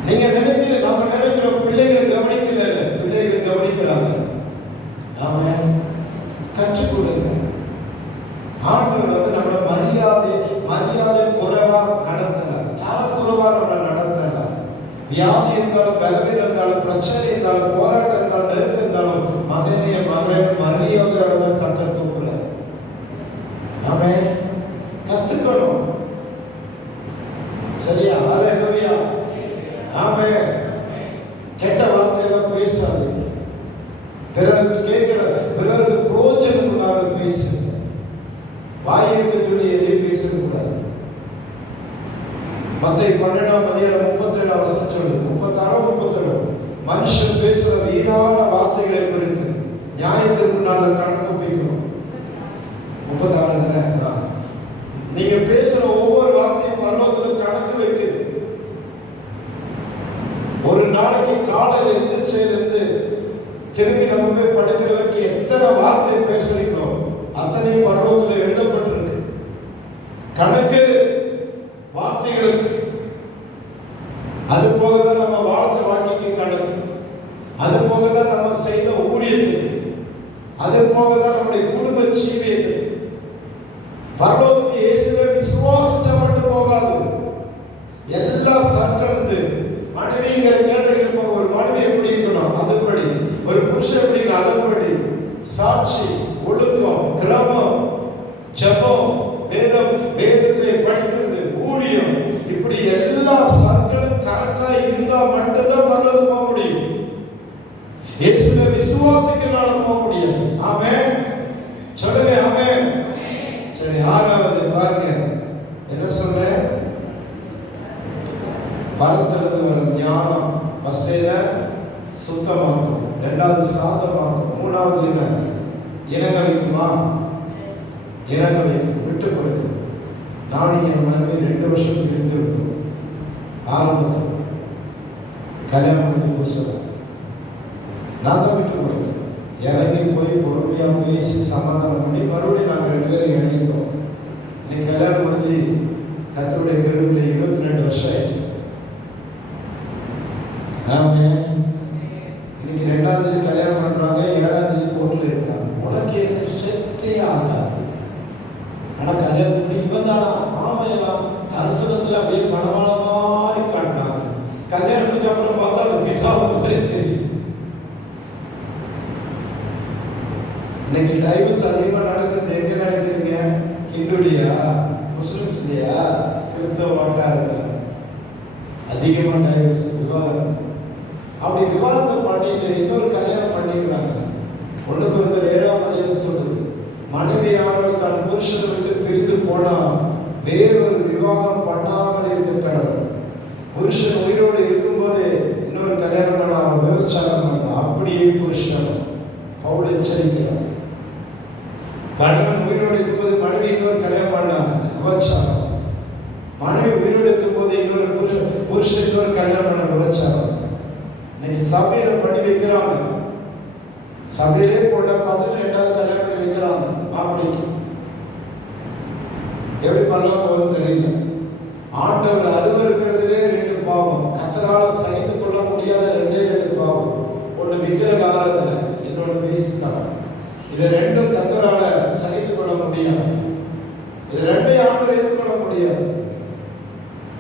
நீங்க நினைக்கிற நம்ம நினைக்கிறோம் பிள்ளைகளை கவனிக்கல, பிள்ளைகளை கவனிக்கிறாங்க. ஆமா, கற்றுக் கொடுங்க. ஆண்டவர் வந்து நம்மளை மரியாதை குறைவா நடத்தல, தரக்குறைவா நம்மளை நடத்தல. வியாதி இருந்தாலும், பலவீனம் இருந்தாலும், பிரச்சனை இருந்தாலும், போராட்டம் இருந்தாலும், நெருக்கம் இருந்தாலும், மகனே மகன் மரியாதையோட தான் கற்றுக் கூப்பிட. நாம கத்துக்கணும். மத்தேயு 12:37 சொல்லுது, 36-37 மனுஷன் பேசுற வீணான வார்த்தைகளை குறித்து நியாயத்திற்கு நாள கணக்கு வைக்கணும். 36 நீங்க பேசுற ஒவ்வொரு வார்த்தையும் பரலோகத்துல கணக்கு வைக்குது. ஒரு நாளைக்கு காலையில எந்திரிச்சையிலிருந்து திரும்பி நம்ம போய் படுக்கிற வரைக்கும் எத்தனை வார்த்தை பேசுறீங்களோ அத்தனை பரலோகத்துல எழுதப்பட்டிருக்கு. கணக்கு வார்த்தைகளுக்கு. அது போகதான் நம்ம வாழ்ந்த வாழ்க்கைக்கு கணக்கு. அது போகதான் நம்ம செய்த ஊழியத்துக்கு. அது போகதான் நம்முடைய குடும்ப ஜீவியத்துக்கு. பரலோகத்துக்கு இயேசுவை விசுவாசிச்சா மட்டும் போகாது. எல்லா சர்க்கலந்து மனைவிங்கிற கேட்டகரி இருப்பாங்க. ஒரு மனைவி எப்படி இருக்கணும் அதுபடி, ஒரு புருஷன் எப்படி அதன்படி, சாட்சி, ஒழுக்கம், கிரமம், ஜெபம், வேதத்தை படிக்கிறது, ஊழியம், இப்படி எல்லா சர்க்கிளும் கரெக்டா இருந்தா மட்டும்தான் பரலோகம் போக முடியும். இயேசுவை விசுவாசிக்கிறனால போக முடியாது. ஆமென் சொல்லுங்க. ஆமென். சரி, 6வது பாருங்க என்ன சொல்றேன். பரத்திலிருந்து வர ஞானம் ஃபர்ஸ்ட் என்ன? சுத்தமாக்கும். 2வது சாந்தமாக்கும். 3வது என்ன? இணங்க வைக்குமா? இணங்க வைக்கும், விட்டு கொடுக்குது. நானும் என் மனைவி 2 வருஷம் இருந்திருக்கோம். ஆரம்பத்தில் கல்யாணம் பண்ணி புதுசு நான் தான் விட்டு கொடுத்தேன். இறங்கி போய் பொறுமையாக பேசி சமாதானம் பண்ணி மறுபடியும் நாங்கள் 2 பேரும் இணைந்தோம். இன்னைக்கு கல்யாணம் முடிஞ்சு கர்த்தருடைய கிருபையில 22 வருஷம் ஆயிடுச்சு. இன்னைக்கு 2ஆம் தேதி கல்யாணம் பண்றாங்க, 7ஆம் தேதி கோர்ட்ல இருக்காங்க. உனக்கு எனக்கு செட்டே ஆகாது. ஆனா கல்யாணத்துக்கு இவன் தானா? ஆமையா தரிசனத்துல அப்படியே மனமாளமாய் காட்டினாங்க. கல்யாணத்துக்கு அப்புறம் பார்த்தா அது பிசாசு மாதிரி தெரியுது. இன்னைக்கு டைவர்ஸ் அதிகமா நடக்குது. எங்க நடக்குதுங்க? ஹிந்துலையா, முஸ்லிம்ஸ்லையா, கிறிஸ்தவ வட்டாரத்துல அதிகமா டைவர்ஸ், விவாகரத்து. அப்படி விவாதம் பண்ணிட்டு இன்னொரு கல்யாணம் பண்ணிக்கிறாங்க. 1 கொரிந்தியர் 7ஆம் அதிகாரம் சொல்லுது, மனைவியானவர் தன் புருஷனை விட்டு பிரிந்து போனா வேறொரு விவாகம் பண்ணாமல் இருக்க கடவுள். புருஷன் உயிரோடு இருக்கும்போது இன்னொரு கல்யாணம் பண்ண அவன் விபச்சாரம் பண்றான். அப்படியே புருஷன் பவுல் எச்சரிக்கிறார். கணவன் உயிரோடு இருக்கும்போது மனைவி இன்னொரு கல்யாணம் பண்ணா விபச்சாரம். மனைவி உயிரோடு இருக்கும்போது இன்னொரு புருஷன் இன்னொரு கல்யாணம் பண்ண விபச்சாரம். இன்னைக்கு சபையில பண்ணி வைக்கிறாங்க. சபையிலே பொண்ணை பார்த்துட்டு 2வது கல்யாணம் பண்ணி வைக்கிறாங்க. மாப்பிள்ளைக்கு எப்படி பண்ணலாம் போகுதுன்னு தெரியல. ஆண்டவர் அருவருக்கிறதுலே 2 பாவம், கர்த்தரால சகித்துக் கொள்ள முடியாத 2 பாவம். ஒன்று விக்கிரக ஆராதனை, இன்னொன்று வேசித்தனம். இது 2ம் கர்த்தரால சகித்துக் கொள்ள முடியாது. இது 2ஐயும் ஆண்டவர் ஏற்றுக்கொள்ள முடியாது.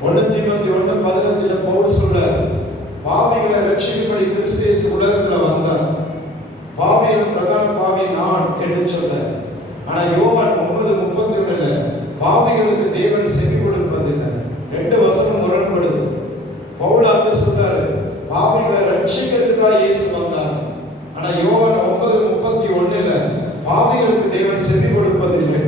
1 தீமோத்தேயு 1:15 பவுல் சொல்றார், பாவிகளை ரட்சிக்கும்படி கிறிஸ்து இயேசு உலகத்துல வந்தார். பாவியின் பிரதான பாவி நான் என்று சொல்றார். ஆனா யோவான் 9:31 பாவிகளுக்கு தேவன் செவி கொடுப்பதில்லை. 2 வசனம் முரண்படுது. பவுல் அங்க சொல்றாரு, பாவிகளை ரட்சிக்கிறதுக்காக இயேசு வந்தார். ஆனா யோவான் 9:31 பாவிகளுக்கு தேவன் செவி கொடுப்பதில்லை.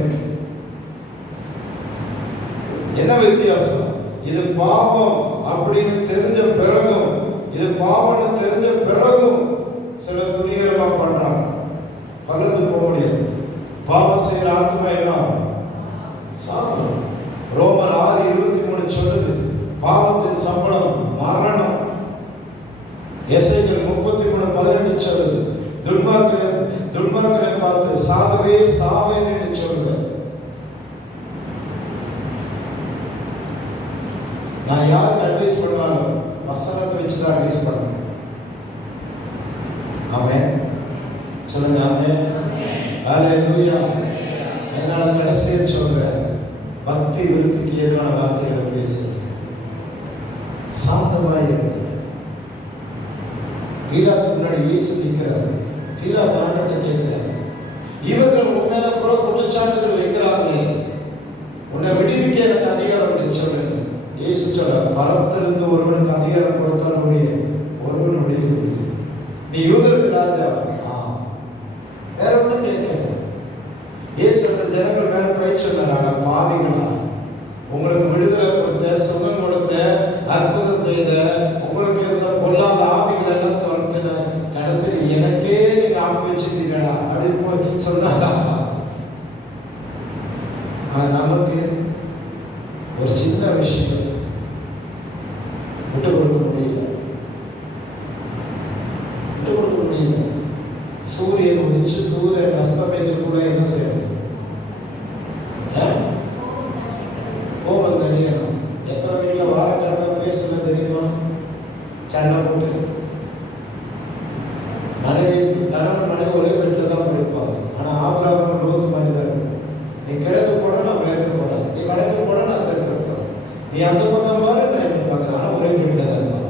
என்ன வித்தியாசம்? இது பாவம் அப்படின்னு தெரிஞ்ச பிறகும், இது பாவம்னு தெரிஞ்ச பிறகும் சில துணிகரமா பண்றாங்க. பல்லது போக முடியாது. பாவம் செய்யற ஆத்மா எல்லாம் சாகும். ரோமர் 6:23 சொல்லுது, பாவத்தின் சம்பளம் மரணம். எசேக்கியேல் 33:18 சொல்லுது, துன்மார்க்கனை பார்த்து சாகவே சாவேன் என்று சொல்லுது. நான் யாருக்கு அட்வைஸ் பண்ணாலும் வசனத்தை வச்சுதான் அட்வைஸ் பண்ணுவேன். ஆமென் சொல்லுங்க. ஆமென். ஹல்லேலூயா. என்னால கடைசியா சொல்றேன், பக்தி விருத்திக்கு எதிரான வார்த்தைகளை பேசுங்க. சாந்தமாய் இருங்க. பீலாத்துக்கு முன்னாடி இயேசு நிற்கிறார். பீலாத்து ஆண்டவர்கிட்ட கேட்கிறார், இவர்கள் உன் மேல கூட குற்றச்சாட்டுகள் வைக்கிறார்களே, உன்னை விடுவிக்க எனக்கு அதிகாரம் சொல்லுங்க. இயேசு சொல்ற, பரத்திலிருந்து ஒருவனுக்கு அதிகாரம் கொடுத்தால் ஒருவன் விடுவிக்க முடியும். நீ யூதருக்கு ராஜா. வேற ஒன்றும் கேட்கல. இயேசு அந்த ஜனங்கள் மேல போய் சொன்னார், பாவிகளா, உங்களுக்கு விடுதலை கொடுத்த, சுகம் கொடுத்த, சின்ன விஷயம் விட்டு கொடுக்க முடியல, விட்டு கொடுக்க முடியல. சூரியன் உதிச்சு சூரியன் அஸ்தமயத்துக்குள்ள என்ன செய்யணும்? கோபம் தனியணும். எத்தனை வீட்டில் வாரக்கணக்காக பேசுறது தெரியுமா? சண்டை போட்டு கணவன் மனைவி ஒரே வீட்டில் தான் படிப்பாங்க. ஆனால் ஆபிரகாம் லோத்து மாதிரி தான் இருக்கும். நீ கிழக்கு போனால் நான் மேற்கு போகிறேன், நீ வடக்கு போனால் நான் தெற்கு போகிறேன், நீ அந்த பக்கம் பாரு நான் இந்த பக்கம். ஆனால் ஒரே வீட்டில் தான் இருப்பாங்க.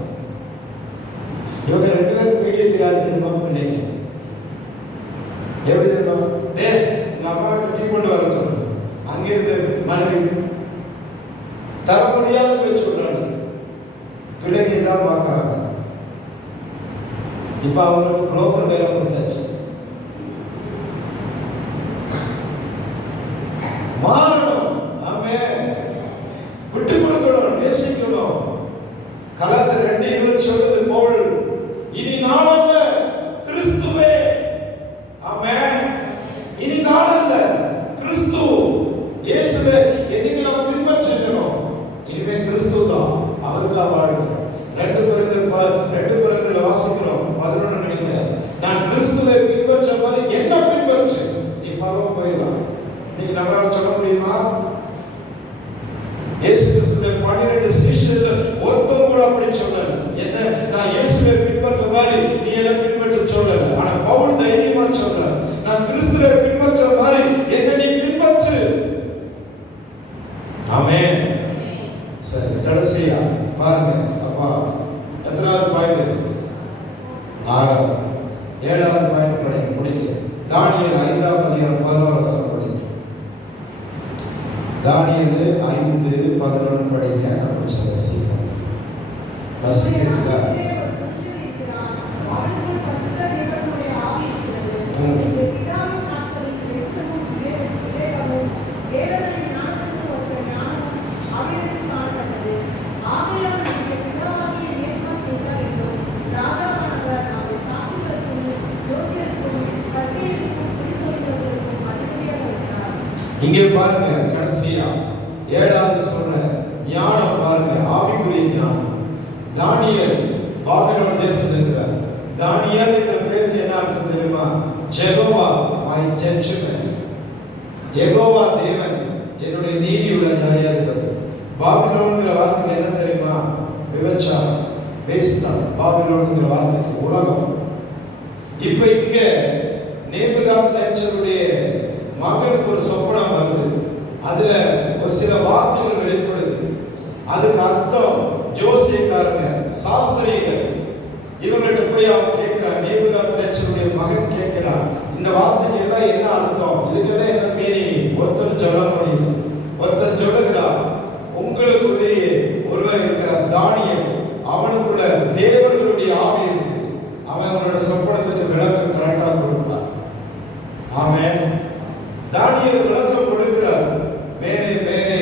இவங்க ரெண்டு பேரும் மீடியத்தில் யார் தெரியுமா? பிள்ளைங்க. எப்படி தெரியுமா? டே எங்கள் அம்மா டீ கொண்டு வர சொல்லு. அங்கிருந்து மனைவி தர முடியாத போய் சொல்றாங்க. பிள்ளைங்க தான் பார்க்குறாங்க. இப்போ அவங்களுக்கு புரோக்கர் வேலை கொடுத்தாச்சு. மாறணும். ஆமே, விட்டு கொடுக்கணும், நேசிக்கணும். கலாத்தியர் 2:20 சொல்றது போல் இனி நான் அல்ல, கிறிஸ்துவே. ஆமென். இனி நான் அல்ல, கிறிஸ்து இயேசுவே என்னைக்கு நாம் பின்பற்றணும். இனிமே கிறிஸ்து தான், அவருக்காக வாழ்கிறோம். 2 கொரிந்தியர் வாசிக்கிறோம் 11 நினைக்கிறேன். நான் கிறிஸ்துவை பின்பற்ற மாதிரி என்ன பின்பற்று, நீ பரலோகம் போயிடலாம். இன்னைக்கு நம்மளால சொல்ல முடியுமா? இயேசு கிறிஸ்துவை 12 சீஷர்கள் ஒருத்தர் கூட அப்படி சொல்லல. என்ன, நான் இயேசுவை பின்பற்ற மாதிரி நீ எல்லாம் பின்பற்ற சொல்லல. ஆனா பவுல் தைரியமா சொல்றார், நான் கிறிஸ்துவை பின்பற்ற மாதிரி என்ன நீ பின்பற்று. ஆமென். சரி, கடைசியா பாருங்க. அப்பா எத்தனாவது பாயிண்ட்? 6வது. 7வது பாயிண்ட் படிக்க முடிக்கிறேன். தானியேல் 5ஆம் அதிகாரம் 11 வசனம் படிங்க. தானியேல் 5:11 படிங்க. அப்படி சொல்ல சீக்கிரம் வசிக்கிறீங்களா? இங்கே பாருங்க, கடைசியா 7வது சொல்ற ஞானம் பாருங்க, ஆவிக்குரிய ஞானம். தானியேல் பாபிலோன் தேசத்தில் இருக்கிறார். தானியேல் என்ற பேருக்கு என்ன அர்த்தம் தெரியுமா? Jehovah my judgement. யெகோவா தேவன், என்னுடைய நீதியுள்ள நியாயாதிபதி. பாபிலோன்ங்கிற வார்த்தைக்கு என்ன தெரியுமா? விபச்சாரம், வேசித்தனம். பாபிலோன்ங்கிற வார்த்தைக்கு உலகம். இப்ப இங்க நேபுகாத்நேச்சருடைய மகனுக்கு ஒரு சொப்பனம் வருது. அதுல ஒரு சில வார்த்தைகள் வெளிப்படுது. அதுக்கு அர்த்தம் ஜோசியக்காரங்க, சாஸ்திரிகள் இவங்கள்ட்ட போய் அவன் கேட்கிறான். நேபுகாத்நேச்சருடைய மகன் கேட்கிறான், இந்த வார்த்தைக்கு எல்லாம் என்ன அர்த்தம், இதுக்கெல்லாம் என்ன மீனிங்? ஒருத்தர் சொல்ல முடியல. ஒருத்தர் சொல்லுகிறார், உங்களுக்குள்ளேயே ஒருவர் இருக்கிறார் தானியேல், அவனுக்குள்ள தேவர்களுடைய ஆவி இருக்கு, அவன் அவனோட சொப்பனத்துக்கு விளக்கம் கரெக்டா கொடுப்பார். ஆமென். தானியேல் விளக்கம் கொடுக்கிறார். மேலே மேலே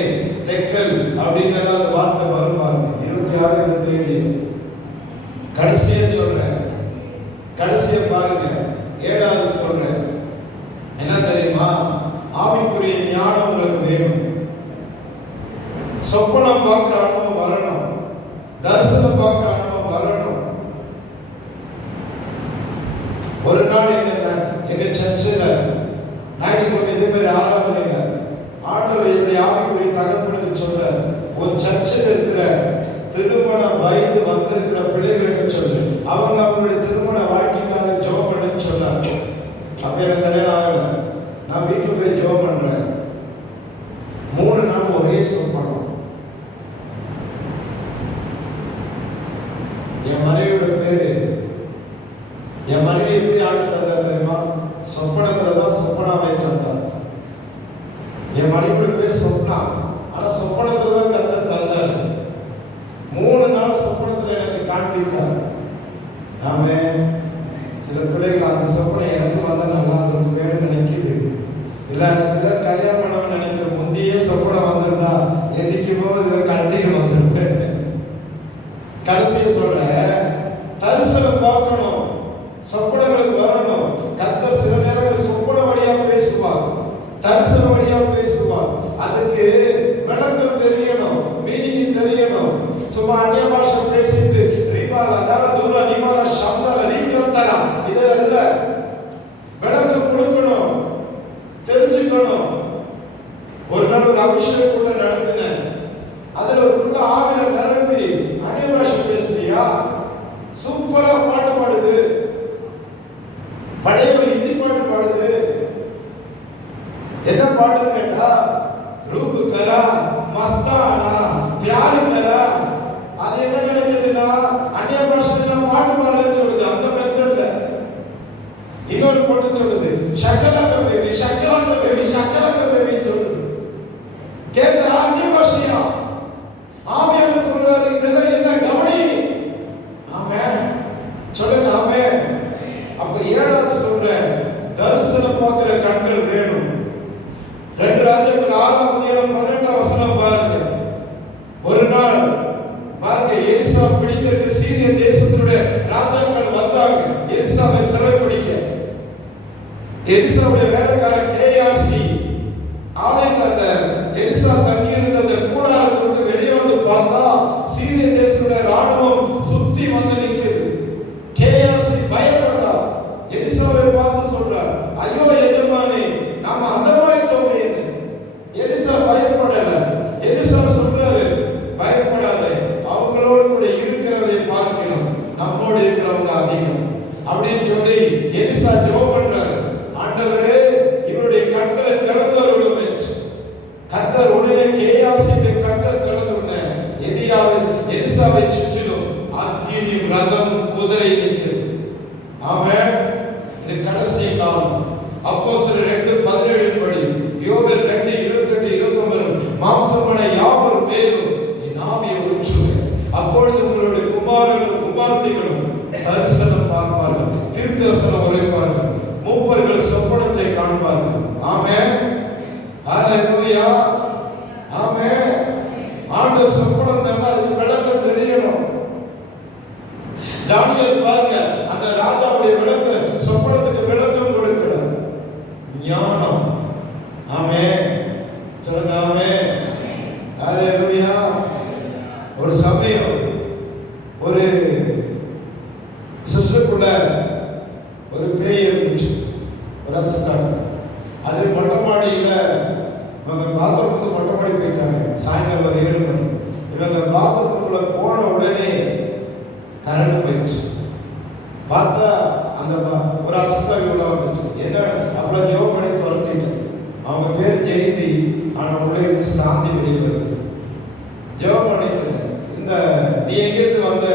தெக்கல் அப்படின்னு அந்த வார்த்தை வரும் பாருங்க. 26 27 கடைசியா சொல்றேன். கடைசியா பாருங்க, 7வது சொல்றேன். என்ன தெரியுமா? ஆவிக்குரிய ஞானம் உங்களுக்கு வேணும். சொப்பனம் பார்க்கிற அனுபவம் வரணும், தரிசனம் பார்க்கிற அனுபவம் வரணும். ஒரு நாள் எங்க சர்ச்சில் ஞாயிற்றுக்கிழமை இதே மாதிரி ஆராதனையில ஆண்டவர் எப்படி ஆவிக்குரிய தகப்பனுக்கு சொல்ற, ஒரு சர்ச்சில் இருக்கிற திருமண வயது வந்திருக்கிற பிள்ளைகளுக்கு சொல்லு, அவங்க அவங்களுடைய திருமண வாழ்க்கைக்காக ஜெபம் பண்ணுன்னு சொன்னாங்க. அப்ப எனக்கு கல்யாணம் ஆகல, நான் வீட்டுக்கு போய் ஜெபம் பண்றேன். 3 நாள் ஒரே சொப்பனம். என் மனைவியோட பேரு, என் மனைவி எப்படி ஆண்டு தந்தா தெரியுமா? சொப்பனத்துலதான் சொப்பனாவை தந்தார். என் மனைவியோட பேர் சொப்னா, ஆனா சொப்பனத்துலதான் கர்த்தர் தந்தார். 3 நாள் சொப்பனத்துல எனக்கு காண்பித்தார். ஆமே, சில பிள்ளைகள் அந்த சொப்பனை எனக்கு வந்தா நல்லா இருக்கும் வேணும்னு நினைக்குது. இல்ல சிலர் கல்யாணம் பண்ணவன் நினைக்கிற முந்தையே சொப்பனம் வந்திருந்தா என்னைக்கு போது கண்டிகள் வந்திருப்பேன். கடைசியை சொல்ற, தரிசனம் பார்க்கணும், சொப்பனங்களுக்கு வரணும். கர்த்தர் சில நேரங்கள் சொப்பன வழியா பேசுவார், தரிசன வழியா பேசுவார். அதுக்கு விளக்கம் தெரியணும், மீனிங் சொப்பனம் தானே, அதுக்கு விளக்கம் தெரியணும். தானியேல் பாருங்க, அந்த ராஜாவுடைய விளக்கம், சொப்பனத்துக்கு விளக்கம் கொடுக்கிறார். ஞானம். ஆமென். சொல்லுங்க ஆமென். ஹல்லேலூயா. ஒரு சமயம் ஒரு சிஸ்டருக்குள்ள ஒரு பேய் இருந்துச்சு, ஒரு அசுத்தாங்க. அது மொட்டை மாடியில் இவங்க பாத்ரூமுக்கு மொட்டை மாடி போயிட்டாங்க. சாயங்காலம் ஒரு 7 மணி. இவங்க பாத்ரூமுக்குள்ள போன உடனே கரண்ட் போயிடுச்சு. பார்த்தா அந்த ஒரு அசுத்தாங்க உள்ள வந்துட்டு என்ன, அப்புறம் ஜெபம் பண்ணி துரத்திட்டேன். அவங்க பேர் ஜெயந்தி, ஆனால் உள்ளே இருந்து சாந்தி வெளியே வருது. ஜெபம் பண்ணிட்டு இந்த நீ எங்கிருந்து வந்த,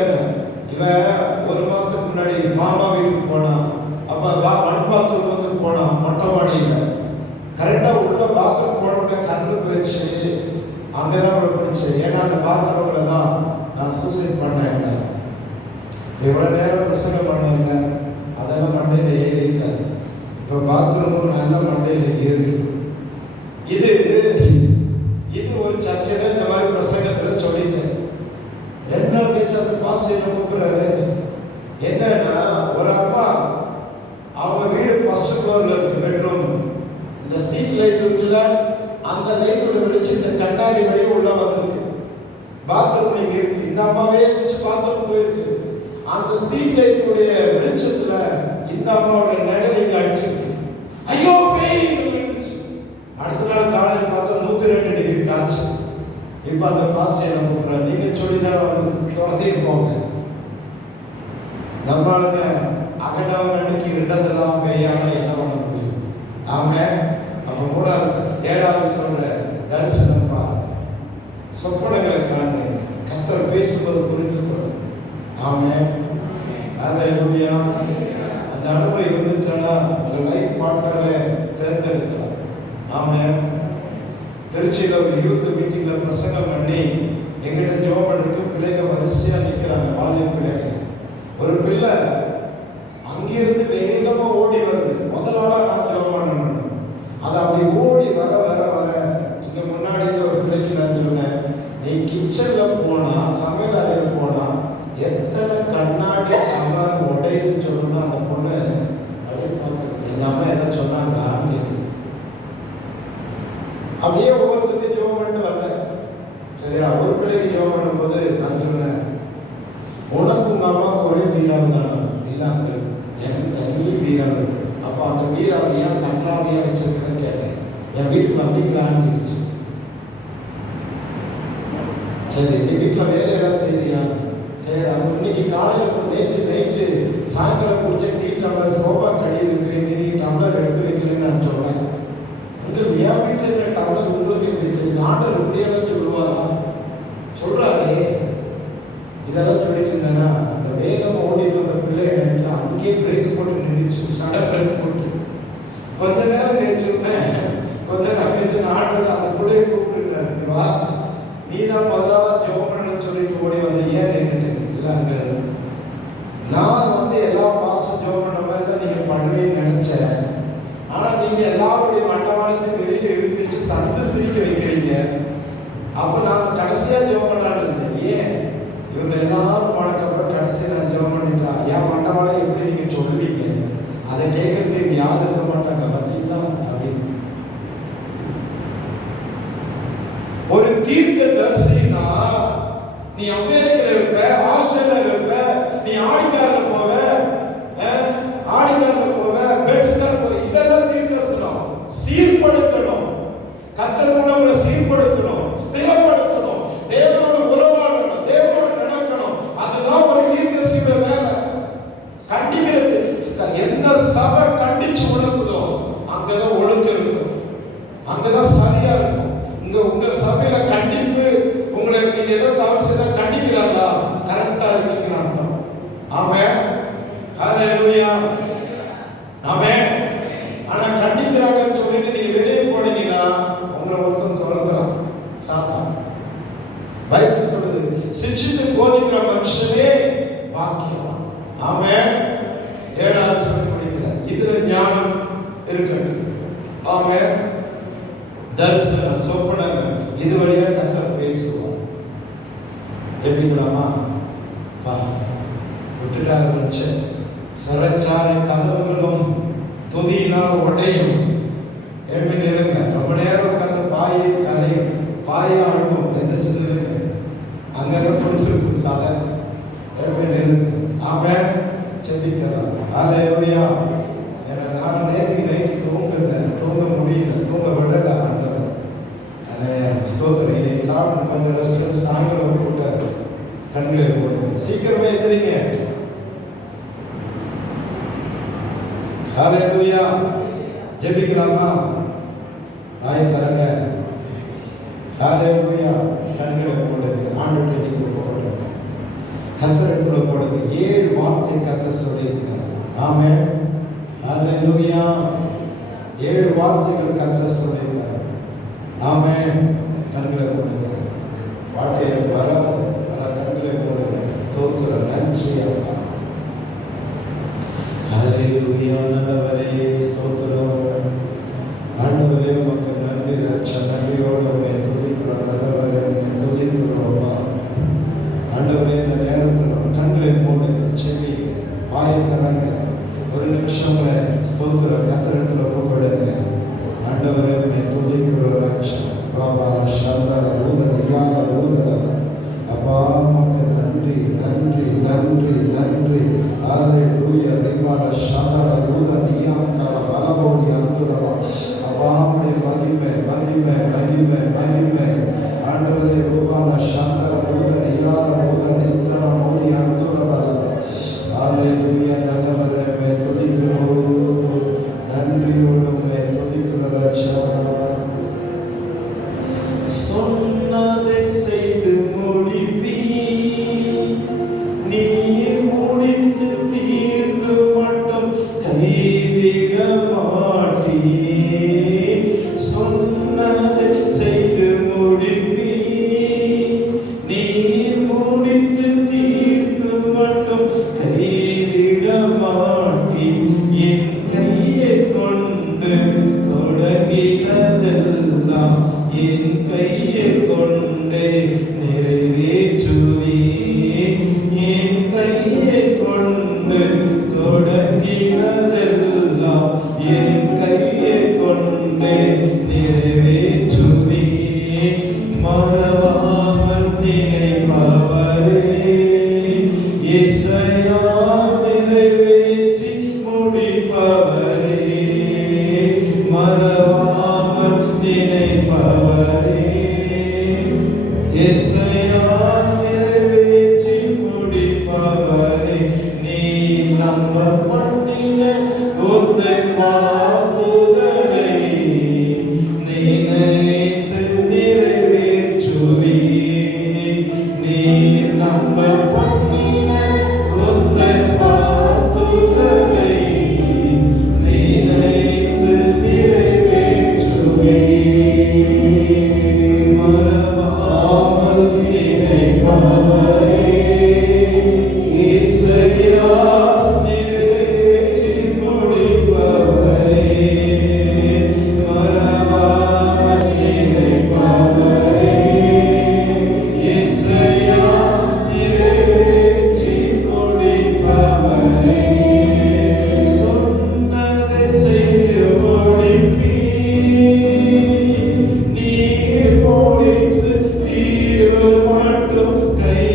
இவன் 1 மாசத்துக்கு முன்னாடி மாமா வீட்டுக்கு போனான். அப்ப மண் பாத்ரூமுக்கு போனான் மொட்டை மாடியில். கரெக்டா உள்ள பாத்ரூம் போன உடனே கரண்ட் போயிடுச்சு. அங்கதான் போயிடுச்சு. ஏன்னா அந்த பாத்ரூம்ல தான் நான் சூசைட் பண்ணேன். இவ்வளவு நேரம் பிரசங்கம் பண்ணல, அதெல்லாம் மண்டையில ஏறி இருக்காது. இப்ப பாத்ரூம் நல்ல மண்டையில ஏறி இருக்கும். இது ஒரு சர்ச்சையில இந்த மாதிரி பிரசங்கத்துல சொல்லிட்டேன். 2 நாள் கழிச்சு அந்த பாஸ்டர் என்ன கூப்பிடுறாரு. என்னன்னா, ஒரு அம்மா அவங்க வீடு ஃபர்ஸ்ட் ஃப்ளோர்ல இருக்கு, பெட்ரூம். இந்த சீட் லைட் இருக்குல்ல, அந்த லைட்டோட வெளிச்சத்தை கண்ணாடி வழியே உள்ள வந்திருக்கு. பாத்ரூம் இங்க இருக்கு. இந்த அம்மாவே இருந்துச்சு, பாத்ரூம் போயிருக்கு. அந்த சீட் லைட்டுடைய வெளிச்சத்துல இந்த அம்மாவோட நிழல் இங்க அடிச்சிருக்கு. ஐயோ பேய் இருந்துச்சு. அடுத்த நாள் காலையில் பார்த்தா 102 டிகிரி காய்ச்சி. இப்ப அந்த பாஸ்டர் என்ன கூப்பிடுறாரு, நீங்க சொல்லிதான் அவனுக்கு துரத்திட்டு போங்க. நம்மளுங்க அகண்டவன் அன்னைக்கு 2 பேயால என்ன பண்ண முடியும்? ஆமென். அப்ப 3வது 7வது சொல்ற தரிசனம் பாருங்க, சொப்பனங்களை காணுங்க, கர்த்தர் பேசுவது புரிந்து கொள்ளுங்க. ஆமென். ஹல்லேலூயா. அந்த அனுபவம் இருந்துட்டா உங்க லைஃப் பார்ட்னரை தேர்ந்தெடுக்கலாம். ஆமென். திருச்சியில் ஒரு யூத் மீட்டிங்ல பிரசங்கம் பண்ணி எங்கிட்ட ஜெபம் பண்றதுக்கு பிள்ளைங்க வரிசையா நிற்கிறாங்க, வாலிப பிள்ளைங்க. ஒரு பிள்ளை அங்கிருந்து வேகமா ஓடி வருது. முதலாளா நான் ஜெபம் பண்ணணும். அது அப்படி ஓடி வர வர வர இங்க முன்னாடி ஒரு பிள்ளைக்கு நான் சொன்னேன், நீ கிச்சன்ல போனா, சமையல் அறையில் போனா எத்தனை கண்ணாடி டம்ளர் உடையுதுன்னு சொல்லணும்னா அந்த பொண்ணு அப்படி பார்க்குறது. எங்க அம்மா எதாவது சொன்னாங்களான்னு கேட்குது. அப்படியே ஒவ்வொருத்தருக்கு ஜெபம் பண்ணிட்டு வந்தேன். சரியா, ஒரு பிள்ளைக்கு ஜெபம் பண்ணும்போது நான் சொன்னேன், உனக்கு உங்க அம்மாவுக்கு ஒரே பீராவு தானே? இல்லை அங்கே எனக்கு தனி பீராவு இருக்கு. அப்போ அந்த பீராவை ஏன் கன்றாவியா வச்சிருக்கேன்னு கேட்டேன். என் வீட்டுக்கு வந்தீங்களான்னு கேட்டுச்சு. சரி, நீ வீட்டில் வேலையெல்லாம் செய்யறியா? சரி, அவன் இன்னைக்கு காலையில் நேற்று நைட்டு சாயங்காலம் குடிச்ச டீ டம்ளர் சோபா கடியில் இருக்கிறேன், நீ டம்ளர் எடுத்து வைக்கிறேன்னு நான் சொன்னேன். அங்கே என் வீட்டில் இருக்கிற டம்ளர் உங்களுக்கு எப்படி தெரியும்? ஆண்டவர் இப்படியெல்லாம் சொல்லுவாரா? சொல்றாரு. இதெல்லாம் சொல்லிட்டு இருந்தேன்னா அந்த வேகம் ஓடி வந்த பிள்ளை என்ன அங்கேயே பிரேக் போட்டு நின்றுச்சு. சடன் பிரேக் போட்டு கொஞ்ச நேரம் கழிச்சுன்னேன். கொஞ்ச நேரம் கழிச்சு ஆண்டவர் அந்த பிள்ளையை கூப்பிட்டு வா, நீ தான் முதலாளா ஜெபம் பண்ணணும்னு சொல்லிட்டு ஓடி வந்த. ஏன் நின்றுட்டு? இல்லை அங்கே நான் வந்து எல்லா பாஸ்டும் ஜெபம் பண்ண மாதிரி தான் நீங்கள் பண்ணுவேன்னு நினைச்சேன். ஆனால் நீங்கள் எல்லாருடைய மண்டபானத்தையும் வெளியில் எடுத்து வச்சு சந்து சிரிக்க வைக்கிறீங்க. அப்போ நான் கடைசியாக ஜெபம் பண்ணலான்னு இருந்தேன். ஏன் இவங்க எல்லாரும் போனதுக்கப்புறம் கடைசியாக நான் ஜெபம் பண்ணிட்டா என் மண்டபாலம் எப்படி நீங்கள் சொல்லுவீங்க? அதை கேட்கறதுக்கு இங்கே யாரும் இருக்க மாட்டாங்க பார்த்தீங்களா அப்படின்னு. ஒரு தீர்க்க தரிசினா நீ அமெரிக்கால இருப்ப, ஆஸ்திரேலியால இருப்ப, நீ ஆடிக்காரல போவ, பெட்ஸ்டர் போவ. இதெல்லாம் தீர்க்கதரிசனம். சீர்படுத்தணும், கர்த்தர் கூட உங்களை சீர்படுத்தணும், ஸ்திரப்படுத்தணும், தேவனோட உறவாடணும், தேவனோட நடக்கணும். அதுதான் ஒரு தீர்க்கதரிசியோட வேலை. கண்டிக்கிறது. எந்த சபை கண்டிச்சு உணர்த்துதோ அங்கதான் ஒழுக்கம் இருக்கும், அங்கதான் சரியா இருக்கும். உங்க சபையில கண்டிப்பு, உங்களை நீங்க எதை தவறு செய்தா கண்டிக்கிறாங்களா, கரெக்டா இருக்கீங்கன்னு அர்த்தம். ஆமென். ஹல்லேலூயா. ஆமென். ஆனா கண்டிக்கிறாங்கன்னு சொல்லிட்டு நீங்க வெளியே போனீங்கன்னா உங்களை ஒருத்தன் துரத்துறான், சாத்தான். பைபிள் சொல்லுது, சிக்ஷித்து போதிக்கிற மனுஷனே பாக்கியவான். ஆமென். 7வது வசனம் படிக்கிறார். இதுல ஞானம் இருக்கட்டும். ஆமென். தரிசனம், சொப்பனங்கள், இது வழியா கர்த்தர் பேசுவார். ஜெபிக்கலாமா? பா விட்டுட்டார் மனுஷன். சிறைச்சாலை கதவுகளும் துதியினால் உடையும். எழுப்பி நிலுங்க. ரொம்ப நேரம் உட்காந்து பாயை கலையும் பாயாடும் எந்த சிந்தனைங்க அங்கதான் பிடிச்சிருக்கும் சாலை. எழுப்பி நிலுங்க. ஆமென். ஜெபிக்கலாம். ஹல்லேலூயா. ஏன்னா நான் நேற்றுக்கு நைட்டு தூங்க முடியல, தூங்க விடல ஆண்டவர். ஸ்தோத்திரம். இனி சாப்பிட்டு கொஞ்சம் ரெஸ்ட் சாயங்காலம் போட்டார். கண்களை போடுங்க. சீக்கிரமே எந்திரிங்க. ஹல்லேலூயா. ஜெபிக்கலாமா? ஆய் தரங்க. ஹல்லேலூயா. கண்களை போடுங்க. ஆண்டவருடைய நீங்க போடுங்க. கர்த்தரிடத்துல போடுங்க. 7 வார்த்தை கர்த்தர் சொல்லியிருக்கிறார். ஆமென். ஹல்லேலூயா. 7 வார்த்தைகள் கர்த்தர் சொல்லியிருக்கிறார். ஆமென். கண்களை போடுங்க. பாட்டு எனக்கு வராது. கண்களை போடுங்க. ஸ்தோத்திரம். நன்றி அப்பா. ஹல்லேலூயா. நல்லவரே ஸ்தோத்திரம். ஆண்டவரே உமக்கு நன்றி. நன்றியோடு உம்மை துதிக்கிறோம். நல்லவரே உம்மை துதிக்கிறோம் அப்பா. ஆண்டவரே இந்த நேரத்தில் கண்களை மூடுங்க. செவிங்க. வாயை திறங்க. ஒரு நிமிஷம் ஸ்தோத்திர கர்த்தரிடத்துல ஒப்புக்கொடுங்க. ஆண்டவரே உம்மை துதிக்கிறோம். ரட்சகரான சந்தர ரூதரியால ரூதர அப்பா உமக்கு நன்றி நன்றி நன்றி நன்றி. ஹல்லேலூயா. ரிவால சந்தர ரூதரியால பலபோடி அந்துரவா அப்பா உம்முடைய மகிமை மகிமை மகிமை மகிமை. ஆண்டவரே ரூபால சந்தர ரூதரியால ரூதரித்தன மோடி அந்துரவா. ஹல்லேலூயா. நல்லவரே உம்மை துதிக்கிறோம். நன்றியோடு உம்மை துதிக்கிறோம் ரட்சகரா. சொன்னதை செய்து முடிப்பீ, நீர் முடித்து தீர்க்க மட்டும் கைவிட மாட்டீ. சொன்னதை செய்து முடிப்பீ, நீர் முடித்து தீர்க்க மட்டும் கைவிட மாட்டீ. என் கையை கொண்டு தொடங்கினதெல்லாம் என் கையை கொண்டே நிறைவேற்றுவே. என் கையை கொண்டு தொடங்கினதெல்லாம் என் கையை கொண்டே நிறைவேற்றுவே. மறவாமல் நினைப்பவரே இசையா நிறைவேற்றி முடிப்பவரே. மறவாமல் நினைப்பவரே இசையா நிறைவேற்றி முடிப்பவரே. நீ நம்ப பண்ணின உந்தன் வாக்குகளை நினைத்து நிறைவேற்றுவே. நீ நம்ப பண்ணின உந்தன் வாக்குகளை நினைத்து நிறைவேற்றுவே. மறவாமல் நினைப்பவரே இசையா நிறைவேற்றி முடிப்பவரே. மறவாமல் நினைப்பவரே இசையா நிறைவேற்றி முடிப்பவரே. சொன்னதை செய்து முடிப்பீ, நீர் முடித்து தீர்வு மட்டும் கை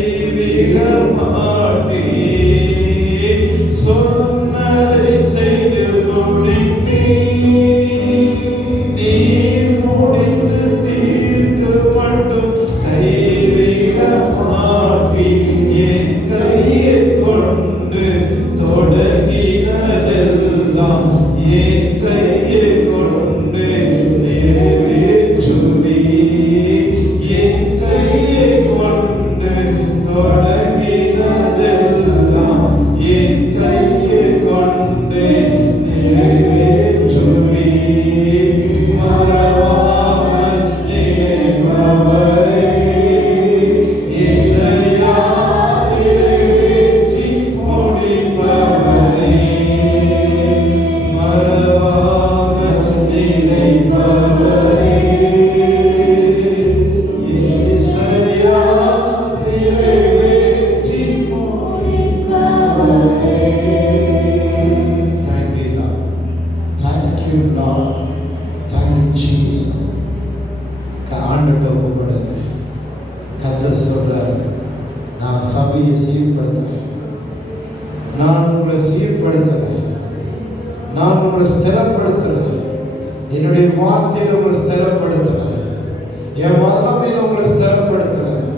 கர்த்தர் சொல்றார், நான் சபையை சீர்படுத்துறேன், நான் உங்களை சீர்படுத்துறேன், நான் உங்களை ஸ்திரப்படுத்துறேன், என்னுடைய வார்த்தையில உங்களை ஸ்திரப்படுத்துறேன், என் வல்லமையில உங்களை ஸ்திரப்படுத்துறேன்.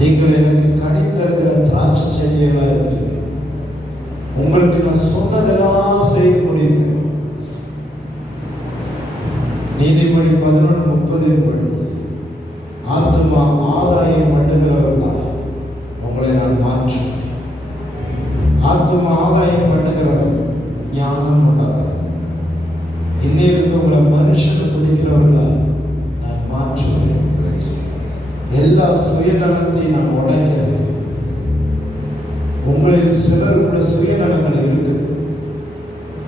நீங்கள் எனக்கு கனி தருகிற திராட்சை செடிகளா இருப்பீங்க. உங்களுக்கு நான் சொன்னதெல்லாம் செய்ய முடியும். நீதிமொழி 11:30 படி ஆத்துமா ஆதாயம் பண்ணுகிறவர்களா உங்களை நான் மாற்றுவேன். ஆத்துமா ஆதாயம் பண்ணுகிறவர் ஞானம் உள்ளவர். இன்னிலிருந்து உங்களை மனுஷன் பிடிக்கிறவர்களா நான் மாற்றுவேன். எல்லா சுயநலத்தையும் நான் உடைக்கிறேன். உங்களில் சிலருடைய சுயநலங்கள் இருக்குது,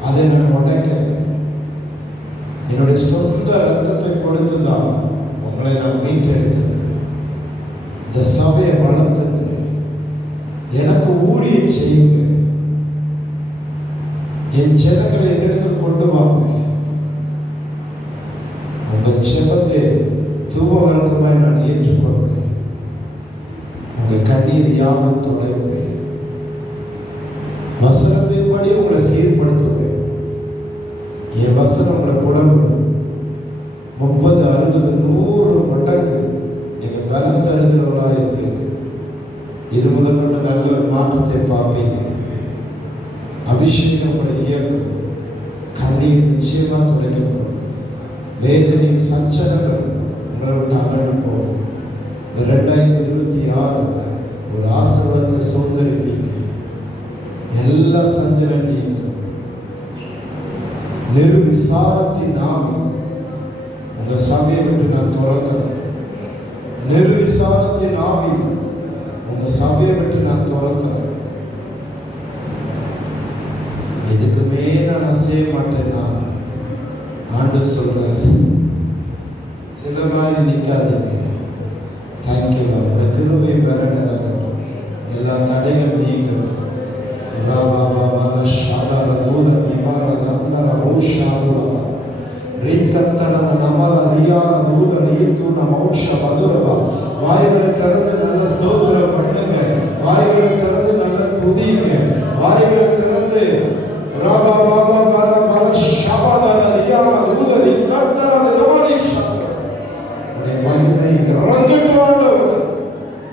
அதை நான் உடைக்கிறேன். என்னுடைய சொந்த ரத்தத்தை கொடுத்துதான் உங்களை நான் மீட்டெடுத்திருக்கிறேன். இந்த சபையை வளர்த்துங்க, எனக்கு ஊழியம் செய்யுங்க, என் ஜனங்களை என்னிடத்தில் கொண்டு வாங்க. உங்க ஜெபத்தை தூபவர்க்கமாய் நான் ஏற்றுக்கொள்வேன். உங்க கண்ணீர் யாவும் தொலைவேன். வசனத்தின்படி உங்களை சீர்படுத்துவேன். என் வசனம் உங்களை புடம்படும். 30, 60, 100 மடங்கு நீங்க பலம் தருகிறவர்களா இருப்பீங்க. இது முதல் கொண்டு நல்ல ஒரு மாற்றத்தை பார்ப்பீங்க. அபிஷேகம் உங்களை இயக்கும். கண்ணீர் நிச்சயமா துடைக்கப்படும். வேதனை சஞ்சலங்கள் உங்களை விட்டு அகன்று போகும். இந்த 2026 ஒரு ஆசீர்வாதத்தை சுதந்திரிப்பீங்க. எல்லா சஞ்சலம் நீங்கும். நிர்விசாரத்தின் நாம உங்க சபையை விட்டு நான் துரத்துறேன். நிர்விசாரத்தின் ஆவி உங்க சபையை விட்டு நான் துரத்துறேன். இதுக்கு மேல நான் செய்ய மாட்டேன்னா ஆண்டு சொல்றாரு. சில மாதிரி நிற்காதீங்க. தேங்க்யூ. உங்க திரும்பி பெற நிறக்கட்டும். எல்லா தடைகள் நீங்கட்டும். வாய்களை திறந்து நல்ல ஸ்தோத்திரம் பண்ணுங்க. வாய்களை திறந்து நல்ல துதிங்க. வாய்களை திறந்து மகிமை இறங்கட்டும் ஆண்டவர்.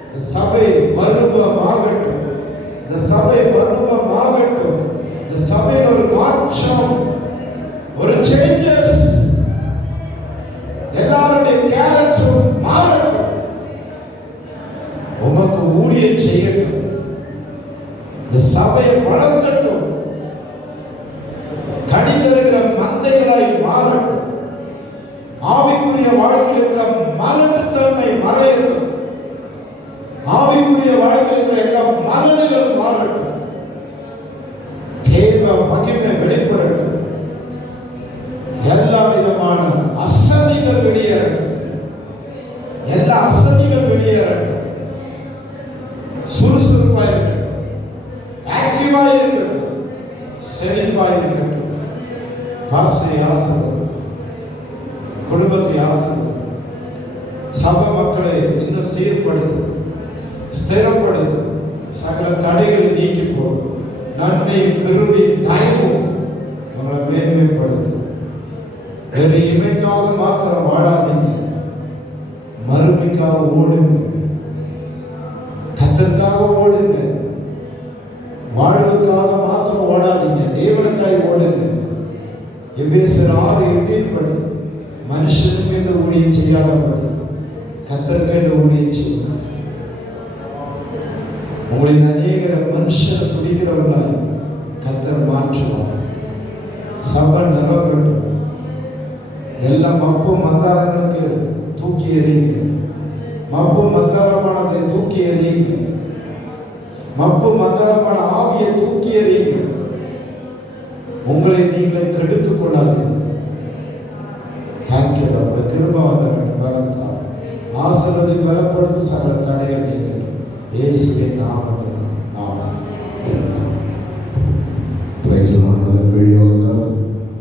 இந்த சபை மறுபமாகட்டும். இந்த சபை மறுபமாகட்டும். இந்த சபையில் ஒரு மாற்றம், ஒரு சேஞ்சஸ், எல்லாருடைய கேரக்டரும் மாறட்டும். உமக்கு ஊழியம் செய்யட்டும். இந்த சபையை வளர்த்தட்டும். கனி தருகிற மந்தைகளாய் மாறட்டும். ஆவிக்குரிய வாழ்க்கையில் இருக்கிற மலட்டுத்தன்மை மறையட்டும். ஆவிக்குரிய வாழ்க்கையில் இருக்கிற எல்லா மலடுகளும் மாறட்டும். தேவ மகிமை வெளிப்படட்டும். எல்லா விதமான அசதிகள் வெளியேறட்டும். எல்லா அசதிகள் வெளியேறட்டும். சுறுசுறுப்பாக இருக்கட்டும். ஆக்டிவாக இருக்கட்டும். செழிப்பாக இருக்கட்டும். பாஸ்டரை ஆசீர்வதியும். குடும்பத்தை ஆசீர்வதியும். சபை மக்களை இன்னும் சீர்படுத்தும், ஸ்திரப்படுத்தும். சகல தடைகளை நீக்கி போடும். நன்மையும் கிருபையும் தயவும் உங்களை மேன்மைப்படுத்தும். வேறு இமைக்காக மாத்திரம் வாழாதீங்க. மறுமைக்காக ஓடுங்க. கர்த்தருக்காக ஓடுங்க. வாழ்வுக்காக மாத்திரம் ஓடாதீங்க. தேவனுக்காக ஓடுங்க. எபேசியர் 6:8 படி மனுஷனுக்கு என்று ஊழியம் செய்யாதபடி கர்த்தருக்கு என்று ஊழியம் செய்யுங்க. உங்களின் அநேகர மனுஷனை பிடிக்கிறவர்களாய் கர்த்தர் மாற்றுவார். சபை நிரம்பட்டும். எல்லா மப்பு மந்தாரங்களுக்கு தூக்கி எறியுங்க. மப்பு மந்தாரமானதை தூக்கி எறியுங்க. மப்பு மந்தாரமான ஆவியை தூக்கி எறியுங்க. உங்களை நீங்களே கெடுத்துக் கொள்ளாதீங்க. தேங்க்யூ. உங்களை திரும்ப வளர்த்தார். ஆசீர்வதி பலப்படுத்தி சகல தடைகள் நீக்கட்டும். இயேசுவின் நாமத்தில் ஆமென். Praise the Lord. ஹalleluya.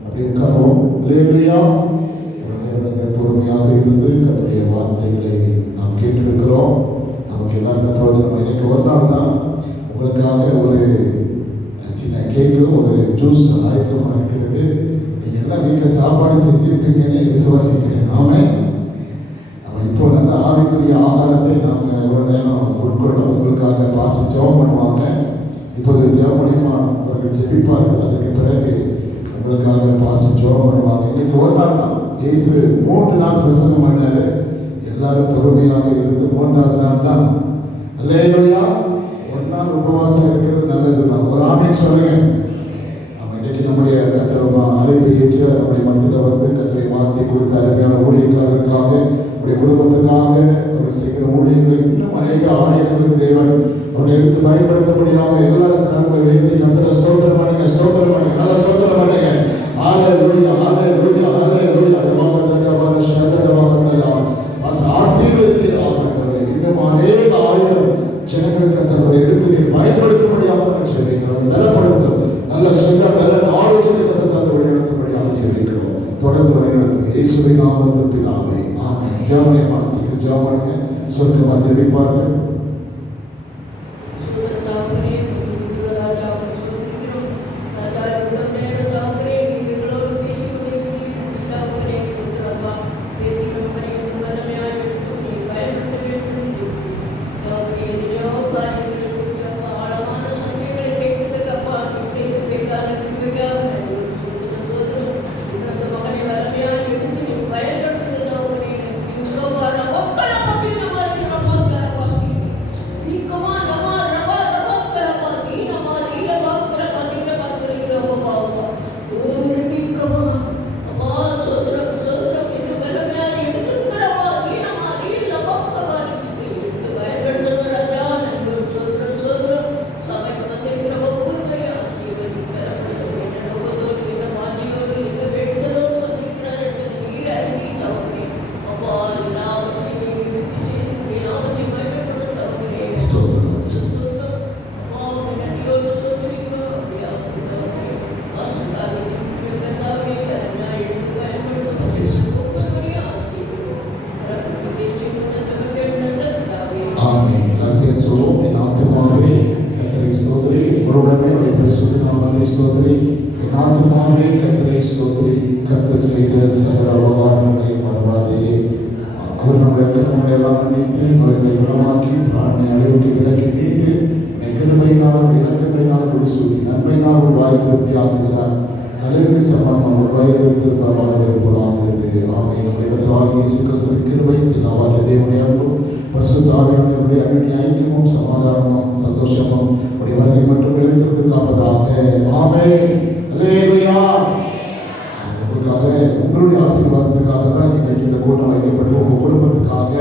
அப்படியே உட்காருவோம். ஹalleluya. பொறுமையாக இருந்து கர்த்தருடைய வார்த்தைகளை நாம் கேட்டிருக்கிறோம். இருக்கிறோம். நமக்கு எல்லாருக்கும் பிரயோஜனம். இன்னைக்கு ஒரு நாள் தான் உங்களுக்காக ஒரு சின்ன கேக்கு ஒரு ஜூஸ் ஆயத்தமாக இருக்கிறது. நீங்கள் எல்லாம் வீட்டில் சாப்பாடு செஞ்சுருப்பீங்கன்னு விசுவாசிக்கிறேன். நம்ம இப்போ நல்ல ஆவிக்குரிய ஆகாரத்தை நாம் ஒரு நேரம் உட்கொள்ள உங்களுக்காக பாசம் ஜெபம் பண்ணுவாங்க. இப்போது ஜெபம் மூலியமா அவர்கள் ஜெபிப்பார்கள். அதுக்கு பிறகு உங்களுக்காக பாசம் ஜெபம் பண்ணுவாங்க. இன்னைக்கு ஒரு நாள் தான். இயேசு 3 நாள் பிரசங்கம் பண்ணாரு. எல்லாரும் பொறுமையாக இருந்து 3வது நாள் தான் அல்லேலூயா ஒரு நாள் உபவாசம் இருக்கிறது நல்லதுதான். ஒரு ஆமென் சொல்லுங்க. நம்ம இன்னைக்கு நம்முடைய கர்த்தர் அழைப்பை ஏற்று நம்முடைய மத்தியில் வந்து கர்த்தரை வார்த்தை கொடுத்த அருமையான ஊழியக்காரர்களுக்காக உடைய குடும்பத்துக்காக அவர் செய்கிற ஊழியர்கள் இன்னும் அநேக ஆயிரங்களுக்கு தேவன் அவரை எடுத்து பயன்படுத்தபடியாக எல்லாரும் கரங்களை உயர்த்தி கர்த்தரை ஸ்தோத்திரம் பண்ணுங்க, ஸ்தோத்திரம் பண்ணுங்க, நல்ல ஸ்தோத்திரம் பண்ணுங்க. ஹல்லேலூயா, ஹல்லேலூயா, ஹல்லேலூயா. ரபகதகபக ஷதகபகதலா ஆசீர்வதிப்பீராக. இன்னும் அநேக ஆயிரம் ஜனங்களுக்கு கர்த்தரை எடுத்து நீர் பயன்படுத்தும்படியாக நான் ஜெபிக்கிறோம். பலப்படுத்தும் நல்ல சுக பலன் ஆரோக்கியத்தை கர்த்தர் வழி நடத்தும்படியாக ஜெபிக்கிறோம். தொடர்ந்து வழி நடத்துங்க இயேசுவின் நாமத்தில் பிதாவே, ஆமென். ஜெபனை மாசிக்க ஜெபம் பண்ணுங்க. சொர்க்கமா ஜெபிப்பார்கள். உங்களுடைய ஆசீர்வாதத்துக்காக தான் இன்னைக்கு இந்த கூட்டம் வைக்கப்பட்டு உங்கள் குடும்பத்துக்காக.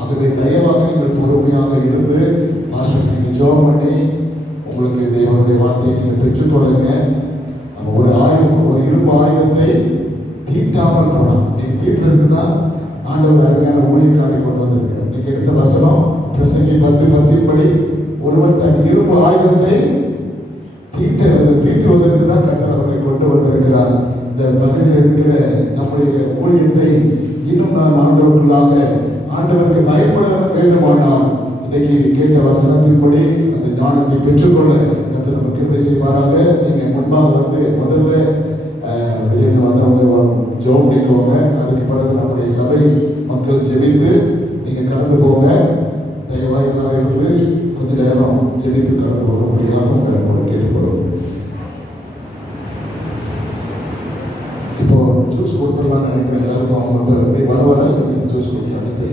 ஆகவே தயவாக நீங்கள் பொறுமையாக இருந்து பாஸ்டர் நீங்கள் ஜெபம் பண்ணி உங்களுக்கு தேவனுடைய வார்த்தையை நீங்கள் பெற்றுக்கொள்ளுங்க. நம்ம ஒரு இரும்பு ஆயுதத்தை தீட்டாமல் போனோம். நீங்கள் தீட்டுறதுக்கு தான் ஆண்டவர் அருமையான ஊழியக்காரை கொண்டு வந்திருக்கிறார். இன்னைக்கு எடுத்த வசனம் பிரசங்கி 10:10 படி ஒருவன் தன் இரும்பு ஆயுதத்தை தீட்டுவதற்கு தான் கர்த்தர் அவர்களை கொண்டு வந்திருக்கிறார். இந்த பகுதியில் இருக்கிற நம்முடைய ஊழியத்தை இன்னும் நாம் ஆண்டவருக்கு பயப்பட வேண்டுமானால் இன்னைக்கு கேட்ட வசனத்தின்படி அந்த ஞானத்தை பெற்றுக்கொள்ள கர்த்தர் நமக்கு கிருபை செய்வாராக. நீங்கள் முன்பாக வந்து முதல்ல வெளியே வந்தவங்க ஜெபம் பண்ணிக்கோங்க. அதுக்கு பிறகு நம்முடைய சபை மக்கள் ஜெபித்து நீங்கள் கடந்து போங்க. தயவாக எல்லாரும் இருந்து கொஞ்ச நேரம் ஜெபித்து கடந்து போக முடியாது உங்களோட கேட்டுக்கொள்ளும். இப்போ ஜூஸ் கொடுத்துடலாம்னு நினைக்கிறேன். எல்லாருக்கும் அவங்க வர ஜூஸ் கொடுத்து அனுப்பி